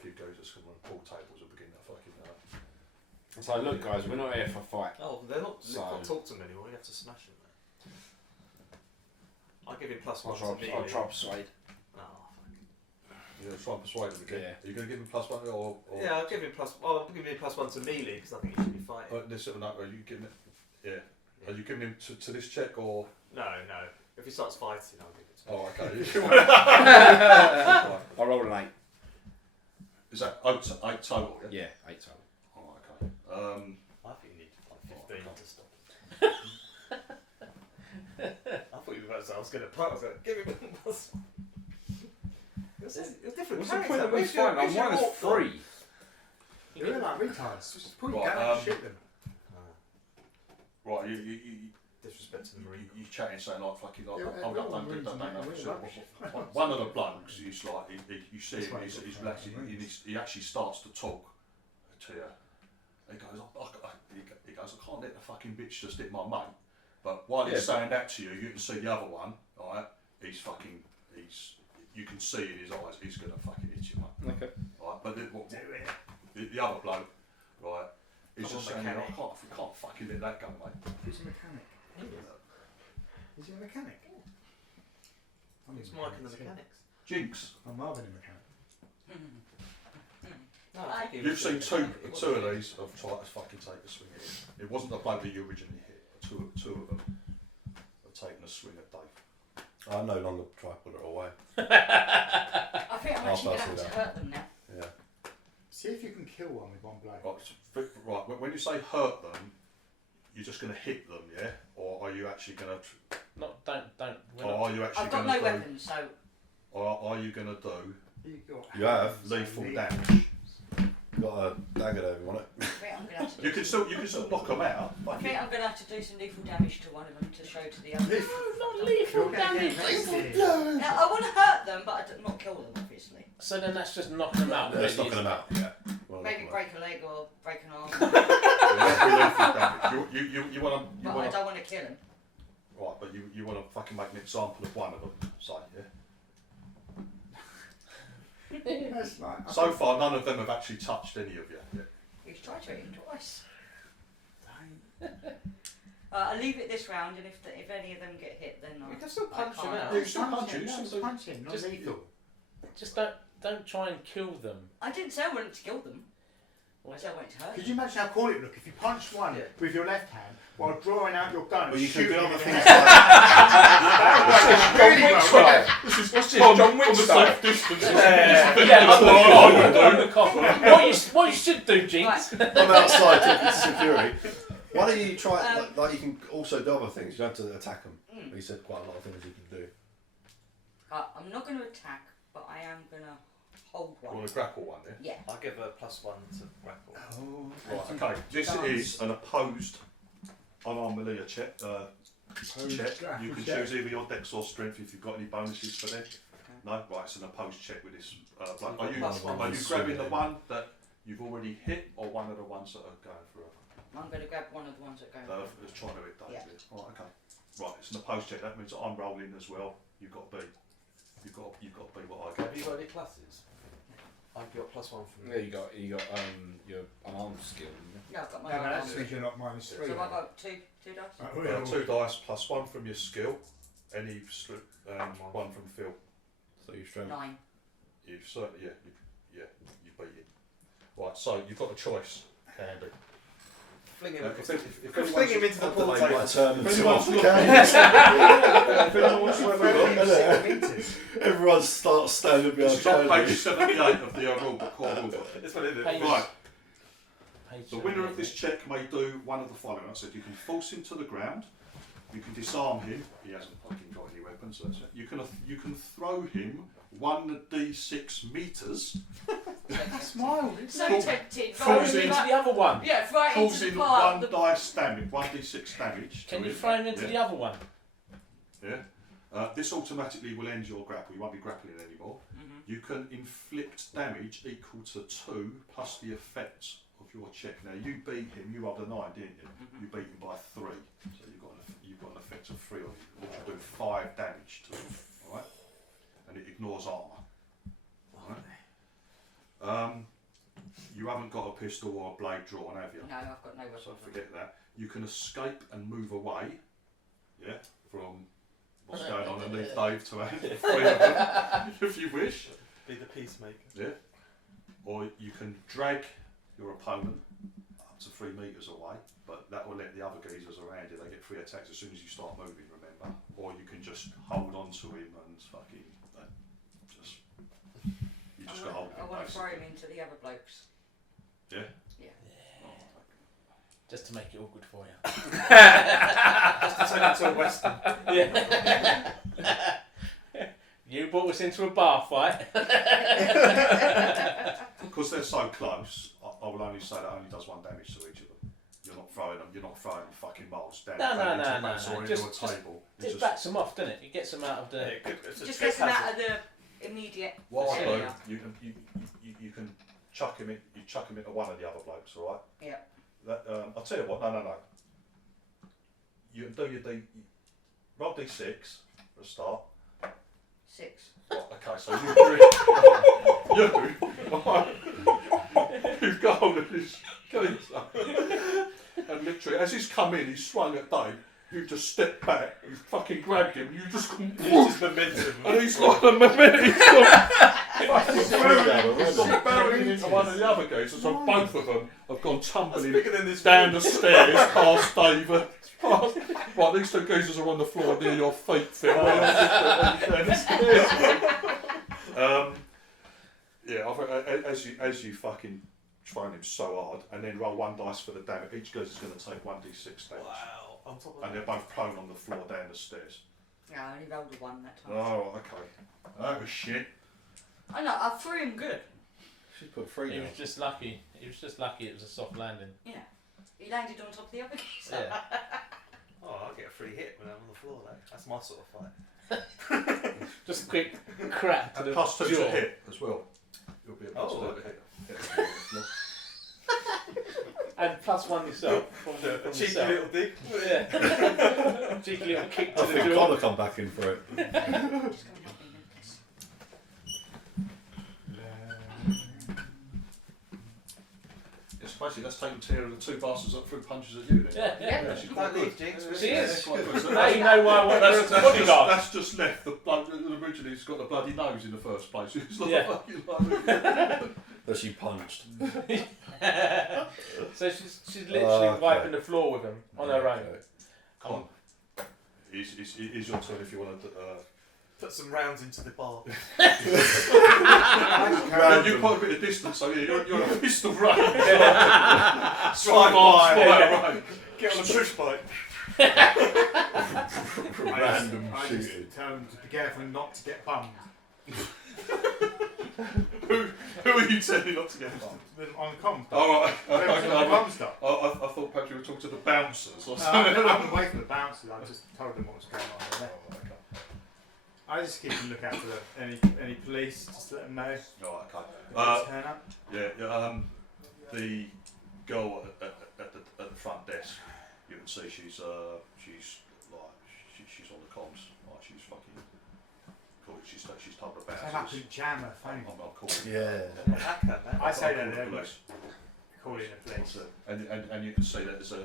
few guys that's coming on pool tables and begin to fucking. So look, guys, we're not here for a fight. Oh, they're not. So- You can't talk to them anymore. You have to smash them. I'll give him +1 I'll to melee. try to persuade. Oh, fuck. You're gonna try and persuade them again. Yeah. Are you going to give him +1 or? Yeah, I'll give him I'll give him +1 to melee because I think he should be fighting. Are you giving it? Yeah. Are you giving him to this check or? No. If he starts fighting, I'll give it to him. Oh, okay. I rolled an 8. Is that 8 total? Yeah. Yeah, 8 total. Oh, okay. I think you need like 15 to stop. I thought you were about to say I was going to punt. I was like, give him +1. It's a different What's the character. point of me Where's your- fighting? I'm where's your -3. They're like retards. Just pull your Right, gun out and shoot them. Right, you Disrespect to the Marine. you chatting saying like fucking like, Yeah, oh, everyone don't reads them, know. really So, rubbish. one of the blokes, he's like, you see That's him, why he's you've got relaxed, to read. he actually starts to talk to you. He goes, he goes, I can't let the fucking bitch just hit my mate. But while he's saying that to you, you can see the other one, right? You can see in his eyes, he's gonna fucking hit you, mate. Okay. Right, but the other bloke, right? He's just saying, I can't fucking let that go, mate. Who's a mechanic? Is he a mechanic? It's Mike and the mechanics. Jinx. I'm Marvin a mechanic. No, I think he You've was seen a mechanic. two of these have tried to fucking take a swing at him. It wasn't the bloke that you originally hit. Two of them have taken a swing at Dave. I no longer try to put it away. I think I'm actually going to have to that. hurt them now. Yeah. See if you can kill one with one blow. Right, when you say hurt them, you're just going to hit them, yeah? Or are you actually going to... Not don't. We're Or not, are you actually I've got going no to do... weapons, so Or are you going to do You have lethal Leave. damage? got a dagger over on it. I think I'm going to have to You can still knock them out. I think I'm going to have to do some lethal damage to one of them to show to the other. not lethal You're gonna damage. get arrested. Now, I want to hurt them, but not kill them, obviously. So then that's just knocking them out. Let's really, knock them out. Yeah. Well, Maybe knock 'em break a leg or break an arm, You want to... but I don't want to kill him. Right, but you want to fucking make an example of one of them, say, yeah? That's like, So far, none of them have actually touched any of you. Yeah. He's tried to hit him twice. I'll leave it this round, and if any of them get hit, then You can still punch him out. You can still punch punching, him, no, you it's still- punching, not just- lethal. Just don't try and kill them. I didn't say I wanted to kill them. I said I wanted to hurt Could them. you imagine how cool it would look if you punch one Yeah. with your left hand while drawing out your gun Well, and you can do shooting other him things in the like head? Really well. This is what's John Wick style. distance. What you should do, Jinx. I'm outside talking to security. Why don't you try, like you can also do other things, you don't have to attack them. He said quite a lot of things you can do. I'm not going to attack, but I am going to hold You one. want to grapple one, yeah? Yeah. I'll give a +1 to grapple. Oh, Right, okay. This is an opposed unarmed melee check. Check. You can choose either your dex or strength if you've got any bonuses for them. No? Right, it's an opposed check with this. Bloke. Are you grabbing the one that you've already hit or one of the ones that are going through? I'm going to grab one of the ones that go. That's trying to hit Dave. Yeah. Right, okay. Right, it's an opposed check. That means that I'm rolling as well. You've got to be. You've got to be what I get. Have you got any pluses? I've got +1 from Yeah, you got your unarmed skill. Yeah, I've got my no, but arm. that means you're not -3. So I've got two dice. Oh, yeah. 2 dice plus 1 from your skill. Any one from Phil. So you strength. 9. You've certainly, you beat it. Right, so you've got a choice, Candy. Fling him, If fling him into the pool Like table. determined If to anyone's off looking- the If anyone wants to have a look, Meters. Everyone starts standing this behind is on page Charlie. 78 of the rulebook, core rulebook. That's what it is. Page- Right, Page the winner of this check may do one of the following. I said you can force him to the ground, you can disarm him, he hasn't fucking got any weapons, so that's it. You can throw him 1d6 meters That's mild. So tempting. Falls Throw him in. into the other one. Yeah, right Calls into in the part. one dice damage, 1d6 damage. Can to you him. throw him into Yeah. the other one? Yeah. This automatically will end your grapple. You won't be grappling anymore. You can inflict damage equal to 2 plus the effect of your check. Now you beat him. You rolled a 9, didn't you? You beat him by 3, so you've got an effect of 3 on you, which will do 5 damage to him. All right, and it ignores armor. All right. You haven't got a pistol or a blade drawn, have you? No, I've got no weapon. So forget that. You can escape and move away. Yeah, from what's going on, and leave Dave to handle 3 of them, if you wish. Be the peacemaker. Yeah. Or you can drag your opponent up to 3 metres away, but that will let the other geezers around you, they get 3 attacks as soon as you start moving, remember? Or you can just hold on to him and fucking you just got to hold him. I want to throw basically. him into the other blokes. Yeah? Yeah. Just to make it awkward for you. Just to turn it into a western. Yeah. You brought us into a bar fight. Because they're so close, I will only say that only does 1 damage to each of them. You're not throwing them fucking miles down No. or into a table. It just backs them off, doesn't it? It gets them out of the. Just gets them out of the immediate What I do, area. you can chuck him into one of the other blokes, all right? Yeah. That, I'll tell you what, no. You can do roll d6 for a start. 6. Right, okay, so you've got hold of his geezer. And literally, as he's come in, he's swung at Dave. You just step back, you fucking grabbed him, you just come Uses momentum. and he's like a momentum. He's gone barreling into one of the other geezers, and both of them have gone tumbling down the stairs past David. Right, these 2 geezers are on the floor near your feet, Phil. As you fucking thrown him so hard, and then roll 1 dice for the damage. Each geezer's going to take 1d6 damage. Wow. On top of And they're both prone on the floor down the stairs. Yeah, I only rolled a 1 that time. Oh, okay. That was shit. I know, I threw him good. She put 3 He down. was just lucky. He was just lucky. It was a soft landing. Yeah. He landed on top of the other geezer. Yeah. Oh, I'll get a free hit when I'm on the floor, though. That's my sort of fight. Just a quick crack to And the plus 2 jaw. to hit as well. You'll be a plus 2 to hit. And +1 yourself. From A cheeky yourself. little dig. Yeah. Cheeky little kick to I the think jaw. Connor come back in for it. Just go and help me with this. It's basically that's taking care of the 2 bastards that threw punches at you then. Yeah. Actually quite good. Jinx. She is. Quite good. So Now you know why I want her as a bodyguard. that's just left the blood. Originally, he's got the bloody nose in the first place. It's like Yeah. fucking like. That she punched. So she's literally Okay. wiping the floor with him on her own. Okay. Come on. It's your turn if you want to. Put some rounds into the bar. You put a bit of distance, so yeah, you're a fist of range. Slide by. Get on the push bike. Random I just shooting. tell them to be careful not to get bummed. Who are you telling not to get bumped? On the comms. Oh, right. On the comms stuff. I thought perhaps you were talking to the bouncers or No, something. I'm away from the bouncers. I just told them what was going on there. I just keep a look out for any police, just to let them know if Oh, okay. they turn up. Yeah, the girl at the front desk, you can see she's on the comms. Like she's fucking cool. She's told her about So I couldn't jam her phone. I'm calling. Yeah. Hacker, man. I say that I'm they're calling the police. calling the police. And you can see that there's a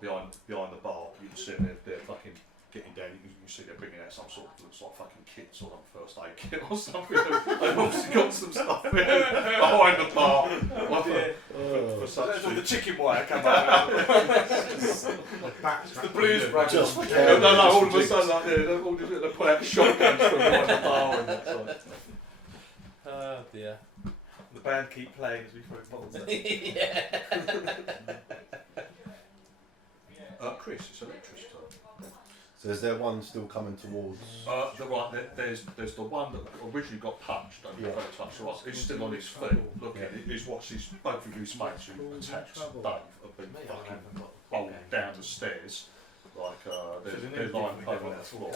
behind the bar. You can see they're fucking getting down. You can see they're bringing out some sort of looks like fucking kit, sort of first aid kit or something. They've obviously got some stuff behind the bar. For such The chicken wire come out. The blues brothers. Just no, all of a sudden, like, they pull out shotguns from behind the bar and that sort of. Oh dear. The band keep playing as we throw bottles at them. Yeah. Chris, it's Elektra's turn. So is there one still coming towards? There's the one that originally got punched and Yeah. touched the He's still on his feet looking. He's watched both of his mates who attacked Dave have been fucking bowled down the stairs. Like they're lying over on the floor.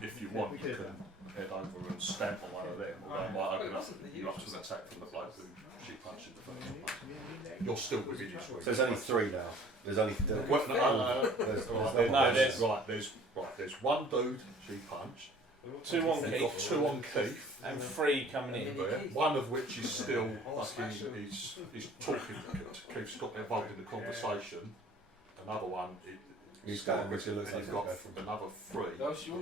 If you want, you can head over and stamp on one of them. Or they might open up you up to an attack from the bloke who she punched in the face. You're still within his reach. So there's only 3 now. There's only there's one dude she punched. 2 on You've got Keith 2 on Keith. and 3 coming in. One of which is still he's talking. Keith's got involved in the conversation. Another one, He's got which it looks like he's got he's going. another 3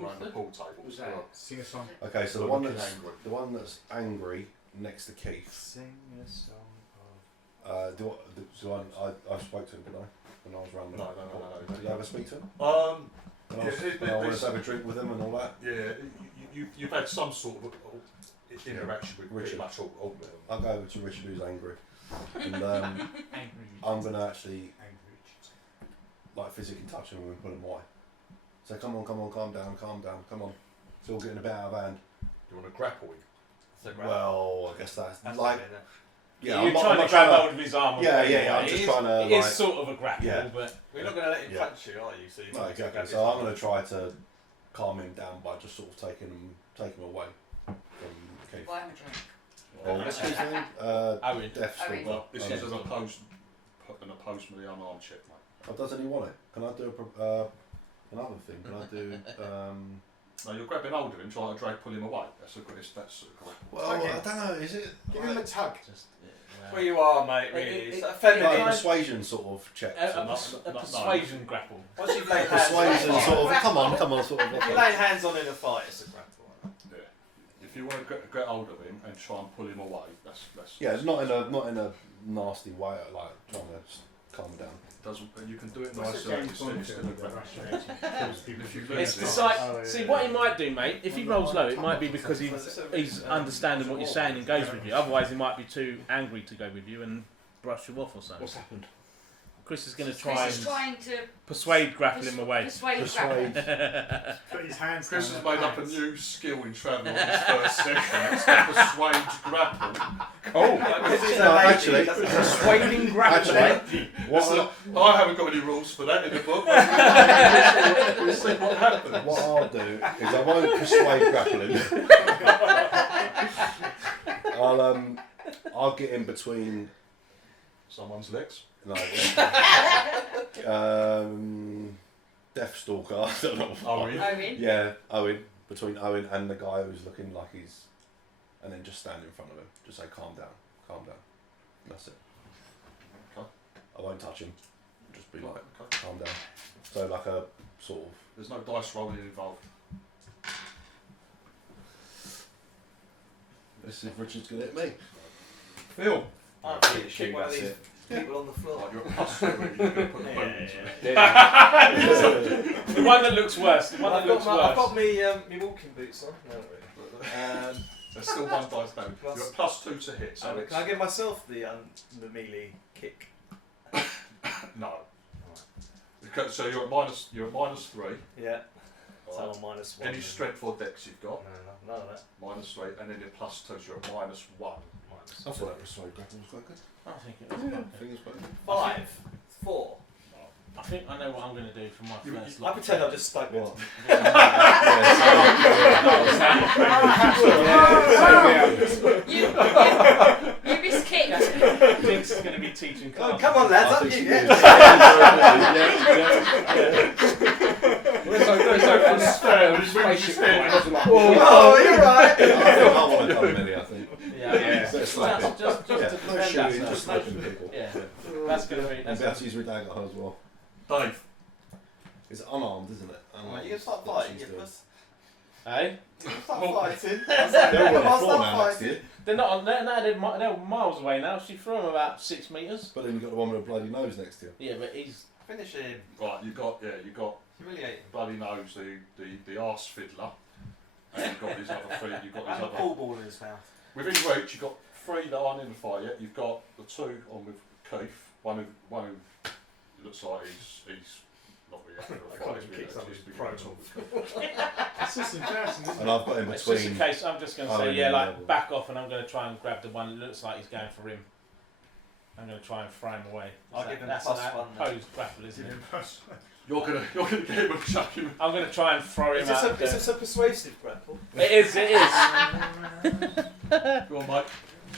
around the pool table. Who's that? Sing a song. Okay, so the one that's angry next to Keith. Sing a song I spoke to him, didn't I? When I was around. No. Did you ever speak to him? Yeah, I wanted to have a drink with him and all that. Yeah, you've had some sort of interaction with Richard. pretty much all of them. I'll go over to Richard who's angry. And I'm going to actually like physically touch him and pull him away. So come on, calm down, come on. It's all getting a bit out of hand. You want to grapple him? Well, I guess that's That's like... it, isn't it? Yeah, You're trying to grab hold of his arm. Yeah, I'm just trying to, It is like... sort of a grapple, Yeah. but We're not going to let him Yeah. punch you, are you? So you No, might exactly. grab his So I'm arm. going to try to calm him down by just sort of taking him away from Keith. Buy him a drink. What's his name? Owen. Death Owen. Well, this is Owen. an opposed with the unarmed check, mate. Oh, doesn't he want it? Can I do another thing? Can I do... No, you're grabbing hold of him, trying to pull him away. That's a correct. Well, I don't know, is it... Give him a tug. Well, you are, mate, really. It- It's it- a feminine. Like a persuasion sort of check. A persuasion grapple. Once you've laid hands Persuasion on sort of... Come on, sort of... If you lay hands on in a fight, it's a grapple. Yeah. If you want to get hold of him and try and pull him away, that's Yeah, not in a nasty way, like trying to calm down. you can do it What's nicely. the James It's Bond still film a with the grapple. Russian agent kills people If you with lose guns? it- It's like, Oh, see, yeah. what he might do, mate, if he rolls low, it might be because he's understanding what you're saying and goes with you. Otherwise, he might be too angry to go with you and brush you off or something. What's happened? Chris is going to Chris try is and trying to persuade grapple him away. persuade grapple. Put his hands Chris down has their made up a pants. new skill in travel on his first session. It's the persuade grapple. Cool. Because he's No, a lady, actually- doesn't he? Persuading grapple. Actually, I haven't got any rules for that in the book. We'll see what happens. what I'll do is I won't persuade grappling. I'll get in between. Someone's legs. No, Deathstalker. I don't know. Owen. Owen. Yeah, Owen. Between Owen and the guy who's looking like he's, and then just stand in front of him. Just say, calm down. That's it. Okay. I won't touch him. Just be like, Okay. calm down. So like a sort of. There's no dice rolling involved. Let's see if Richard's gonna hit me. Phil. I'm going to kick one of these people on the floor. You're a plus 2, you're going to put the boat into it. The one that looks worse. The one that looks I've got worse. me walking boots on. No, really. There's still one dice down. Plus- You're a plus 2 to hit. So Can I give myself the melee kick? No. Okay, so you're at minus 3. Yeah. So Right. I'm on -1. Any strength or dex you've got? No, none of that. Minus 3, and then your plus 2, so you're at minus 1. I thought that persuade grapple was quite good. I think it was okay. I think it's quite good. 5, 4. I think I know what I'm going to do for my first I look. pretend I'm just stuck with. You missed kicked. Jinx is going to be teaching Oh, class. come on, lads, up you Yeah. get. Oh, you're right. I want to come Millie, I think. Yeah. Just slap him. Just to No defend shooting, ourselves. just slapping people. Yeah. That's going to be. And That's be able to use my dagger as well. Dave. It's unarmed, isn't it? Right, you can start That's fighting, what you she's doing. puss. Hey? You can start fighting. They're all on the I'll floor start now next to fighting. you. They're not on there. No, they're miles away now. She threw him about 6 metres. But then you've got the one with a bloody nose next to you. Yeah, but he's. Finish him. Right, you got Humiliate him. bloody nose, the arse fiddler, and you've got his other 3. You've got his And a other. pool ball in his mouth. Within reach, you've got 3 that aren't in the fight yet. You've got the 2 on with Keith. One who looks like he's not really after a I fight. can't it's even really kick somebody's just pro talk. It's just embarrassing, isn't And it? I've got in It's just in between. case I'm just going to Oh, say, yeah, yeah, like level. back off, and I'm going to try and grab the one that looks like he's going for him. I'm going to try and throw him away. I'll give him that's +1 an then. opposed grapple, isn't it? You're gonna get him and chuck him. I'm going to try and throw him out. Is this a persuasive grapple? It is. It is. Go on, mate.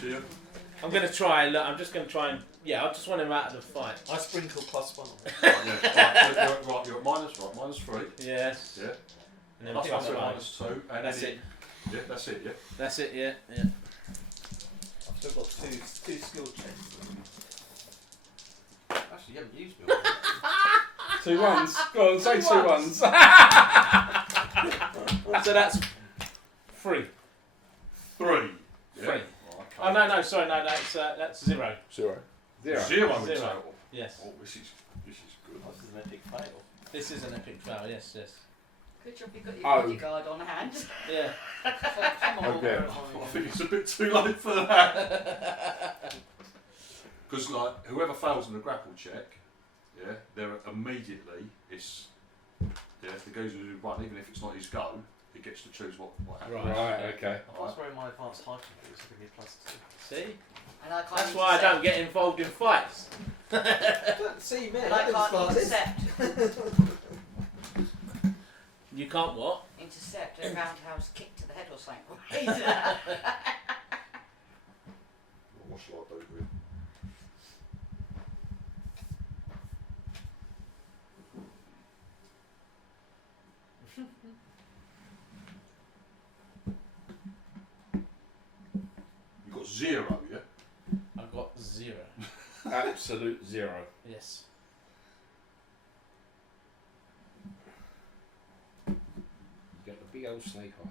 Cheer. I'm going to try. Look, I'm just going to try and. Yeah, I just want him out of the fight. I sprinkle +1 on it. Right, you're at -3. Yes. Yeah. And then Plus pick up the one, knife. -2. And That's then it. Yeah, that's it. Yeah. That's it. Yeah. Yeah. I've still got two skill checks. Actually, you haven't used me. 2 1s. Go on, say 2 1s. So that's 3. 3. Yeah. 3. Right, Oh no, sorry, no, that's 0. 0. 0 Zero. in total. Yes. Oh, this is good. This is an epic fail. This is an epic fail. Yes. Good job you've got your Oh. bodyguard on hand. Yeah. Come on. Okay. I think it's a bit too late for that. Because like whoever fails in the grapple check, yeah, they're immediately if the geezer who won, even if it's not his go, he gets to choose what happens. Right, okay. I was wearing my advanced hiking boots, so give me +2. See? And I can't That's why I intercept. don't get involved in fights. See me, And I can't intercept. You can't what? Intercept a roundhouse kick to the head or something. What shall I do with? You got 0, yeah? I've got 0. Absolute 0. Yes. You get the big old snake eyes.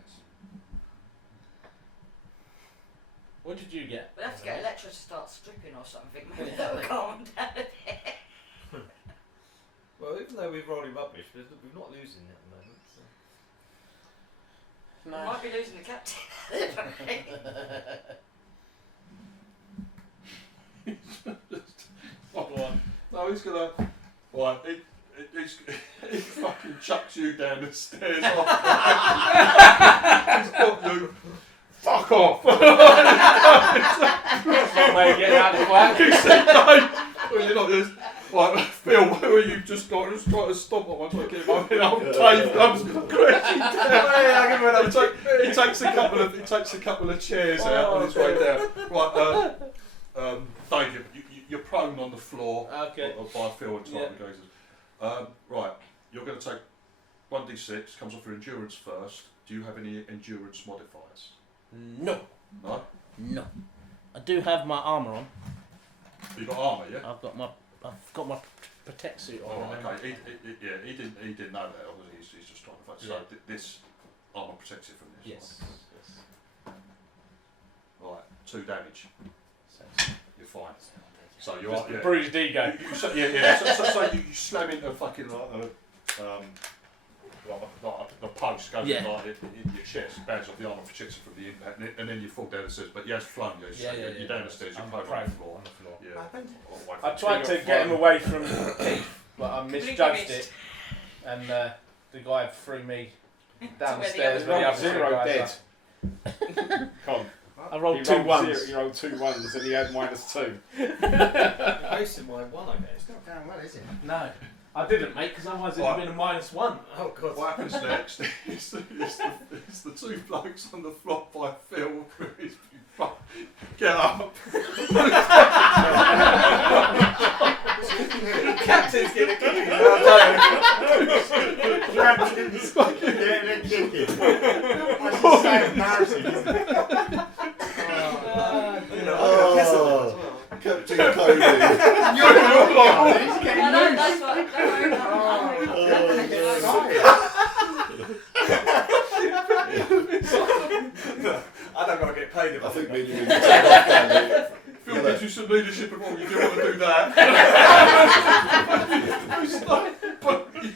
What did you get? We'll have to get Elektra to start stripping or something. Maybe that will calm down a bit. Well, even though we're rolling rubbish, we're not losing at the moment. So. We might be losing the captain. Go on. No, he's gonna. Right, he fucking chucks you down the stairs. He's got you. Fuck off! That's one way of getting out of the fight. He said no. Well, you're not just. Right, Phil, where are you just trying to stomp on one, trying to get him over. Dave comes crashing down. He takes a couple of chairs out on his way down. Right, Dave, you're prone on the floor. Okay. By Phil and Tom Gazers. Right, you're going to take 1d6. Comes off your endurance first. Do you have any endurance modifiers? No. No. No. I do have my armour on. You got armour, yeah. I've got my protect suit on. Oh, okay. He didn't know that. Obviously, he's just trying to fight. So this armour protects you from this. Yes. Right. 2 damage. So, You're fine. So you're up. Yeah. bruised ego. So you slam into fucking the post goes Yeah. like in your chest, bounces off the armour, protects you from the impact, and then you fall down the stairs. But he has flung you. So you're down the stairs. You're prone on the floor. Yeah. I tried to get him away from Keith, but I misjudged it, and the guy threw me down the stairs. where the Rolled other 0 guys dead. Come. I rolled He 2 rolled 1s. 0, you rolled 2 1s and he had -2. You're wasting my 1, I guess. It's not going well, is it? No, I didn't, mate, because otherwise it'd have been a -1. Oh god. What happens next is the 2 blokes on the floor by Phil. Get up. Captain's getting a kicking. Captain's getting a kicking. That's just so embarrassing, isn't it? Captain Cody. You're not. He's getting No, loose. that's what. Don't worry about I don't want to get paid if I think do me that. and you need to take off, Candy. Phil gives you some leadership and all. You don't want to do that. What are you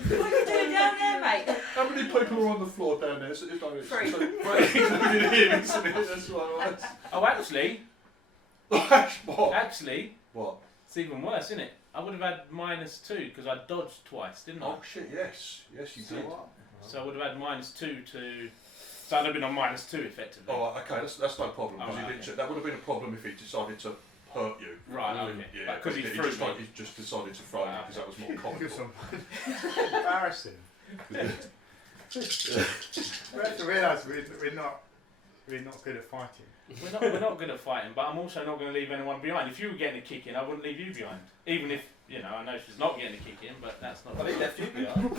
doing down there, mate? How many people are on the floor down there? It's 3. including him, isn't it? That's Oh, actually, what? actually, What? it's even worse, isn't it? I would have had -2 because I dodged twice, didn't I? Oh shit! Yes, yes, you did. So I would have had -2 to. So I'd have been on -2 effectively. Oh, okay, that's no problem. Oh, Because right, he didn't. That would have been a problem if he decided to hurt you. Right, okay. Yeah, Because he just, threw me. he just decided to throw you Wow. because that was more comical. Embarrassing. We have to realise we're not good at fighting. We're not good at fighting, but I'm also not going to leave anyone behind. If you were getting a kick in, I wouldn't leave you behind. Even if, you know, I know she's not getting a kick in, but that's not... Well, he left you behind.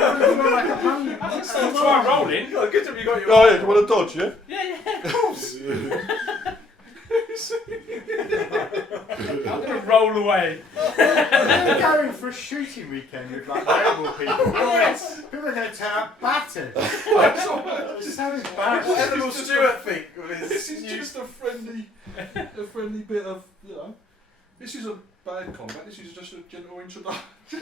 I can still try rolling. Oh, good job you got your... Oh yeah, you want to dodge, yeah? Yeah, of course. I'm going to roll away. We're going for a shooting weekend with like available people. Yes. People are going to turn up battered. It's so embarrassing. What will Stuart think of his This is new... just a friendly bit of, you know. This isn't bad combat. This is just a gentle introduction.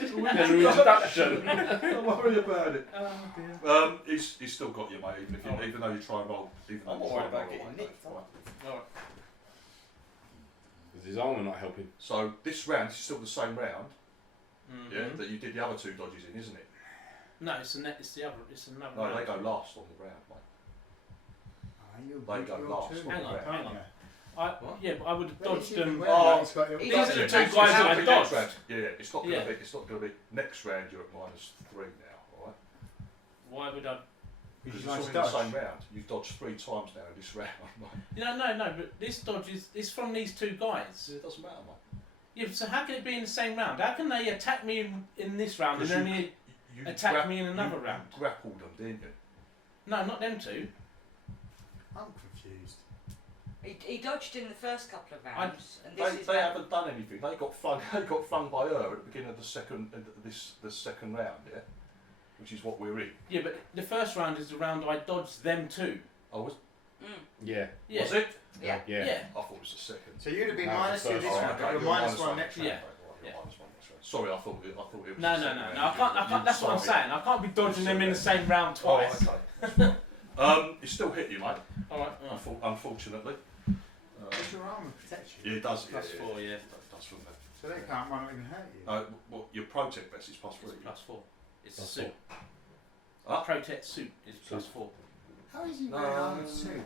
Don't worry about it. Oh, dear. He's still got you, mate. Even though you try and roll. Even though I'm you not try worried and roll about getting away, nicked. Dave. Alright. Is his armour not helping? So this round is still the same round, Mhm. yeah, that you did the other 2 dodges in, isn't it? No, it's the other. It's another. No, round. they go last on the round, mate. They go last. Hang on, hang on. What? Yeah, but I would have dodged them. Oh, These are the Yeah, 2 it's guys not that I next dodged. round. Yeah, it's not gonna Yeah. be. It's not gonna be next round. You're at -3 now, all right? Why would I? Because it's all in the same round. You've dodged 3 times now in this round, mate. No, but this dodge is from these 2 guys. It doesn't matter, mate. Yeah, so how can it be in the same round? How can they attack me in this round and then You attack me in another you round? grappled them, didn't you? No, not them 2. I'm confused. He dodged in the first couple of rounds, and this is They haven't done anything. They got flung. They got flung by her at the beginning of the second round, yeah, which is what we're in. Yeah, but the first round is the round I dodged them 2. Oh, was Yeah. Yeah. it? Yeah. Yeah. Yeah. I thought it was the second. So you'd have been No, -2 the this first round, okay, but you're you're -1 next round. Yeah. You're -1 next round. Sorry, I thought it was. No, the second no. round. I can't. That's what I'm Sorry. saying. I can't be dodging them in the same round Oh, twice. okay. It still hit you, mate. All right. Unfortunately. Does your armour protect you? Yeah, it does. +4, yeah. It does from there. So they might not even hurt you. Well, your protect vest is +3. It's +4. It's a Plus suit. Huh? Protect suit is +4. How is he wearing armoured suit?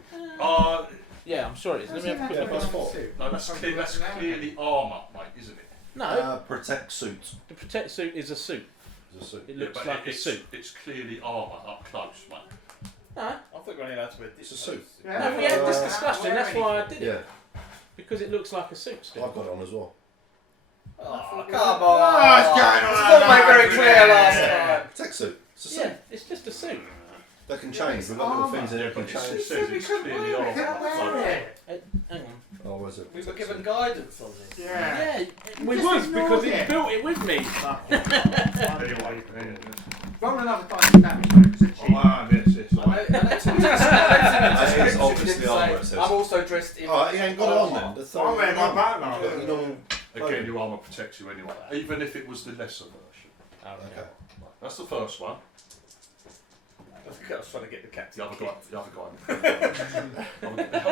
Yeah, I'm sure it is. Let me have a quick look. suit. No, that's clearly armour, mate, isn't it? No, Protect suit. the protect suit is a suit. It's a suit. It looks but like a it's, suit. It's clearly armour up close, mate. No, I thought we were only allowed to wear this. It's a suit. no, we had this discussion. That's why I did it. Yeah, Because it looks like a suit still. I've got it on as well. Oh, come on! What's going on? It's not made very clear last time. Protect suit. It's a suit. Yeah, it's just a suit. They can change. We've got little things in there that can It change. says it's clearly armour Can't up wear close. it. Hang on. Oh, was it? We were given guidance on this. Yeah. Yeah, we just was ignored because it. it built it with me. Anyway, Roll another time damage, because it's cheap. yes. That is obviously armour, it says. I'm also dressed in. Oh, he ain't got it on then. That's I'm wearing my battle You've got armour. your normal Again, your armour protects you anyway, even if it was the lesser version. Okay. That's the first one. I think I was trying to get the cat to The other kick. guy. The other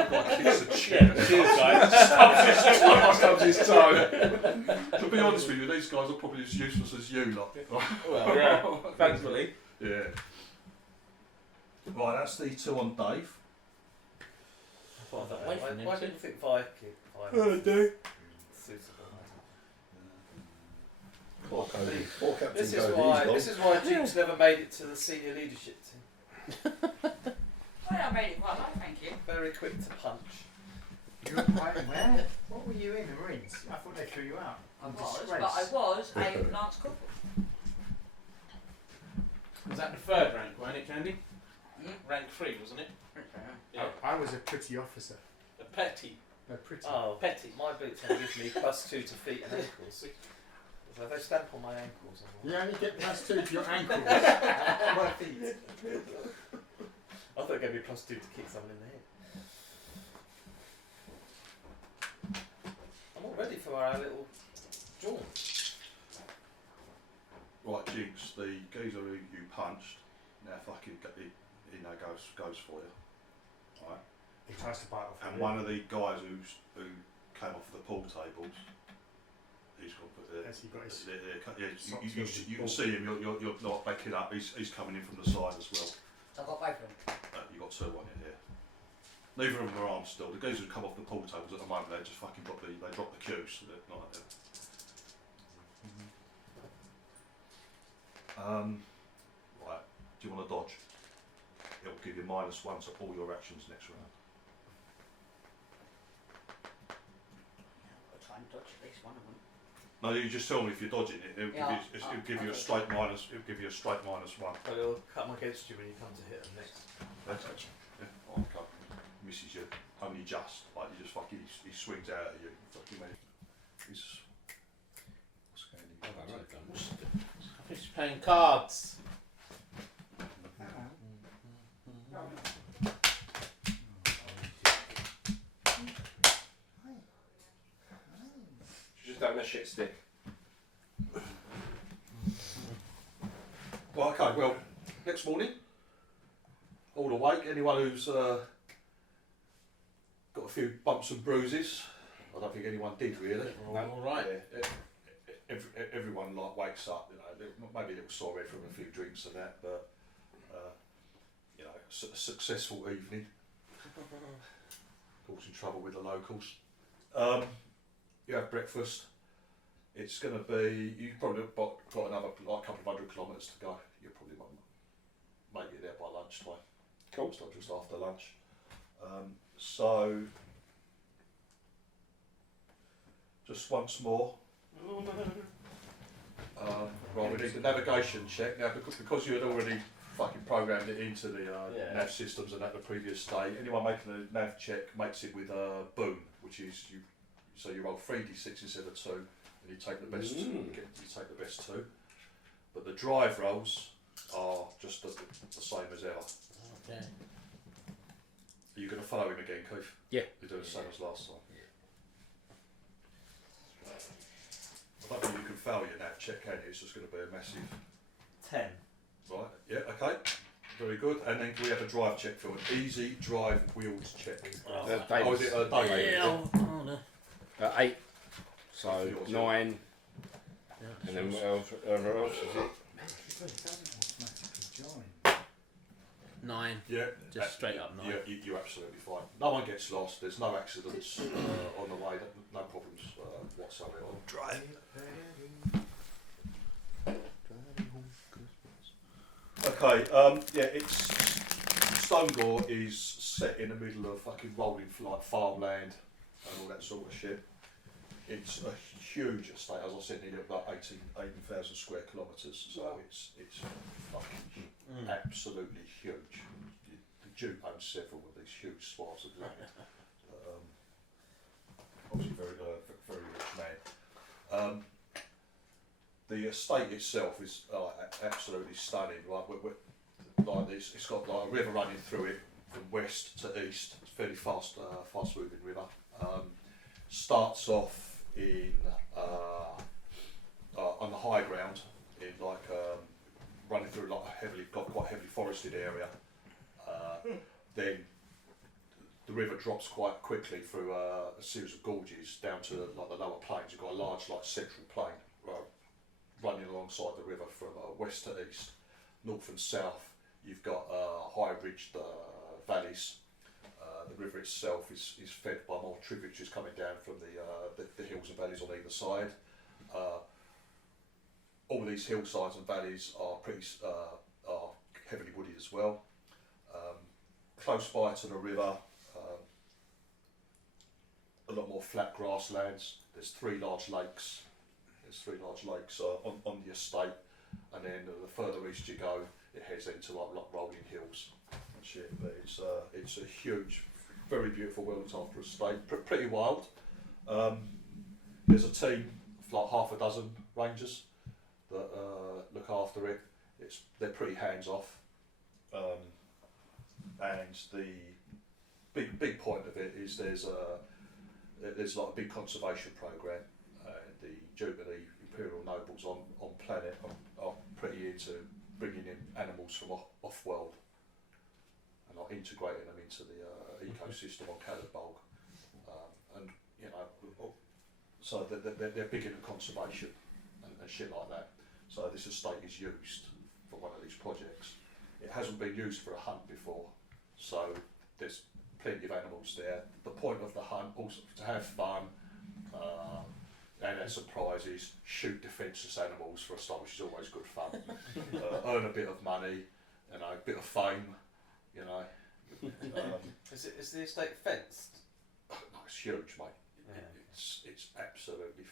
guy kicks the chair. Cheers, guys. Stubs his toe. To be honest with you, these guys are probably as useless as you lot. Well, yeah, thankfully. Yeah. Right, that's the 2 on Dave. Why didn't you think Viking? do. Suitable. Poor Cody. Poor Captain This is Cody. why. He's This is why Jinx never made it to the senior leadership team. Well, I made it quite well, thank you. Very quick to punch. You were fighting where? What were you in, the Marines? I thought they threw you out. I In was, disgrace. but I was a Lance Corporal. Was that the 3rd rank, wasn't it, Candy? Mm. Rank 3, wasn't it? Yeah. I was a pretty officer. A petty. No, pretty. Oh, Petty. my boots only give me +2 to feet and ankles. So they stamp on my ankles. You only get +2 to your ankles. My feet. I thought it gave me +2 to kick someone in the head. I'm all ready for our little jaunt. Right, Jinx, the geezer who you punched, now fucking he now goes for you. Alright. He tries to bite off. And one of the guys who came off the pool tables, he's got to put the. Has he got his? You can see him. You're not backing up. He's coming in from the side as well. I've got both of them. You got two on you here. Neither of them are armed still. The guys who come off the pool tables at the moment, they just fucking drop the cues. So they're not like that. Right. Do you want to dodge? It'll give you -1 to all your actions next round. I'll try and dodge at least one of them. No, you just tell me if you're dodging it. It'll give you a straight minus. It'll give you a straight -1. But it'll come against you when you come to hit them next. That's yeah. Oh, okay. Misses you only just. Like you just fucking. He swings out at you. Fucking man. He's. What's going on? He's playing cards. She's just having a shit stick. Well, okay. Well, next morning, all awake. Anyone who's got a few bumps and bruises, I don't think anyone did really. All right. Yeah, everyone like wakes up. You know, maybe a little sore head from a few drinks and that, but you know, a successful evening. Causing trouble with the locals. You have breakfast. It's going to be. You've probably got another like couple of 100 kilometres to go. You'll probably make it there by lunchtime. Cool. Start just after lunch. So, just once more. Right, we need the navigation check now because you had already fucking programmed it into the nav systems and at the previous day. Anyone making a nav check makes it with a boom, which is you. So you roll 3d6 instead of 2, and you take the best two. You take the best 2, but the drive rolls are just the same as ever. Okay. Are you going to follow him again, Keith? Yeah. You do the same as last time. I don't think you can fail your nav check, can you? It's just going to be a massive 10. Right, yeah, okay. Very good. And then can we have a drive check for an easy drive wheels check? Oh, is it a day? Yeah. 8. So 9. And then what else is it? It doesn't automatically join. 9. Yeah. Just straight up 9. Yeah, you're absolutely fine. No one gets lost. There's no accidents on the way. No problems whatsoever. Driving. Okay, yeah, it's Stonegore is set in the middle of fucking rolling like farmland and all that sort of shit. It's a huge estate, as I said, nearly about 18,000 square kilometres, so it's fucking absolutely huge. The Duke owns several of these huge swaths of land. Obviously very rich man. The estate itself is absolutely stunning. Like this, it's got like a river running through it from west to east. It's a fairly fast moving river. Starts off in on the high ground, in like running through like quite heavily forested area. Then the river drops quite quickly through a series of gorges down to like the lower plains. You've got a large like central plain running alongside the river from west to east, north and south. You've got high ridged valleys. The river itself is fed by more tributaries coming down from the hills and valleys on either side. All these hillsides and valleys are are heavily wooded as well. Close by to the river, a lot more flat grasslands. There's 3 large lakes. On the estate, and then the further east you go, it heads into like rolling hills and shit. But it's a huge, very beautiful, well looked after estate. Pretty wild. There's a team of like half a dozen rangers that look after it. They're pretty hands off, and the big point of it is there's like a big conservation program. The Duke and the Imperial nobles on planet are pretty into bringing in animals from off-world. and like integrating them into the ecosystem on Cannonball. And you know, so they're big into conservation and shit like that. So this estate is used for one of these projects. It hasn't been used for a hunt before, so there's plenty of animals there. The point of the hunt also to have fun, and have surprises, shoot defenceless animals for a start, which is always good fun. Earn a bit of money, you know, a bit of fame, you know. Is the estate fenced? No, it's huge, mate. Yeah. It's absolutely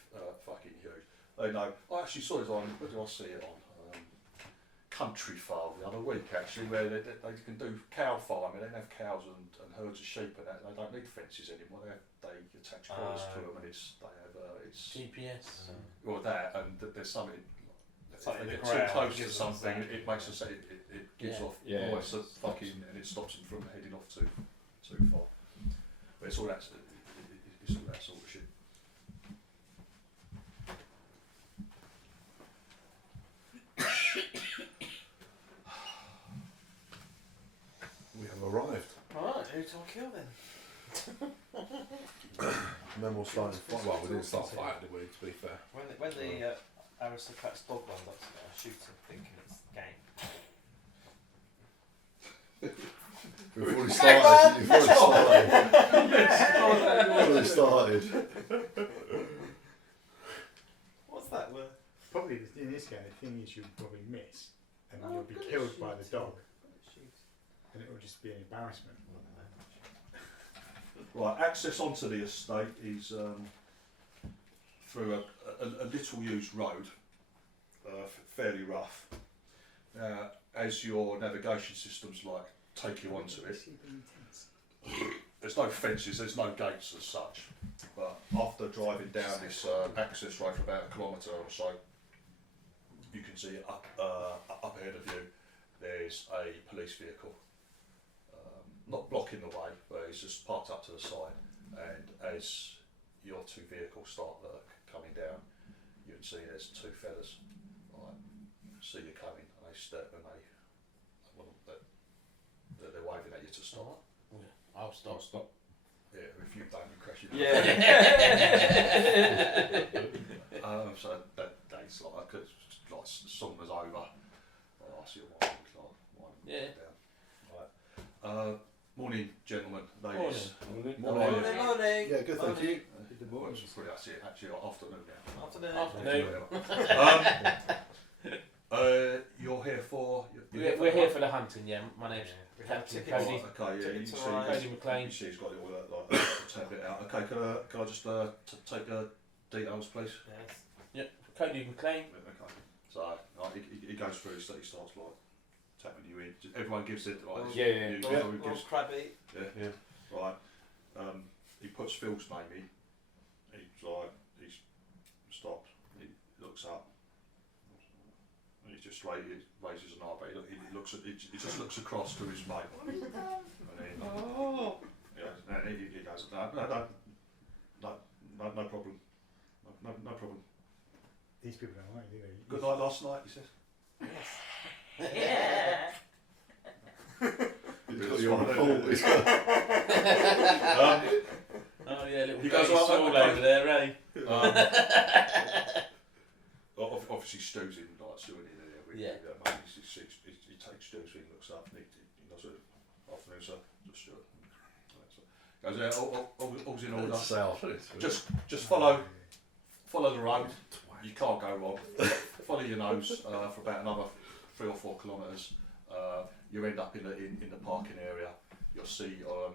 fucking huge. They know. I actually saw it on. Where did I see it on? Country Farm the other week, actually, where they can do cow farming. They don't have cows and herds of sheep and that. They don't need fences anymore. They attach collars to them, and it's GPS. Or that, and there's something. If Something they in get the too ground close to gives something, them it makes us it gives off almost a fucking, and it stops them from heading off too far. But it's all that. It's all that sort of shit. We have arrived. Alright, who do I kill then? And then we'll start the fight. Well, we didn't start fighting, did we, to be fair? When the aristocrat's dog runs up to me, I shoot him thinking it's game. We've already started. We've already started. What's that word? Probably in this game, the thing is you'll probably miss, and Oh, you'll be good killed by the shoot. dog, Shoot. and it will just be an embarrassment. Right, access onto the estate is through a little used road, fairly rough. As your navigation systems like take you onto it, there's no fences, there's no gates as such. But after driving down this access road for about a kilometre or so, you can see up ahead of you there's a police vehicle. Not blocking the way, but it's just parked up to the side. And as your two vehicles start coming down, you can see there's two fellas. Right, see you coming, and they step and they're waving at you to stop. I'll stop. Yeah, if you don't, you crash it. Yeah. So that's like summer's over. I see a wine Yeah. down. Right. Morning, gentlemen, ladies. Morning. Morning. Yeah, good, thank you. Good morning. Actually, afternoon now. Afternoon. You're here for. We're here for the hunting. Yeah, my name's We have Captain tickets. Cody. Okay, yeah, you Tickets see, arrived. Cody McLean. she's got it all turn it out. Okay, can I just take details, please? Yes. Cody McLean. Okay. So he goes through. He starts like tapping you in. Everyone gives it. Like, Yeah. He gives, Ross Crabby. yeah. Right. He puts Phil's name in. He's stopped. He looks up. And he just raises an eyebrow. He just looks across to his mate. And then, yeah, and he goes, no problem. No problem. These people don't like you. Good night last night, he says. Yeah. He's got you on the Oh yeah, little You guys baby are soul okay. over there, eh? Obviously Stu's in like Sue in there. Yeah. He takes Stu, so he looks up and he does it. Afternoon, sir. Just Stuart. Goes there. All's in order. Just follow the road. You can't go wrong. Follow your nose for about another 3 or 4 kilometres. You end up in the parking area. You'll see, all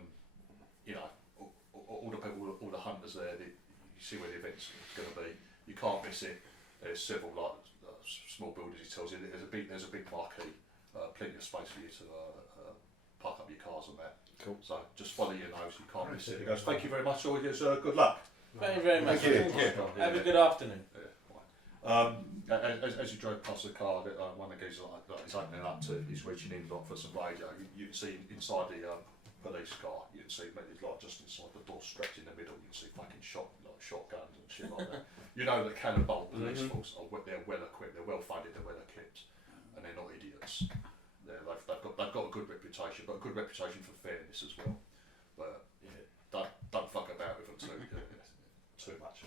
the people, all the hunters there. You see where the event's going to be. You can't miss it. There's several small buildings. He tells you there's a big marquee, plenty of space for you to park up your cars and that. Cool. So just follow your nose. You can't miss it. He goes, thank you very much. All yours. Good luck. Very, very much. Thank you. Have a good afternoon. As you drove past the car, one of the guys is opening up he's reaching in for some radio. You can see inside the police car. You can see maybe just inside the door, strapped in the middle. You can see fucking shotguns and shit like that. You know the Cannonball police force they're well equipped, they're well funded, they're well equipped, and they're not idiots. They've got a good reputation. reputation, but a good reputation for fairness as well. But yeah, don't fuck about with them too much.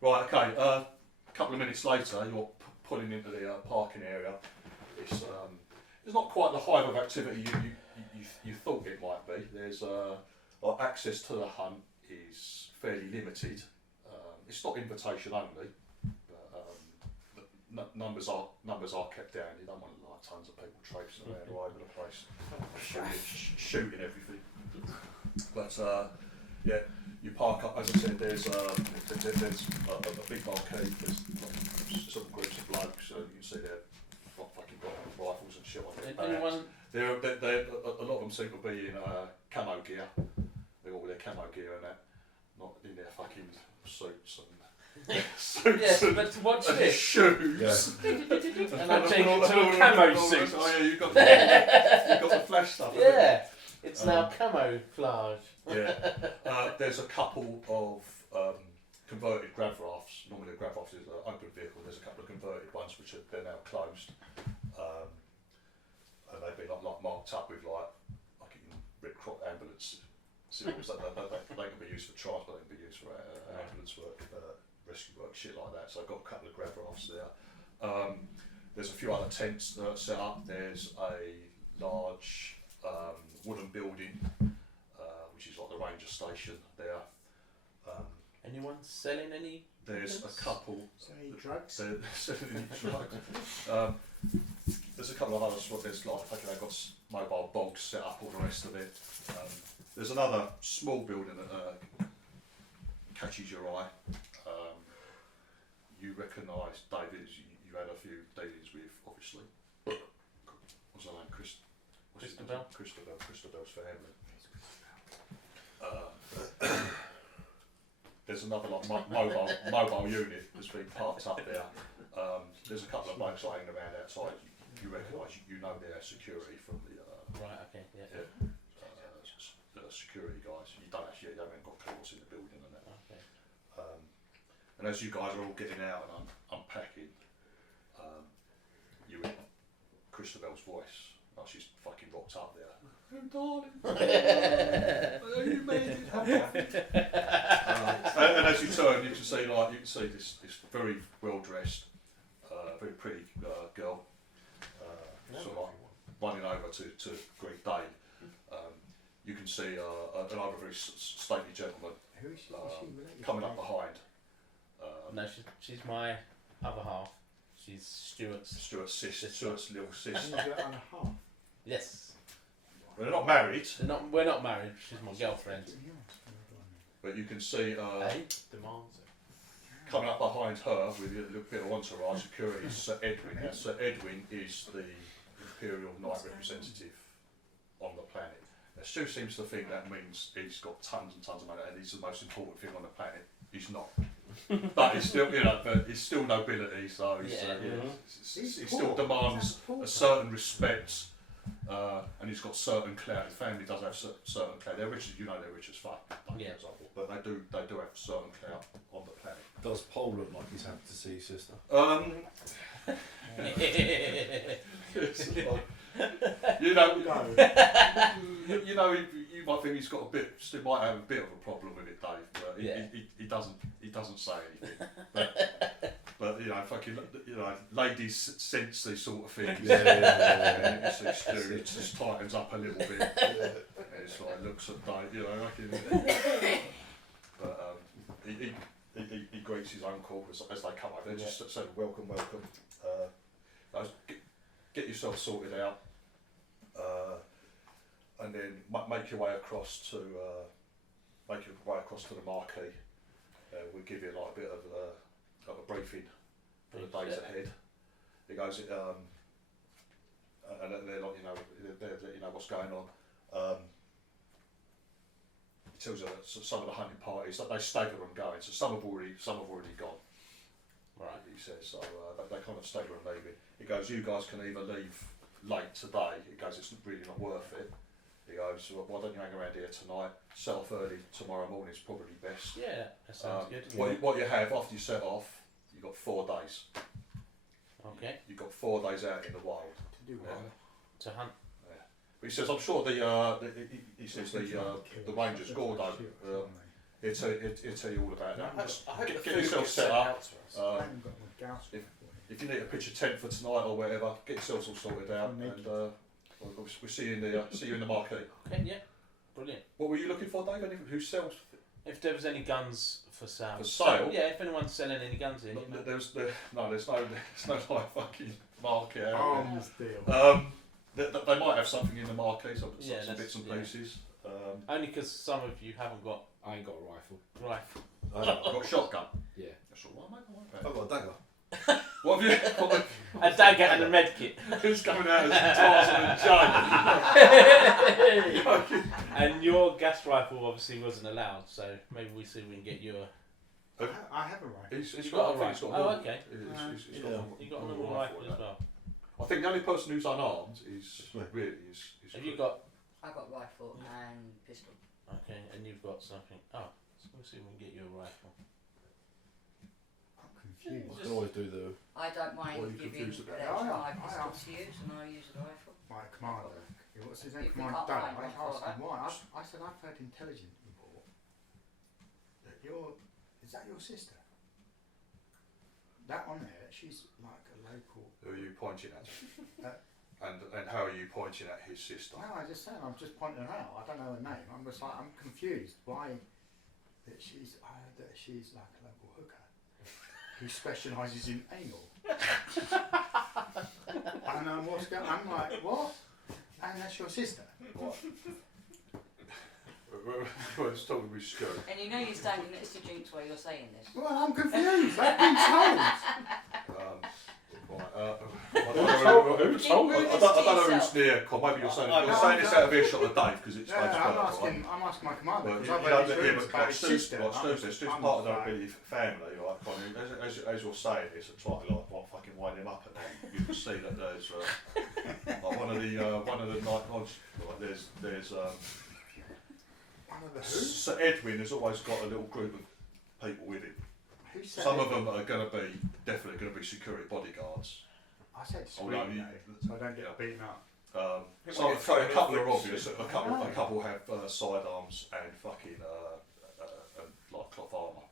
Right, okay. A couple of minutes later, you're pulling into the parking area. It's not quite the hive of activity you thought it might be. There's access to the hunt is fairly limited. It's not invitation only, but numbers are kept down. You don't want like tons of people traipsing around all over the place, shooting everything. But yeah, you park up. As I said, there's a big marquee. There's some groups of blokes. You can see they're fucking got rifles and shit on their backs. A lot of them seem to be in camo gear. They're all with their camo gear and that, not in their fucking suits and Yes, but watch this. Shoes. Yeah. And I change it to a camo suit. Oh yeah, you've got the flash stuff. Yeah, it's now camouflage. Yeah, there's a couple of converted grab rafts. Normally a grab raft is an open vehicle. There's a couple of converted ones which they're now closed, and they've been like marked up with like in Red Cross ambulance symbols. They can be used for transport. They can be used for ambulance work, rescue work, shit like that. So I've got a couple of grab rafts there. There's a few other tents that are set up. There's a large wooden building, which is like the ranger station there. Anyone selling any? There's a couple. Selling drugs? Selling any drugs. There's a couple of others. There's like they've got mobile bogs set up, all the rest of it. There's another small building that catches your eye. You recognise David. You had a few dealings with, obviously. What's her name? Christabel's family. There's another like mobile unit that's been parked up there. There's a couple of blokes hanging around outside. You recognise, you know their security from the right. Okay. Yeah. The security guys. You haven't got claws in the building and that. Okay. And as you guys are all getting out and unpacking, you hear Christabel's voice. Oh, she's fucking rocked up there. Oh, darling. Oh, you made it. And as you turn, you can see this very well dressed, very pretty girl, sort of like running over to greet Dave. You can see another very stately gentleman coming up behind. No, she's my other half. She's Stuart's little sister. Yes. Well, they're not married. We're not married. She's my girlfriend. But you can see coming up behind her with a little bit of entourage security is Sir Edwin. Now, Sir Edwin is the Imperial Knight representative on the planet. Now, Stu seems to think that means he's got tons and tons of money and he's the most important thing on the planet. He's not. But he's still, but he's still nobility, so he still demands a certain respect, and he's got certain clout. His family does have certain clout. They're rich, they're rich as fuck, but they do have certain clout on the planet. Does Paul look like he's happy to see his sister? You might think he's got still might have a bit of a problem with it, Dave, but he doesn't say anything. But ladies sense these sort of things. Yeah. It just tightens up a little bit. And it's like looks at Dave, but he greets his uncle as they come over. They just say welcome. Get yourself sorted out, and then make your way across to the marquee. We'll give you like a bit of a briefing for the days ahead. It goes, and they're like, they're let you know what's going on. It tells you that some of the hunting parties that they stagger and going. So some have already gone. Right, he says. So they kind of stagger and leave it. He goes, you guys can either leave late today. He goes, it's really not worth it. He goes, well, why don't you hang around here tonight? Set off early tomorrow morning is probably best. Yeah, that sounds good. What you have after you set off, you've got 4 days. Okay. You've got 4 days out in the wild. To do what? To hunt. Yeah. He says, I'm sure he says the Rangers, Gordo, he'll tell you all about that. Just I hope the get food yourself gets set sent up. out to us. I haven't got my gouge for you. If you need a pitch of tent for tonight or whatever, get yourselves all sorted out, and we'll see you in the marquee. Okay, yeah, brilliant. What were you looking for, Dave? Anything? Who sells? If there was any guns for sale. For sale? Yeah, if anyone's selling any guns here. There's no like fucking market. Arms deal. They might have something in the marquee, some bits and yeah. pieces. Only because some of you haven't got I ain't got a rifle. rifle. I've got a shotgun. Yeah. That's all right, mate. I've got a dagger. What have you? A dagger and a med kit. Who's coming out as Tarzan and Jane? And your gas rifle obviously wasn't allowed, so maybe we see if we can get you a. I have a rifle. He's got a I think he's rifle. got Oh, one. okay. He's got You got a normal rifle as well. I think the only person who's unarmed is really is. Have you got? I got rifle and pistol. Okay, and you've got something. Oh, so we'll see if we can get you a rifle. I'm confused. I can always do the. I don't mind What are you giving confused about? Elektra my I pistol asked- to use, and I use a rifle. My commander. What's his name? If we Commander can't Doug. find I one asked for him why. I said I've heard intelligence report that is that your sister? That on there, she's like a local. Who are you pointing at? And how are you pointing at his sister? No, I just said I'm just pointing her out. I don't know her name. I'm just like I'm confused why that she's like a local hooker who specialises in anal. And what's going? I'm like what? And that's your sister. What? Well, it's talking with Stuart. And you know you're standing next to Jinx while you're saying this. Well, I'm confused. I've been told. Who told? I don't know who's near. Maybe you're saying this out of earshot of Dave because it's I'm asking my commander. But Because you I've know, heard yeah, his but about like his Stu's sister. Stu's part of the nobility family, right? I mean, as you're saying this, it's like fucking wind him up, and you can see that there's like one of the night lodge. Like there's One of the who? Sir Edwin has always got a little group of people with him. Who said Some it? of them are definitely going to be security bodyguards. I said Oh, discreet, no, so I don't get beaten up. So a couple are obvious. A couple have sidearms and fucking like cloth armour.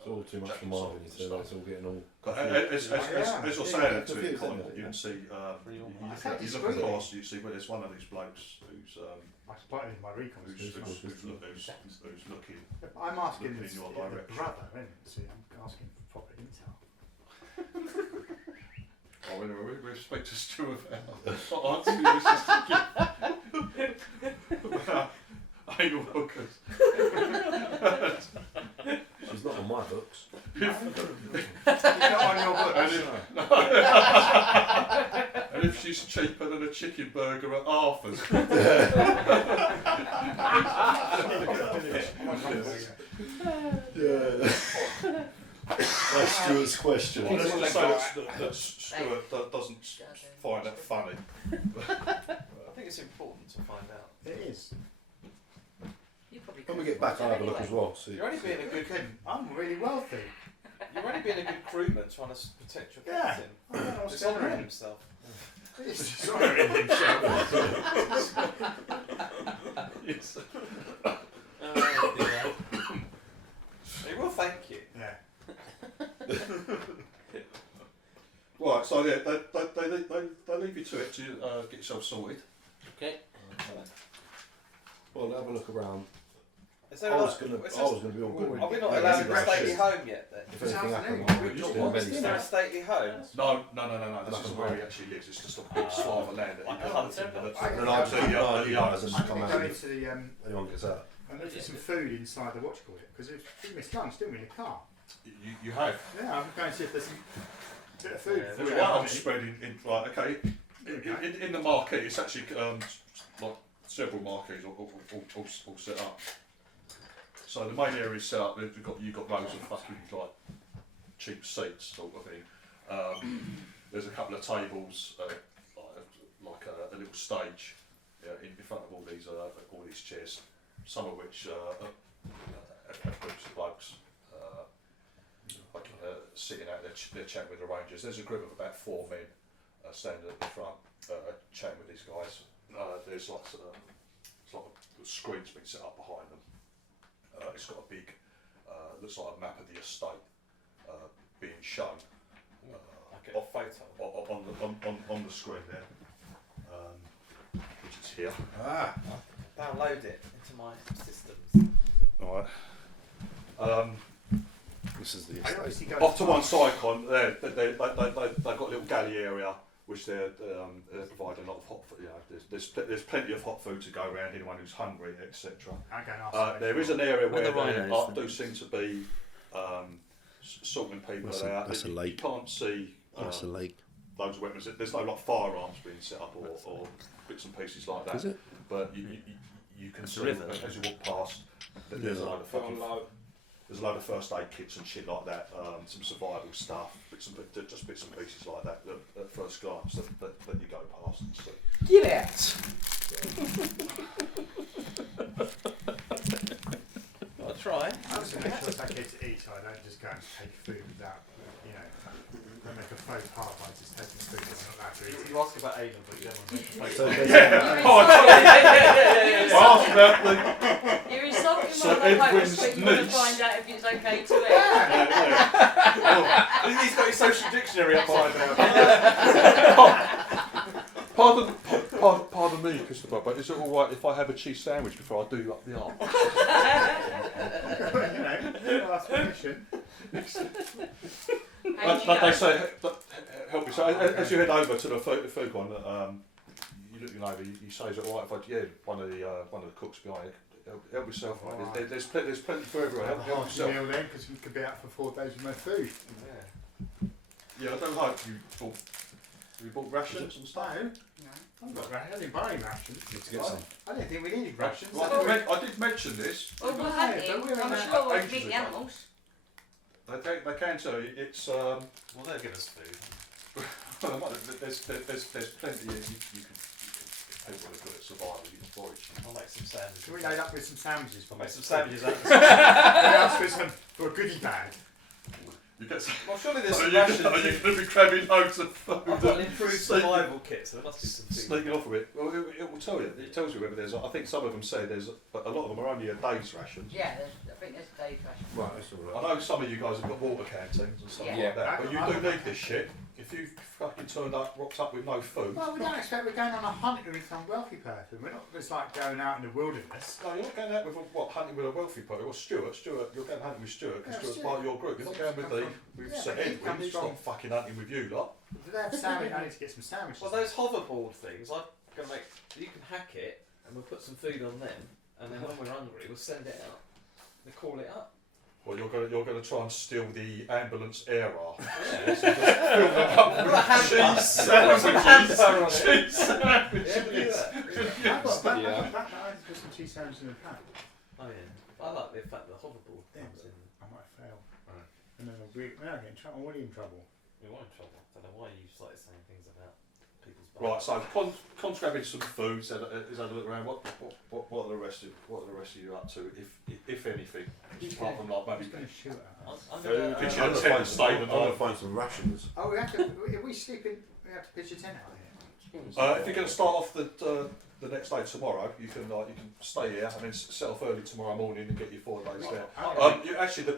It's all too much for Marvin, you see, it's all getting all. As you're saying that to him, confused, Colin, isn't it? you can see. You look across, you see where there's one of these blokes who's I spotted in my recon. who's looking. I'm asking looking this in your the direction. brother, isn't it? See, I'm asking for proper intel. Oh, anyway, we speak to Stuart about answering this about anal hookers. She's not on my books. He's not on your book. And if she's cheaper than a chicken burger at Arthur's. Yeah. That's Stuart's question. Let's just say that Stuart doesn't find that funny. I think it's important to find out. It is. You probably When we could get back, I'll have a look anyway. as well. See. You're only being a good I'm really wealthy. You're only being a good crewman trying to protect your Yeah. captain. I don't know what's He's going honouring on. himself. It's sorry himself. Yes. Oh, dear. He will thank you. Yeah. Right, so yeah, they leave you to it to get yourself sorted. Okay. Well, have a look around. Is there I a was lot- going is to be all good. Are we not Yeah, allowed you to guys stately should. home yet then? If anything happens, It's we're just afternoon. doing Is there a medicine. stately home? No. This is where he actually lives. It's just a big swath of land that Like he a owns. hunter? And then I'll keep an eye on you guys and I'm come going out to go if into the anyone gets out. and look for some food inside the watch cooler because if we missed lunch, didn't we, in the car? You have. Yeah, I'm going to see if there's some bit of food. Yeah, for There's you. one spread in in the marquee. It's actually like several marquees all set up. So the main area is set up. You've got rows of fucking like cheap seats sort of thing. There's a couple of tables, like a little stage in front of all these chairs. Some of which have groups of blokes sitting out there chatting with the rangers. There's a group of about 4 men standing at the front chatting with these guys. there's like it's like a screen's been set up behind them. It's got a big, looks like a map of the estate being shown. Like a photo. On the screen there, which is here. Download it into my systems. All right. This is the I obviously go Off to one side, they've got a little galley area which they're providing a lot of hot food. You know, there's plenty of hot food to go around. Anyone who's hungry, etc. There is an area where there do seem to be sorting people out. That's a lake. You can't see. That's a lake. Loads of weapons. There's no like firearms being set up or bits and pieces like that. Is it? But you can see as you walk past that there's a load of fucking. There's a load of first aid kits and shit like that, some survival stuff, just bits and pieces like that at first glance that you go past and see. Get out! I'll try. I also make sure it's okay to eat, so I don't just go and take food without, you know, I make a faux pas by just taking food that's not allowed to eat. You ask about Avon, but you don't want to make So I asked about the. You're insulting So one of the Edwin's hosts, but you want to niece. find out if it's okay to eat. Yeah. He's got his social dictionary upside down. Pardon me, Christopher, but is it all right if I have a cheese sandwich before I do up the arm? You know, ask permission. Like they say, help me. So as you head over to the food one, you looking over, you say, is it all right if one of the cooks behind you. Help yourself, right? Right. There's plenty for everyone. Have a Help hearty yourself. meal then, because we could be out for 4 days with no food. Yeah, I don't hope you bought rations and stuff. No, I've got rations. I didn't buy any rations. Let's get some. I didn't think we needed rations. Well, I did mention this. Well, we're No, hunting. but we're I'm in sure we'll ages meet the ago. animals. They can tell you it's Well, they'll give us food. there's plenty you can people that are good at survival. You can forage. I'll make some sandwiches. Can we load up with some sandwiches? I'll make some sandwiches out of We asked for a goodie bag. You get some. Well, surely there's Are some you rations. going to be grabbing loads of food? I've got an improved Sneaking- survival kit, so there must be some food. Sneaking off of it. Well, it will tell you. It tells you whether there's. I think some of them say there's, but a lot of them are only a day's rations. Yeah, I think there's a day ration. Right, that's all I right. know some of you guys have got water canteens and stuff Yeah. like that, but you I- do need this shit. If you fucking rocked up with no food. Well, we don't expect we're going on a hunt with some wealthy person. We're not just like going out in the wilderness. No, you're not going out with hunting with a wealthy person or Stuart. You're going hunting with Stuart because Yeah, Stuart's Stuart. part of your group. You're not going with Yeah, Sir but he Edwin. comes He's from- not fucking hunting with you lot. Do they have sandwich? I need to get some sandwiches. Well, those hoverboard things, I'm going to make. You can hack it, and we'll put some food on them, and then when we're hungry, we'll send it out. We'll call it up. Well, you're going to try and steal the ambulance air raft. Yeah. So just fill them up with Put cheese some hamper sandwiches. on it. Cheese sandwiches. Yeah, we'll do that. I've got that. Yeah. I just put some cheese sandwiches in a pack. Oh yeah. I like the fact that the hoverboard Yeah, comes in. I might fail. Right. And then we're not getting in trouble. What are you in trouble? We are in trouble. I don't know why you started saying things about people's. Right, so Con's grabbing some food. He's had a look around. What are the rest of you up to, if anything, apart from like I'm maybe just going to shoot at us. I'm Food, gonna, kitchen. I'm tent going and stay the night. to find some rations. Oh, we have to. If we sleep in, we have to pitch a tent out here. If you're going to start off the next day tomorrow, you can stay here and then set off early tomorrow morning and get your 4 days there. Actually,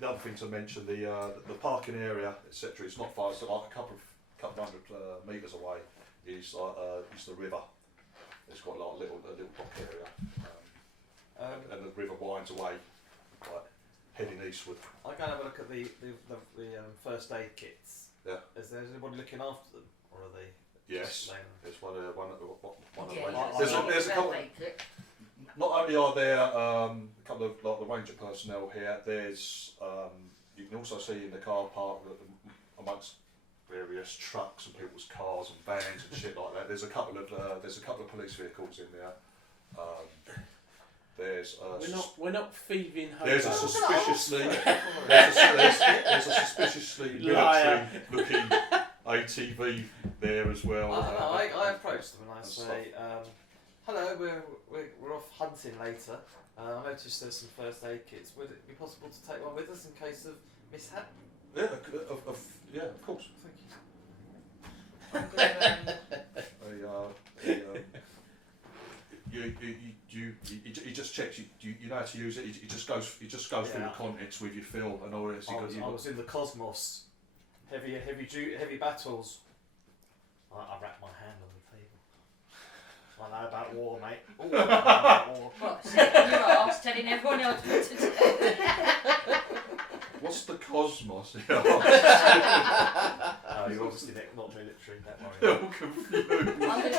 the other thing to mention, the parking area, etc. It's not far. It's like a couple hundred metres away. Is the river. It's got like a little dock area, and the river winds away, like heading eastward. I'm going to have a look at the first aid kits. Yeah. Is there anybody looking after them, or are they? Yes. just laying them? There's one of the Yeah, rangers. There's a couple. birthday kit. Not only are there a couple of like the ranger personnel here, there's you can also see in the car park amongst various trucks and people's cars and vans and shit like that. There's a couple of police vehicles in there. We're not thieving There's a hobos. suspiciously military looking ATV there as well. I approach them and I say, hello, we're off hunting later. I noticed there's some first aid kits. Would it be possible to take one with us in case of mishap? Yeah, of course. Thank you. They he just checks you know how to use it. He just goes through the contents with your fill and all this. I was in the cosmos, heavy battles. I wrapped my hand on the table. I know about war, mate. Ooh, I know about war. What, sitting on your arse telling everyone else what to do? What's the cosmos? Oh, you're obviously not military. Don't worry. They're all confused. I'm going to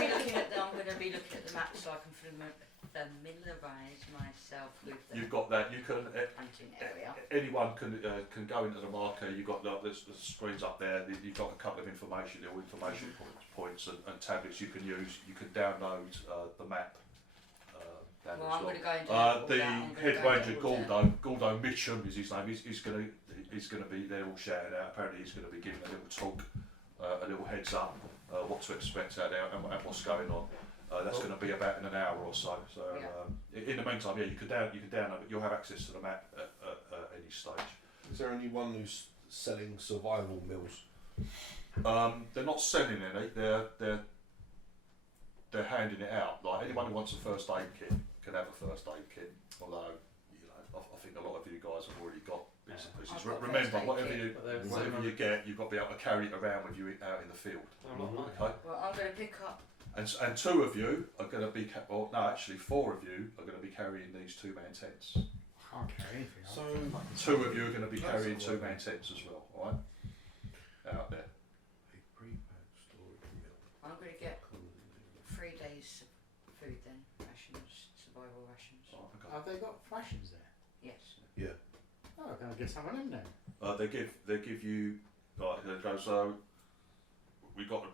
be looking at the map so I can familiarise myself with the You've got that. You can. hunting area. Anyone can go into the marker. You've got the screens up there. You've got a couple of information points and tablets you can use. You can download the map. Well, I'm going to go into the head ranger Gordo Mitchum is his name. He's going to be there all shouting out. Apparently, he's going to be giving a little talk, a little heads up, what to expect out there and what's going on. That's going to be about in an hour or so. So in the meantime, you can download it. You'll have access to the map at any stage. Is there anyone who's selling survival meals? They're not selling any. They're handing it out. Like anyone who wants a first aid kit can have a first aid kit. Although I think a lot of you guys have already got bits and pieces. Remember, whatever you get, you've got to be able to carry it around with you out in the field. Okay. Well, I'm going to pick up. And 2 of you are going to be, 4 of you are going to be carrying these 2-man tents. Can't carry anything. So 2 of you are going to be carrying 2-man tents as well, alright? Out there. I'm going to get 3 days food then, rations, survival rations. Have they got rations there? Yes. Yeah. Oh, can I get some of them then? They give you like it goes. We've got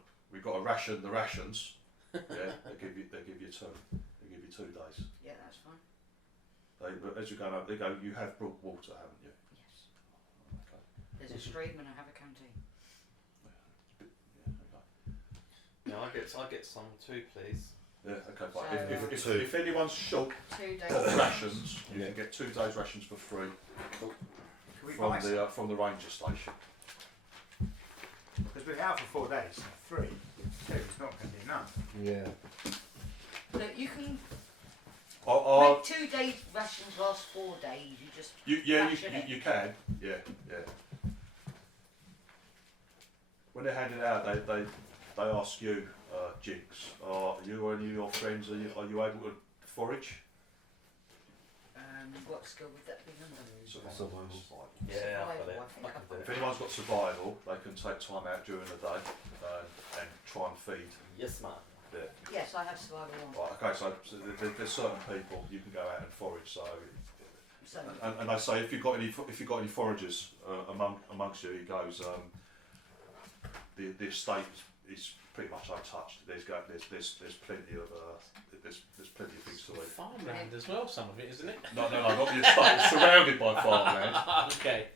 a ration. The rations. Yeah, they give you 2. They give you 2 days. Yeah, that's fine. But as you're going up, they go. You have brought water, haven't you? Yes. Okay. There's a stream and I have a canteen. Yeah, I get some too, please. Yeah, okay, fine. So, if anyone's short 2 days. of rations, you can get 2 days rations for free Can we buy some? from the ranger station. Because we're out for 4 days. 3. 2 is not going to be enough. Yeah. So you can I'll- make 2 days rations last 4 days. You just you can. Yeah. When they're handing it out, they ask you, Jinx, are you or any of your friends, are you able to forage? what skill would that be under? Survival. Yeah, I've got Survival, it. I think I can do If it. anyone's got survival, they can take time out during the day and try and feed. Yes, ma'am. Yeah. Yes, I have survival on. Right, okay, so there's certain people you can go out and forage. So, So and they say if you've got any foragers amongst you, he goes, the estate is pretty much untouched. There's plenty of things to eat. Farmland as well, some of it, isn't it? No, not the estate. It's surrounded by farmland. Okay.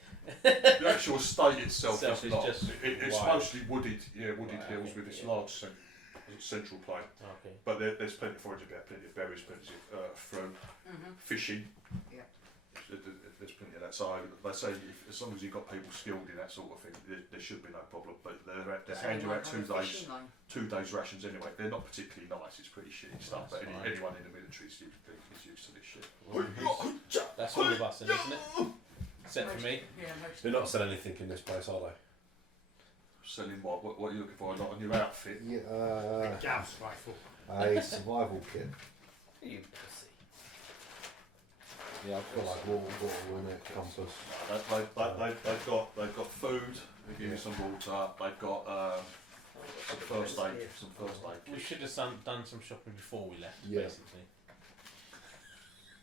The actual estate itself is Is not. just It's wild. mostly wooded hills okay, with this yeah. large central plain. Okay. But there's plenty of foraging about, plenty of berries, plenty of fruit, fishing. Yeah. There's plenty of that. So they say as long as you've got people skilled in that sort of thing, there should be no problem. But they hand you out 2 days. 2 days rations anyway. They're not particularly nice. It's pretty shitty stuff. That's But fine. anyone in the military is used to this shit. That's all of us, then, isn't it? Except for me. Yeah, most They're not selling anything in this place, are they? Selling what? What are you looking for? Not a new outfit. Yeah. A Gauss rifle. A survival kit. You pussy. Yeah, I've got like water bottle in it, compass. They've got food. They give you some water. They've got some first aid. We should have done some shopping before we left, Yeah. basically.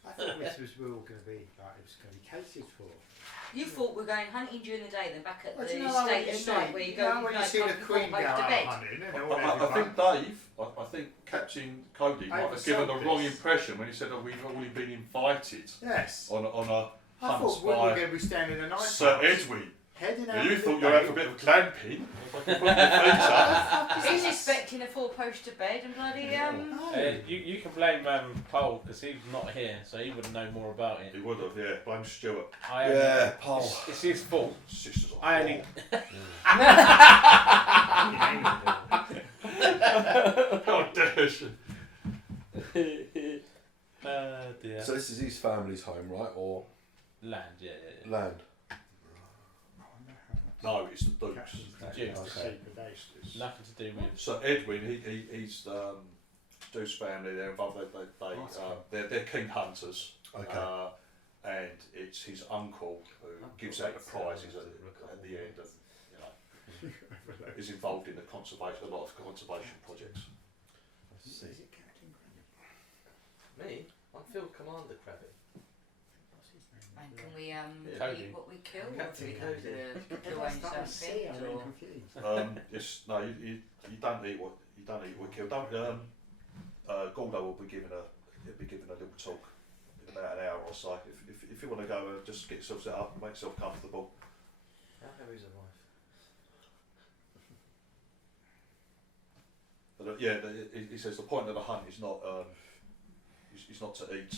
I thought this was all going to be like it was going to be catered for. You thought we were going hunting during the day, then back at Well, the do you know like estate when you at night where you go when you night see time the before Queen go both to out bed. hunting and all I think I think Captain Cody might have given the wrong impression when he said that we've already been invited Yes. on a I hunt thought we were by going to be staying in a nice Sir house, Edwin. heading out. Now, you in the thought you were day. out for a bit of glamping. If I could put your feet up. He's expecting a 4-poster bed and bloody You can blame Paul because he's not here, so he would know more about it. He would have, yeah. Blame Stuart. I only, Yeah, Paul. It's his fault. Sisters of I only. How dare she? Dear. So this is his family's home, right? Or Land, yeah. land? No, it's the Dukes. Dukes. Okay. Nothing to do with. So Edwin, he's Deuce family. They're involved. They're keen hunters. Okay. And it's his uncle who gives out the prizes at the end, and is involved in a lot of conservation projects. I see. Me? I'm Field Commander Krabby. And can we Cody. eat what we kill? Or do Captain we have to kill any certain things? Or Yes, no, you don't eat what we kill. Gordo will be given a little talk in about an hour or so. If you want to go and just get yourself set up, make yourself comfortable. How heavy's a knife? But he says the point of the hunt is not not to eat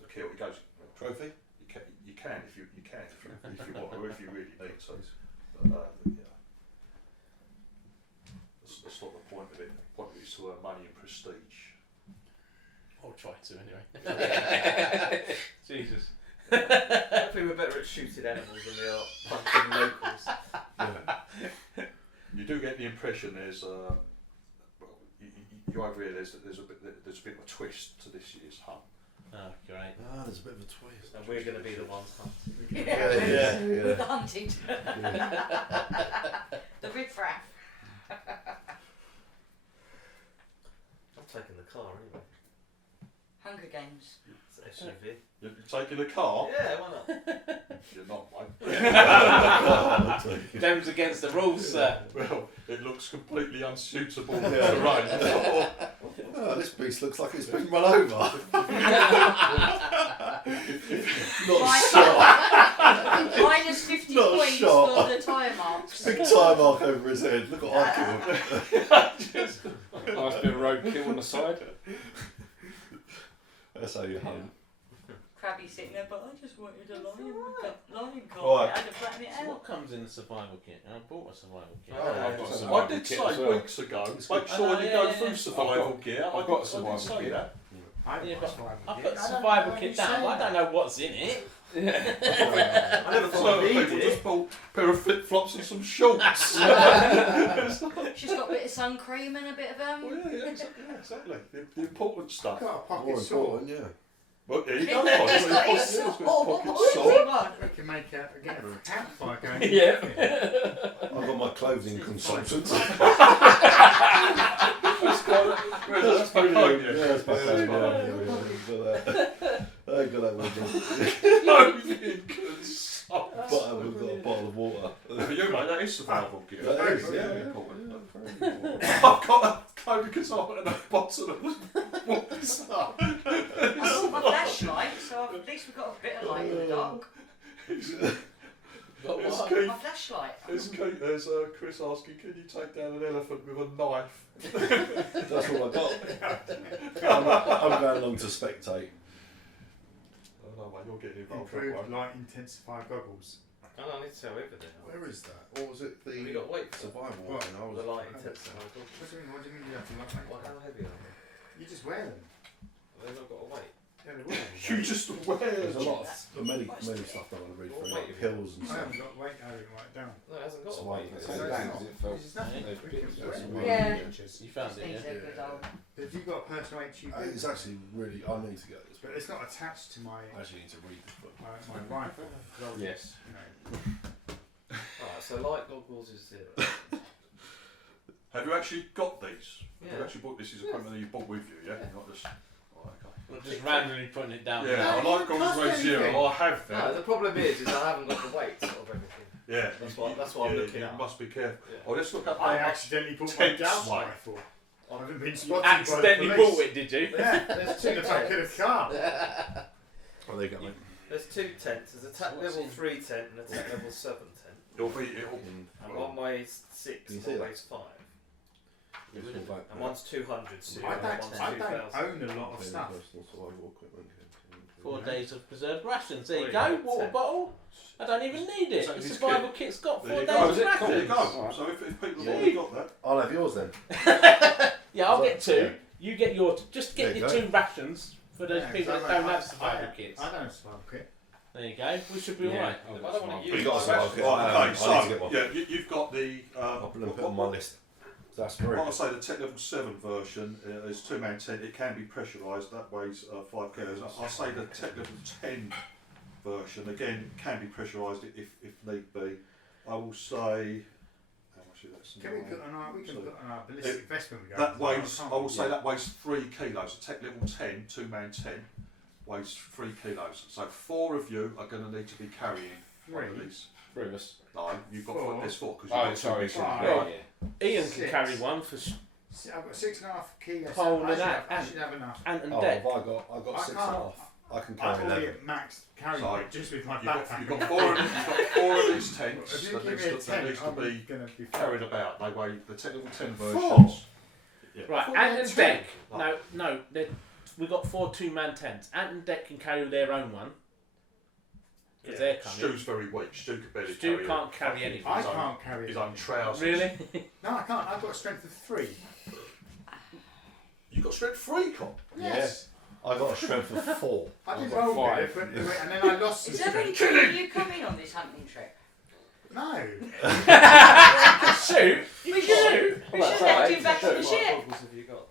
the kill. He goes Trophy? you can if you want or if you really need to. But, that's not the point of it. The point of it is to earn money and prestige. I'll try to anyway. Jesus. Hopefully we're better at shooting animals than we are punching locals. Yeah. You do get the impression there's you over here there's a bit of a twist to this year's hunt. Oh, great. Ah, there's a bit of a twist. And we're going to be the ones hunting. we're the hunted. The riffraff. I'm taking the car anyway. Hunger Games. It's SUV. You're taking a car? Yeah, why not? You're not, mate. Them's against the rules, sir. Well, it looks completely unsuitable Yeah. terrain. Oh, this beast looks like it's been run over. Not shot. Minus 50 Not points shot. for the tyre marks. Big tire mark over his head. Look what I killed. Nice bit of roadkill on the side. That's how you hunt. Krabby sitting there, but I just wanted a lion card. Right. I had to flatten it So out. what comes in the survival kit? I bought a survival kit. I've got a I survival did kit say as well. weeks ago, make sure you go through survival gear. I've got a survival kit. That. Yeah, but I've got survival kit down, but I don't know what's in it. I never thought So I needed people it. just bought a pair of flip flops and some shorts. She's got a bit of sun cream and a bit of Well, yeah, exactly. The important stuff. Got a pocket More sword. important, yeah. Well, there you He's go. got his Pocket sword. sword. We can make a campfire going. Yeah. I've got my clothing consultant. That's back home, yeah. Yeah, that's back home, I got that one. Clothing consult. But we've got a bottle of water. For you, mate, that is survival gear. That is, Very yeah. important. Very important. I've got a clothing consultant and a bottle of water. I've got my flashlight, so at least we've got a bit of light in the dark. Got There's what? Keith. My flashlight. There's Chris asking, can you take down an elephant with a knife? That's all I got. I'm going along to spectate. Oh no, mate, you're getting involved. Improved light intensified goggles. I don't need to tell everything. Where is that? Or was it the Have you got weight for survival What? one? I was the light intensive? What do you mean you have to light? Well, how heavy are they? You just wear them. They've not got a weight. Yeah, they will. You just wear There's a lot of many stuff I want to read through, like pills and I stuff. haven't got weight. I haven't write it down. No, it hasn't got So a why weight. you It's say so that? down because it felt This is nothing. they've We been- can that's wear weird. Yeah. inches. You found it, These yeah? are good old. Have you got a personal HUB? It's actually really. I need to get this. But it's not attached to my I actually need to read this book. my rifle. Yes. You know. Alright, so light goggles is 0. Have you actually got these? Have Yeah. you actually bought this? Is equipment that you bought with you, yeah? Not just. Oh, okay. Not just randomly putting it down. Yeah, I No, like it goggles doesn't weigh cost 0. anything. I have No, them. the problem is I haven't got the weight of everything. Yeah, That's what I'm looking you at. must be careful. Yeah. Oh, let's look up I how much. accidentally bought my Tense Gauss weight. rifle. I haven't been You spotted accidentally by the bought police. it, did you? Yeah, There's in two the back of tents. the car. Oh, there you go, mate. There's 2 tents. There's a So tech what's level in- 3 tent and a tech level 7 tent. It'll And one weighs 6 Can you and see one that? weighs 5. It's all back And there. one's 200 I series and don't, one's I 2000. don't own a lot of Cleaning stuff. personal survival equipment. 4 days of preserved rations. There you Well, go. yeah, Water 10. bottle. I don't even need it. So The this survival kit's got 4 There you days go. of Is it? rations. There you go. Alright. So if people have See? already got that. I'll have yours then. Yeah, I'll Is get that- 2. You get your just get There you your go. 2 rations for those Yeah, people 'cause that don't have survival kits. I don't survival kit. There you go. We should be alright. I've I got don't some. want to But use you got a my survival ration. kit. Right, I okay, need to so get one. yeah, you've got the. I'll put it on my list. That's very Like I good. say, the tech level 7 version is 2-man tent. It can be pressurised. That weighs 5 kilos. I say the tech level 10 version again can be pressurised if need be. I will say. How much is that? Can we put on our, we can So put on our ballistic vest when we go? that weighs. can't I we? will say that weighs 3 kilos. The tech level 10, 2-man tent, weighs 3 kilos. So 4 of you are going to need to be carrying one of Three? these. 3 of us. No, you've got Four. there's 4 because Oh, you've sorry. got sorry. Five. Yeah, Ian can 6. carry one for I've got 6.5 kilos. Cold I and should that, have- I and- should have enough. Ant and Oh, Deck. have I got I 6.5. I can I'm carry already 11. at max carry So, weight just with my You've backpack. got 4 of these tents If you that give needs me a to, that tent, needs to I'm be going to be carried about. They weigh the technical 10 Four? versions. Yeah. Right, Four Ant and and Deck. two. No, we got 4 2-man tents. Ant and Deck can carry their own one. Because they're coming. Stu's very weak. Stu could barely Stu carry can't it. carry Fucking anything. I his own- can't carry his it. own trousers. Really? No, I can't. I've got a strength of 3. You got strength 3, Cop. Yes. I got a strength of 4. I did I've got roll 5. good, and then I lost Is the there any strength. two of you coming on this hunting trip? No. Shoot! We should have left you back to the ship. What have you got?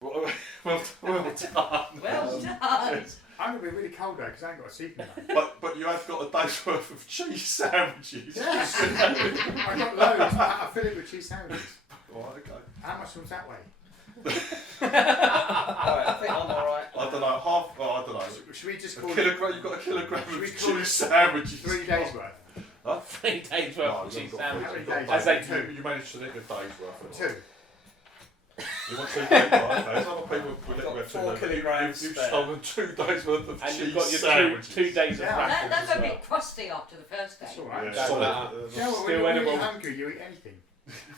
Well done. Well done. I'm going to be really cold though because I ain't got a sleeping bag. But you have got a day's worth of cheese sandwiches. Yes. I've got loads. I fill it with cheese sandwiches. Right, okay. How much was that weigh? Alright, I think I'm alright. I don't know, half, well, I don't know. Should we just A call it kilogram, you've got a kilogram Should we of call it cheese sandwiches. 3 days worth? 3 days worth No, of you cheese haven't got sandwiches. three. As they Two. You managed to nick a day's worth. 2. You want 2 days, right? There's other people I've with got it. 4 kilograms You've spare. stolen 2 days worth of And cheese you've got your sandwiches. 2 days of Yeah. rations That's as a well. bit crusty after the first day. It's alright. Yeah, Don't solid. matter. You know what, when Still you're really edible. hungry, you eat anything.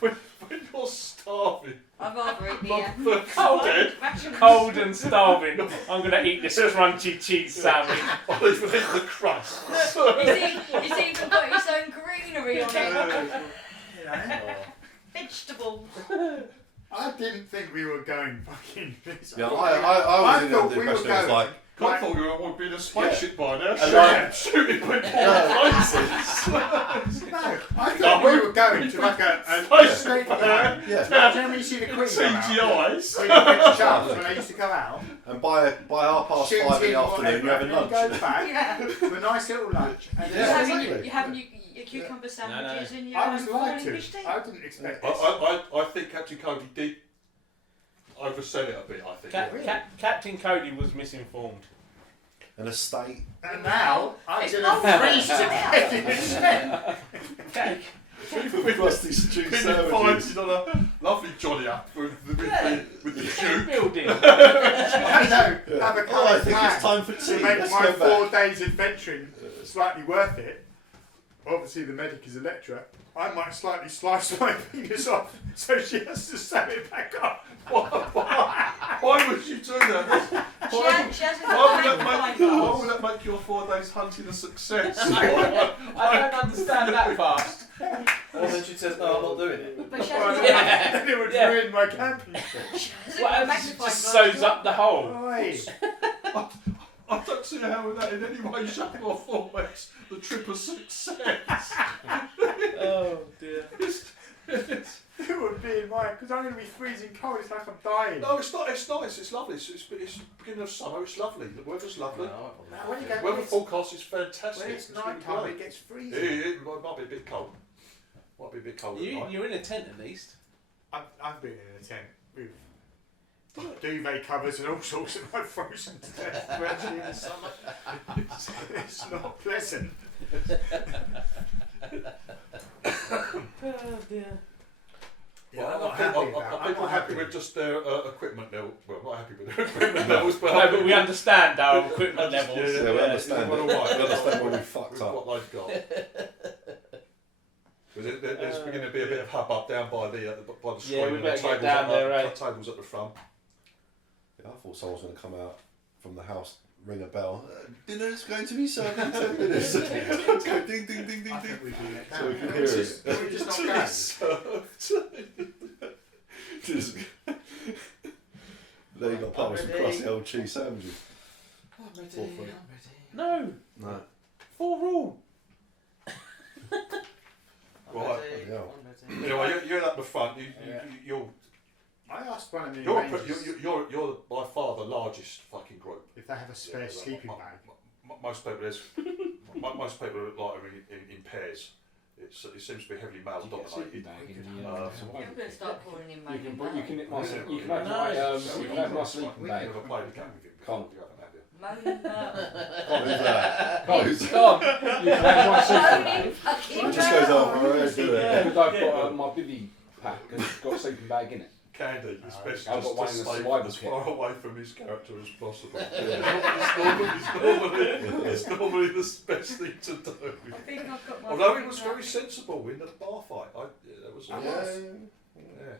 When you're starving. I'd rather eat the Not Cold. dead. rations. Cold and starving. I'm going to eat this crunchy cheese sandwich. I'll even eat the crust. It's even got its own greenery on it. You know? Vegetables. I didn't think we were going fucking. Yeah, I was in thought the we were impression it was going. like, I thought you would be in a spaceship by now. like- Shooting people in places. No, I thought we were going to like a straight line. yeah. Do you know when you see the Queen come out? CGIs. Queen and Prince Charles, when they used to go out, And by 5:30 shooting in the afternoon, whatever, you're having and then lunch. go back Yeah. to a nice little lunch. And Yeah, then exactly. You having your cucumber sandwiches and your I was lied to. English tea? I didn't expect this. I think Captain Cody did oversell it a bit, I think. Captain Cody was misinformed. An estate. And now I'm It's going not to freeze to death in the shed. With rusty stew Been sandwiches. invited on a lovely jolly up with the Duke. Building. I know. Have a Oh, I current think plan it's time for to tea. make Let's my go 4 back. days adventuring slightly worth it. Obviously, the medic is Elektra. I might slightly slice my fingers off so she has to sew it back up. Why would you do that? She hasn't Why got would that make your 4 days hunting a success? I don't understand that part. Or then she says, no, I'm not doing it. But she Well, hasn't Yeah. then it would Yeah. ruin my camping trip. got What a else? It magnifying just glass. sews up the hole. Oi. I don't see how that in any way, shape or form makes the trip a success. Oh dear. It would be in my, because I'm going to be freezing cold. It's like I'm dying. No, it's not. It's nice. It's lovely. It's beginning of summer. It's lovely. The weather's lovely. No, Now, when you go, Weather when it's, forecast is fantastic. when it's It's really night time, great. it gets Yeah, freezing. it might be a bit cold. Might be a bit cold at night. You're in a tent at least. I've been in a tent with duvet covers and all sorts of my frozen to death, especially in the summer. It's not pleasant. Oh dear. Yeah, Well, I'm not are happy people, about are I'm people not happy happy. with just their equipment level? Well, I'm not happy with their equipment levels, but No, but we understand our equipment levels. Yeah, we understand Well, it. all right. We understand where we with fucked up. what they've got. There's beginning to be a bit of hubbub down by the screen. Yeah, we and better the get tables down at there, the right? tables at the front. Yeah, I thought someone was going to come out from the house ring a bell. Dinner's going to be served in 10 minutes. Go ding, ding, ding, ding, ding. So we can hear it. We just not go. Just there you got part of some crusty old cheese sandwiches. I'm ready. Four I'm foot. ready. No. No. Full rule. I'm Right. ready. Yeah. I'm ready. Anyway, you're up the front. Yeah. You're I asked one of the you're rangers you're by far the largest fucking group. if they have a spare sleeping bag. Most people most people are like in pairs. It seems to be heavily male dominated. I'm going to start pouring in my You can have my sleeping We bag. never played a game with him. Can't. You haven't, have you? moaning about. Who's that? Who's gone? You can have my sleeping bag. Moaning fucking It just goes over my head, doesn't it? Yeah, but I've got my bivvy pack and it's got a sleeping bag in it. Candy, especially I've got one just in to the stay survival as kit. far away from his character as possible. Yeah. It's normally the best thing to do. I think I've got my. Although he was very sensible in the bar fight. That was Yeah.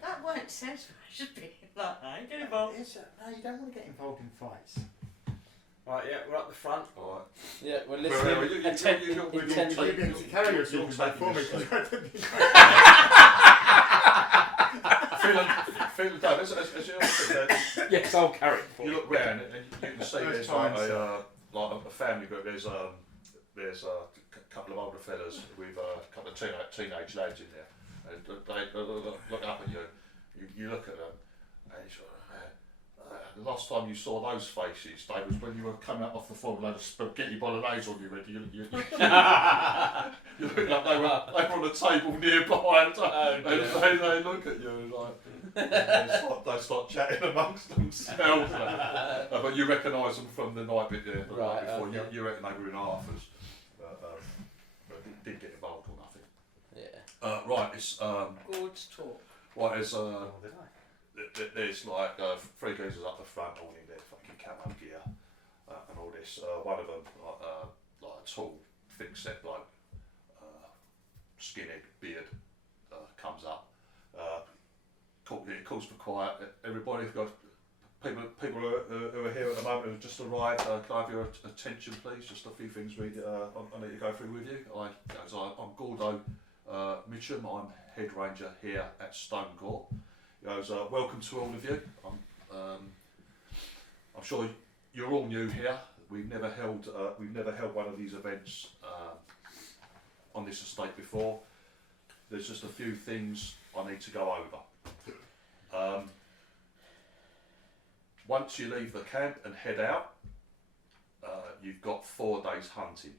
That weren't sensible. I should be like, I ain't get involved. No, you don't want to get involved in fights. Right, yeah, we're up the front. Alright. Yeah, we're Well, listening. You'll be able to carry your sleeping bag for me. Feeling done. As you know, Yes, I'll carry it for you you. look round and you can see there's like a family group. There's a couple of older fellas with a couple of teenage lads in there, and they look up at you. You look at them, and it's the last time you saw those faces, Dave, was when you were coming up off the floor with a load of spaghetti bolognese on you. You looked like they were on a table nearby, and they look at you and they start chatting amongst themselves. But you recognise them from the night before. Okay. You reckon they were in Arthur's, but didn't get involved or nothing. Yeah. Right, it's Gord's talk. right. There's Oh, did I? there's like three geezers up the front, all in their fucking camo gear and all this. One of them, like a tall, thick-set bloke, skinhead, beard, comes up. Calls for quiet. Everybody, got people who are here at the moment who have just arrived. Can I have your attention, please? Just a few things I need to go through with you. I'm Gordo Mitchum. I'm head ranger here at Stone Court. He goes, welcome to all of you. I'm sure you're all new here. We've never held one of these events on this estate before. There's just a few things I need to go over. Once you leave the camp and head out, you've got 4 days hunting.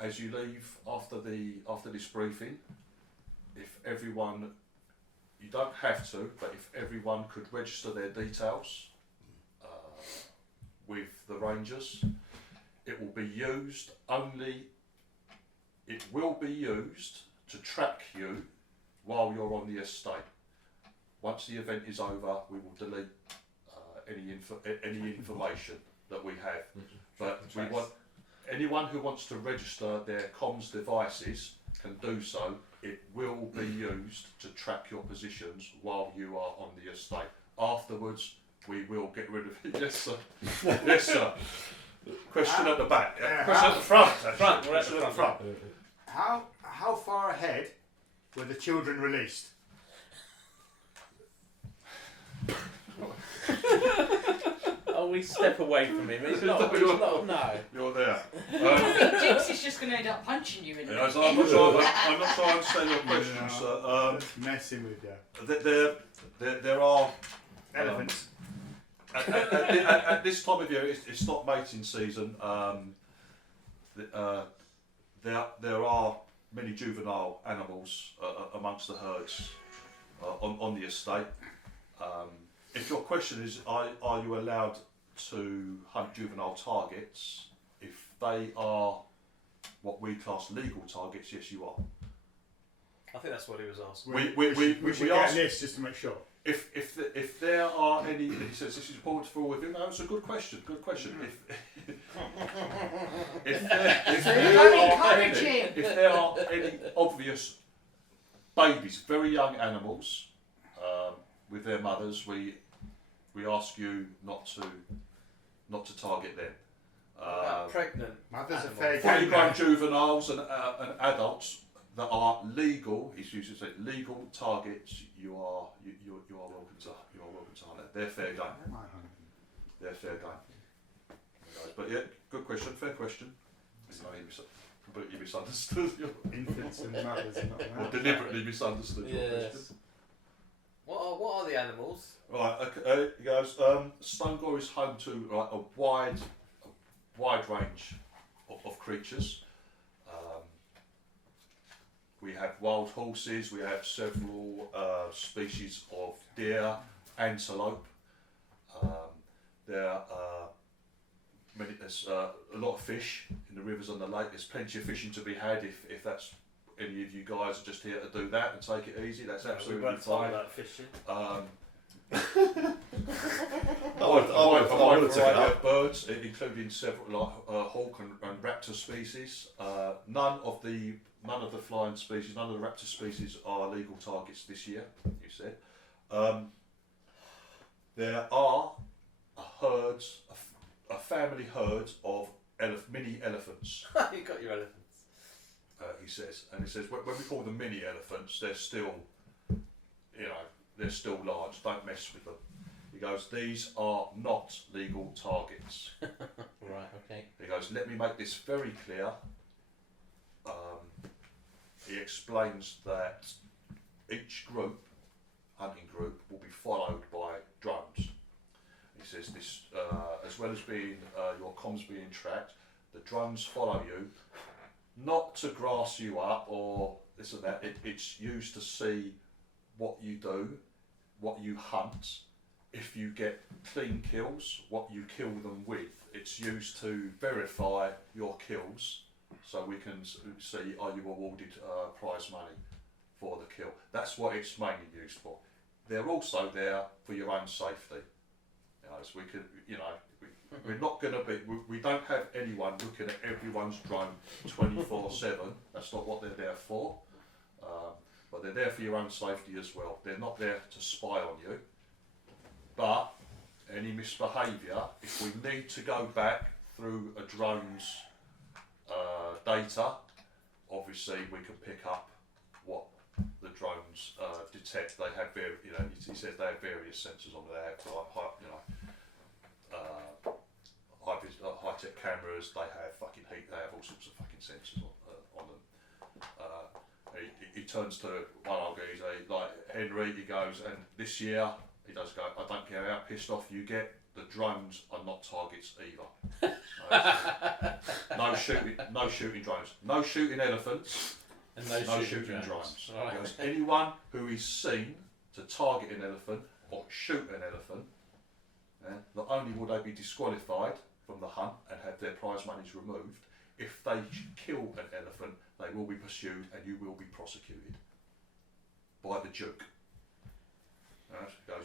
As you leave after this briefing, if everyone, you don't have to, but if everyone could register their details with the rangers, it will be used to track you while you're on the estate. Once the event is over, we will delete any information that we have. But we want anyone who wants to register their comms devices can do so. It will be used to track your positions while you are on the estate. Afterwards, we will get rid of it. Yes, sir. Yes, sir. Question at the back. Question at the front. We're at the front. How far ahead were the children released? Oh, we step away from him. It's not. No. You're there. I think Jinx is just going to end up punching you in the So I'm not sure I understand your question, sir. Messing with you. There are Elephants. at this time of year, it's not mating season. There are many juvenile animals amongst the herds on the estate. If your question is, are you allowed to hunt juvenile targets? If they are what we class legal targets, yes, you are. I think that's what he was asking. We should get ask- a list just to make sure. If there are any, he says this is important for all of you. No, it's a good question. Good question. If there are any obvious babies, very young animals with their mothers, we ask you not to not to target them. Pregnant. Mothers are animals. fair Fully game. grown juveniles and adults that are legal, he's used to say legal targets. You are welcome to hunt. They're fair game. They're fair game. Guys. But yeah, good question, fair question. Completely misunderstood. Infants and mothers are not Or allowed. deliberately misunderstood your Yes. question. What are the animals? Right, okay, he goes, Stonegore is home to a wide range of creatures. We have wild horses, we have several species of deer, antelope. There's a lot of fish in the rivers and the lake. There's plenty of fishing to be had if that's any of you guys are just here to do that and take it easy. That's absolutely fine. about fishing. A wide variety of birds, including several hawk and raptor species. None of the flying species, none of the raptor species are legal targets this year. You said there are a family herd of mini elephants. You got your elephants. He says, and he says when we call them mini elephants, they're still, they're still large. Don't mess with them. He goes, these are not legal targets. Right. Okay. He goes, let me make this very clear. He explains that each hunting group, will be followed by drones. He says this, as well as being your comms being tracked, the drones follow you, not to grass you up or this and that. It's used to see what you do, what you hunt. If you get clean kills, what you kill them with. It's used to verify your kills, so we can see are you awarded prize money for the kill. That's what it's mainly used for. They're also there for your own safety. So we can, we're not going to be. We don't have anyone looking at everyone's drone 24/7. That's not what they're there for. But they're there for your own safety as well. They're not there to spy on you. But any misbehaviour, if we need to go back through a drone's data, obviously we can pick up what the drones detect. They have he says they have various sensors on there. They have high-tech cameras. They have fucking heat. They have all sorts of fucking sensors on them. He turns to one old geezer, like Henry. He goes, and this year he does go. I don't care how pissed off you get. The drones are not targets either. No shooting drones. No shooting elephants. And No shooting drones. Right. Because anyone who is seen to target an elephant or shoot an elephant, not only will they be disqualified from the hunt and have their prize monies removed, if they kill an elephant, they will be pursued and you will be prosecuted by the Duke.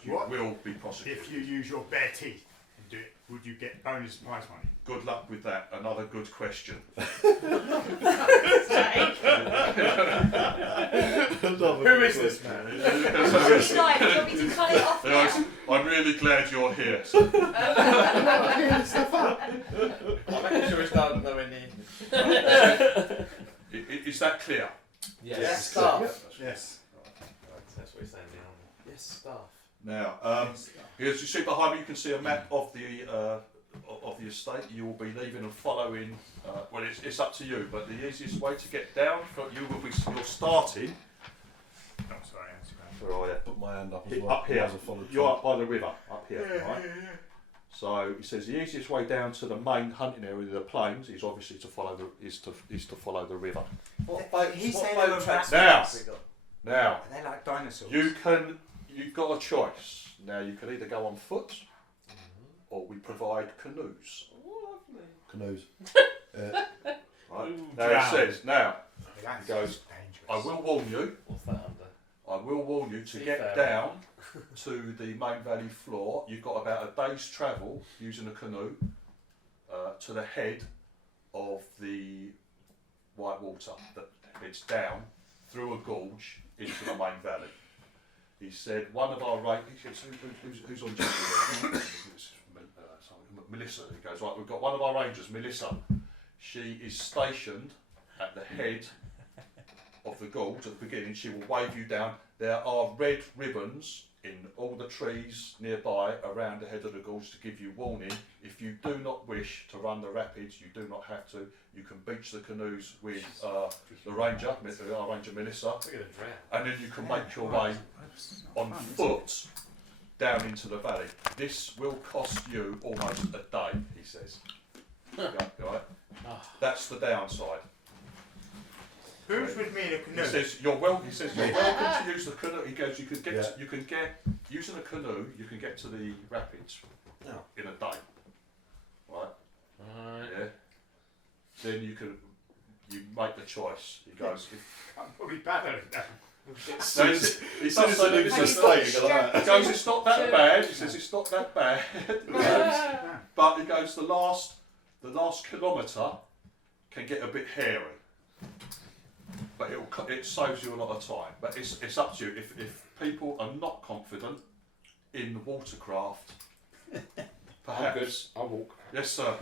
You will be prosecuted. If you use your bare teeth and do it, would you get bonus prize money? Good luck with that. Another good question. Who is this man? It's like, do you want me to cut it off now? I'm really glad you're here. I'm making sure it's not nowhere near. Is that clear? Yes. Staff. Yes. That's what he's saying now. Yes, staff. Now, as you see behind me, you can see a map of the estate. You will be leaving and following. Well, it's up to you, but the easiest way to get down, you're starting. Oh, sorry. Where are you? Put my hand up as well. Up here. As a follow You're up by the river. Up here, right? So he says the easiest way down to the main hunting area, the plains, is obviously to follow the follow the river. What boat? He's what saying boat they were tracks rats. have we got? Now, Are they like dinosaurs? you've got a choice. Now you can either go on foot, or we provide canoes. Oh, lovely. Canoes. Right? Ooh, Now drown. he says, now That's He goes, dangerous. I will warn you. What's that under? I will warn you to get Seafaring. down to the main valley floor. You've got about a day's travel using a canoe to the head of the White Water that heads down through a gorge into the main valley. He said one of our who's on duty there? Melissa. He goes, right, we've got one of our rangers, Melissa. She is stationed at the head of the gorge at the beginning. She will wave you down. There are red ribbons in all the trees nearby around the head of the gorge to give you warning. If you do not wish to run the rapids, you do not have to. You can beach the canoes with the ranger, our ranger Melissa, and then you can make your way on foot down into the valley. This will cost you almost a day, he says. Right? That's the downside. Who's with me in a canoe? He says you're welcome to use the canoe. He goes, you can get using a canoe. You can get to the rapids in a day, right? Yeah. Then you make the choice. He goes. I'm probably bad at it now. He says it's not that bad. He says it's not that bad. But he goes, the last kilometre can get a bit hairy. But it saves you a lot of time. But it's up to you. If people are not confident in watercraft, perhaps I'll walk. Yes, sir.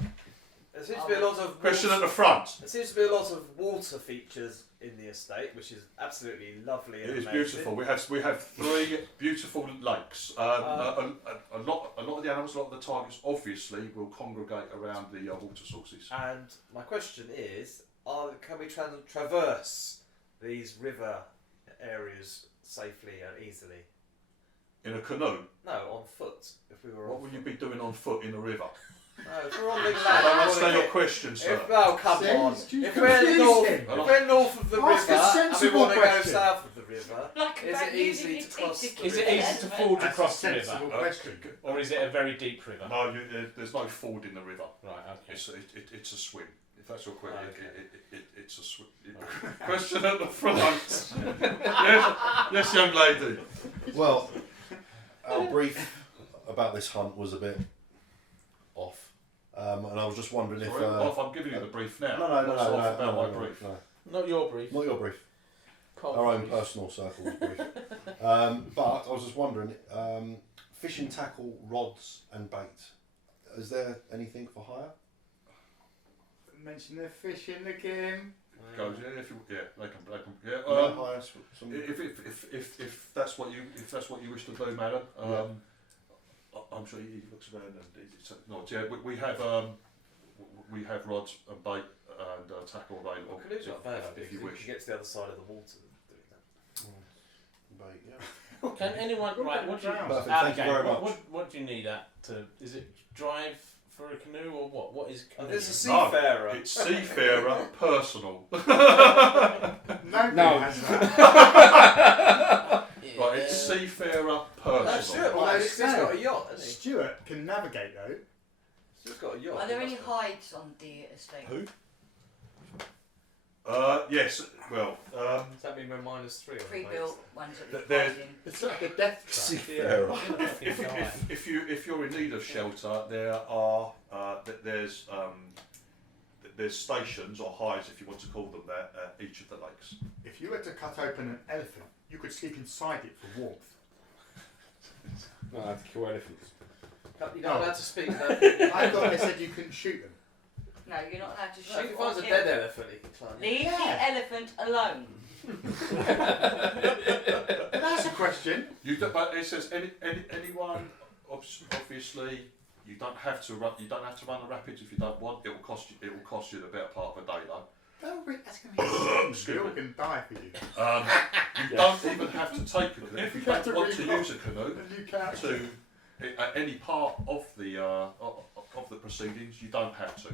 There seems to be a lot of question at the front. There seems to be a lot of water features in the estate, which is absolutely lovely. It is beautiful. We have 3 beautiful lakes. A lot of the animals, a lot of the targets, obviously, will congregate around the water sources. And my question is, can we traverse these river areas safely and easily? In a canoe? No, on foot. If we were. What would you be doing on foot in a river? No, if we're on the land. I don't understand your question, sir. Come on. If we're north of the river and we want to go south of the river, is it easy to cross the river? Is it easy to ford across the river? Question. Or is it a very deep river? No, there's no ford in the river. Right, okay. It's a swim. If that's your question, it's a swim. Question at the front. Yes, young lady. Well, our brief about this hunt was a bit off. And I was just wondering if I'm giving you the brief now. No, About my brief. No. Not your brief. Not your brief. Our own personal circle's brief. But I was just wondering, fishing tackle, rods and bait. Is there anything for hire? Mention the fishing again. Goes, they can. Hire some. If that's what you wish to do, madam. I'm sure he looks around and nods. Yeah, we have rods and bait and tackle available. If you wish. You get to the other side of the water doing that. Bait, yeah. Can anyone what do you Perfect, thank you very much. What do you need is it drive for a canoe or what? What is canoe? It's a seafarer. No, it's seafarer personal. No. Has that. Right, it's seafarer personal. Stuart's got a yacht, hasn't he? Stuart can navigate though. Stuart's got a yacht. Are there any hides on the estate? Who? Yes. Well, Does that mean we're -3 on the Pre-built ones that we've There- tied in. It's like a death trap. Seafarer. if you're in need of shelter, there are there's stations or hides, if you want to call them that, at each of the lakes. If you were to cut open an elephant, you could sleep inside it for warmth. No, I have to kill elephants. You're not allowed to speak about I thought they said you couldn't shoot them. No, you're not allowed to shoot. If he finds a or dead kill. elephant, he can climb. Leave the elephant alone. That's a question. But it says anyone. Obviously, you don't have to run. You don't have to run the rapids if you don't want. It will cost you the better part of a day, though. That's going to be a sin. We all can die for you. You don't even have to take a canoe if you don't want to use a canoe You can't. to at any part of the proceedings. You don't have to.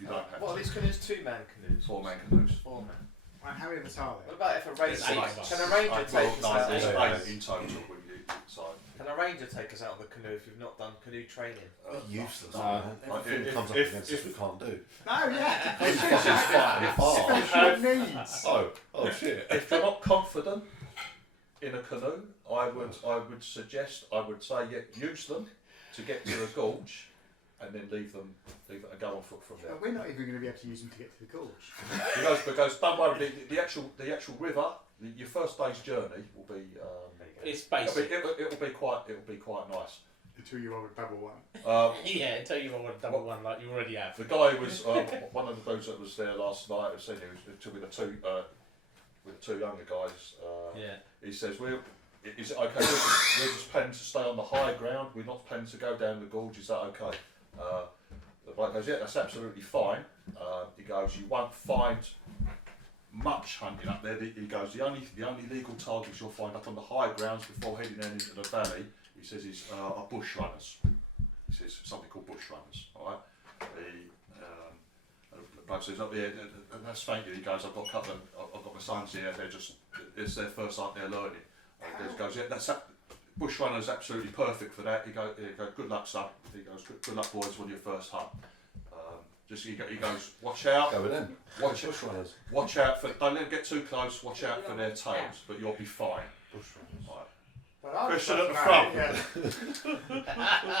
You don't have What are to. these canoes? 2-man canoes. 4-man canoes. 4-man. And how many of us are What there? about if a ranger? Eight of us. Can a ranger take us out? There's on 8 in total when you decide. Can a ranger take us out on the canoe if we've not done canoe training? Useless. No. Everything comes up if- against us we can't do. No, yeah. It's fine. Special needs. Oh shit. If you're not confident in a canoe, I would say use them to get to the gorge, and then leave them and go on foot from there. We're not even going to be able to use them to get to the gorge. Because don't worry, the actual river, your first day's journey will be. It's basic. It'll be quite nice. 2-year-old double one. Yeah, tell you what, double one like you already have. The guy was one of the dudes that was there last night. I've seen him. He was with the two younger guys. He says, is it okay? We're just planning to stay on the high ground. We're not planning to go down the gorge. Is that okay? The bloke goes, yeah, that's absolutely fine. He goes, you won't find much hunting up there. He goes, the only legal targets you'll find up on the high grounds before heading down into the valley, he says, are bush runners. He says something called bush runners. All right. The bloke says, up there, that's thank you. He goes, I've got my sons here. It's their first night they're learning. He goes, yeah, bush runner's absolutely perfect for that. He goes, good luck, son. He goes, good luck, boys, on your first hunt. He goes, watch out. Go with them. Watch out for. Don't let them get too close. Watch out for their tails, but you'll be fine. Bush runners. Right. Christian at the front.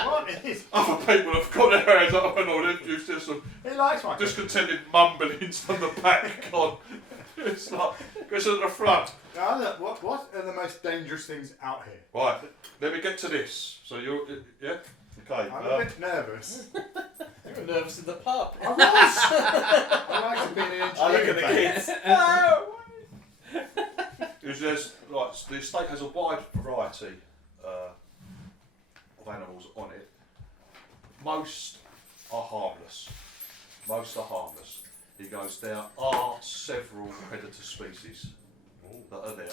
What is? Other people have got their hands up and all. You've just some He likes my discontented mumblings from the back. On. It's like Christian at the front. Now, look, what are the most dangerous things out here? Right. Let me get to this. So you're okay. I'm a bit nervous. You were nervous in the pub. I was. I like to be an engineer. I look at the kids. The estate has a wide variety of animals on it. Most are harmless. He goes, there are several predator species that are there.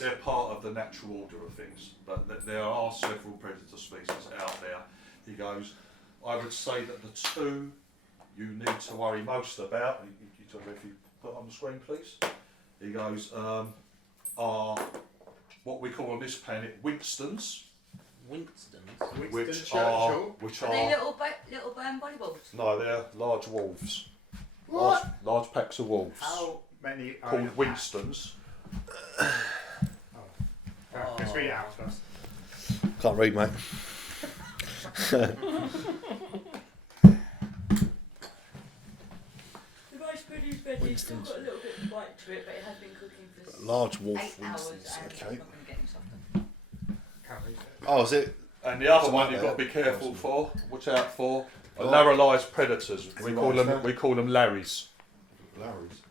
They're part of the natural order of things, but there are several predator species out there. He goes, I would say that the two you need to worry most about, you tell me if you put on the screen please, he goes, are what we call on this planet Winstons. Which are they little body wolves? No, they're large wolves. What? Large packs of wolves. How many are Called in a pack? Winstons. Let's read it out first. Can't read, mate. The rice pudding's ready. It's still got a little bit of bite to it, but it has been cooking for Large wolf 8 hours. Winstons, And okay. it's not going to get any softer. Can't read it. Oh, is it? And the other Something one like you've that. got to be careful for. Watch out for. Oh. Narrow-eyed predators. We call Larry's. them Larrys. Larry's.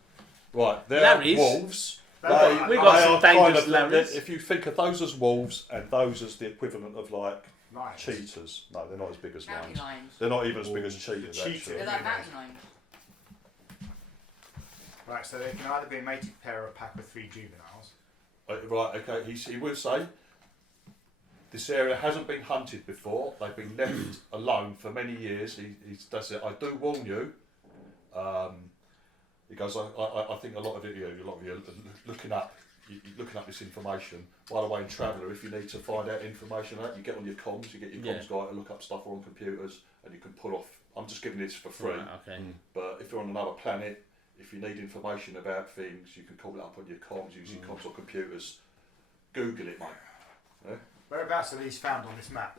Right, they're Larrys? wolves. We got some dangerous Larrys. If you think of those as wolves and those as the equivalent of like Lions. cheetahs, no, they're not as big as Mountain lions. lions. They're not even as big as cheetahs. Cheetah. Actually. They're like mountain lions. Right, so they can either be a mated pair or a pack of 3 juveniles. Right, okay. He would say this area hasn't been hunted before. They've been left alone for many years. He does it. I do warn you. He goes. I think a lot of you are looking up this information. By the way, in Traveller, if you need to find out information, you get on your comms. You get your comms guy to look up stuff on computers, and you can pull off. I'm just giving this for free. Right, okay. But if you're on another planet, if you need information about things, you can call it up on your comms, using comms or computers. Google it, mate. Yeah? Whereabouts are these found on this map?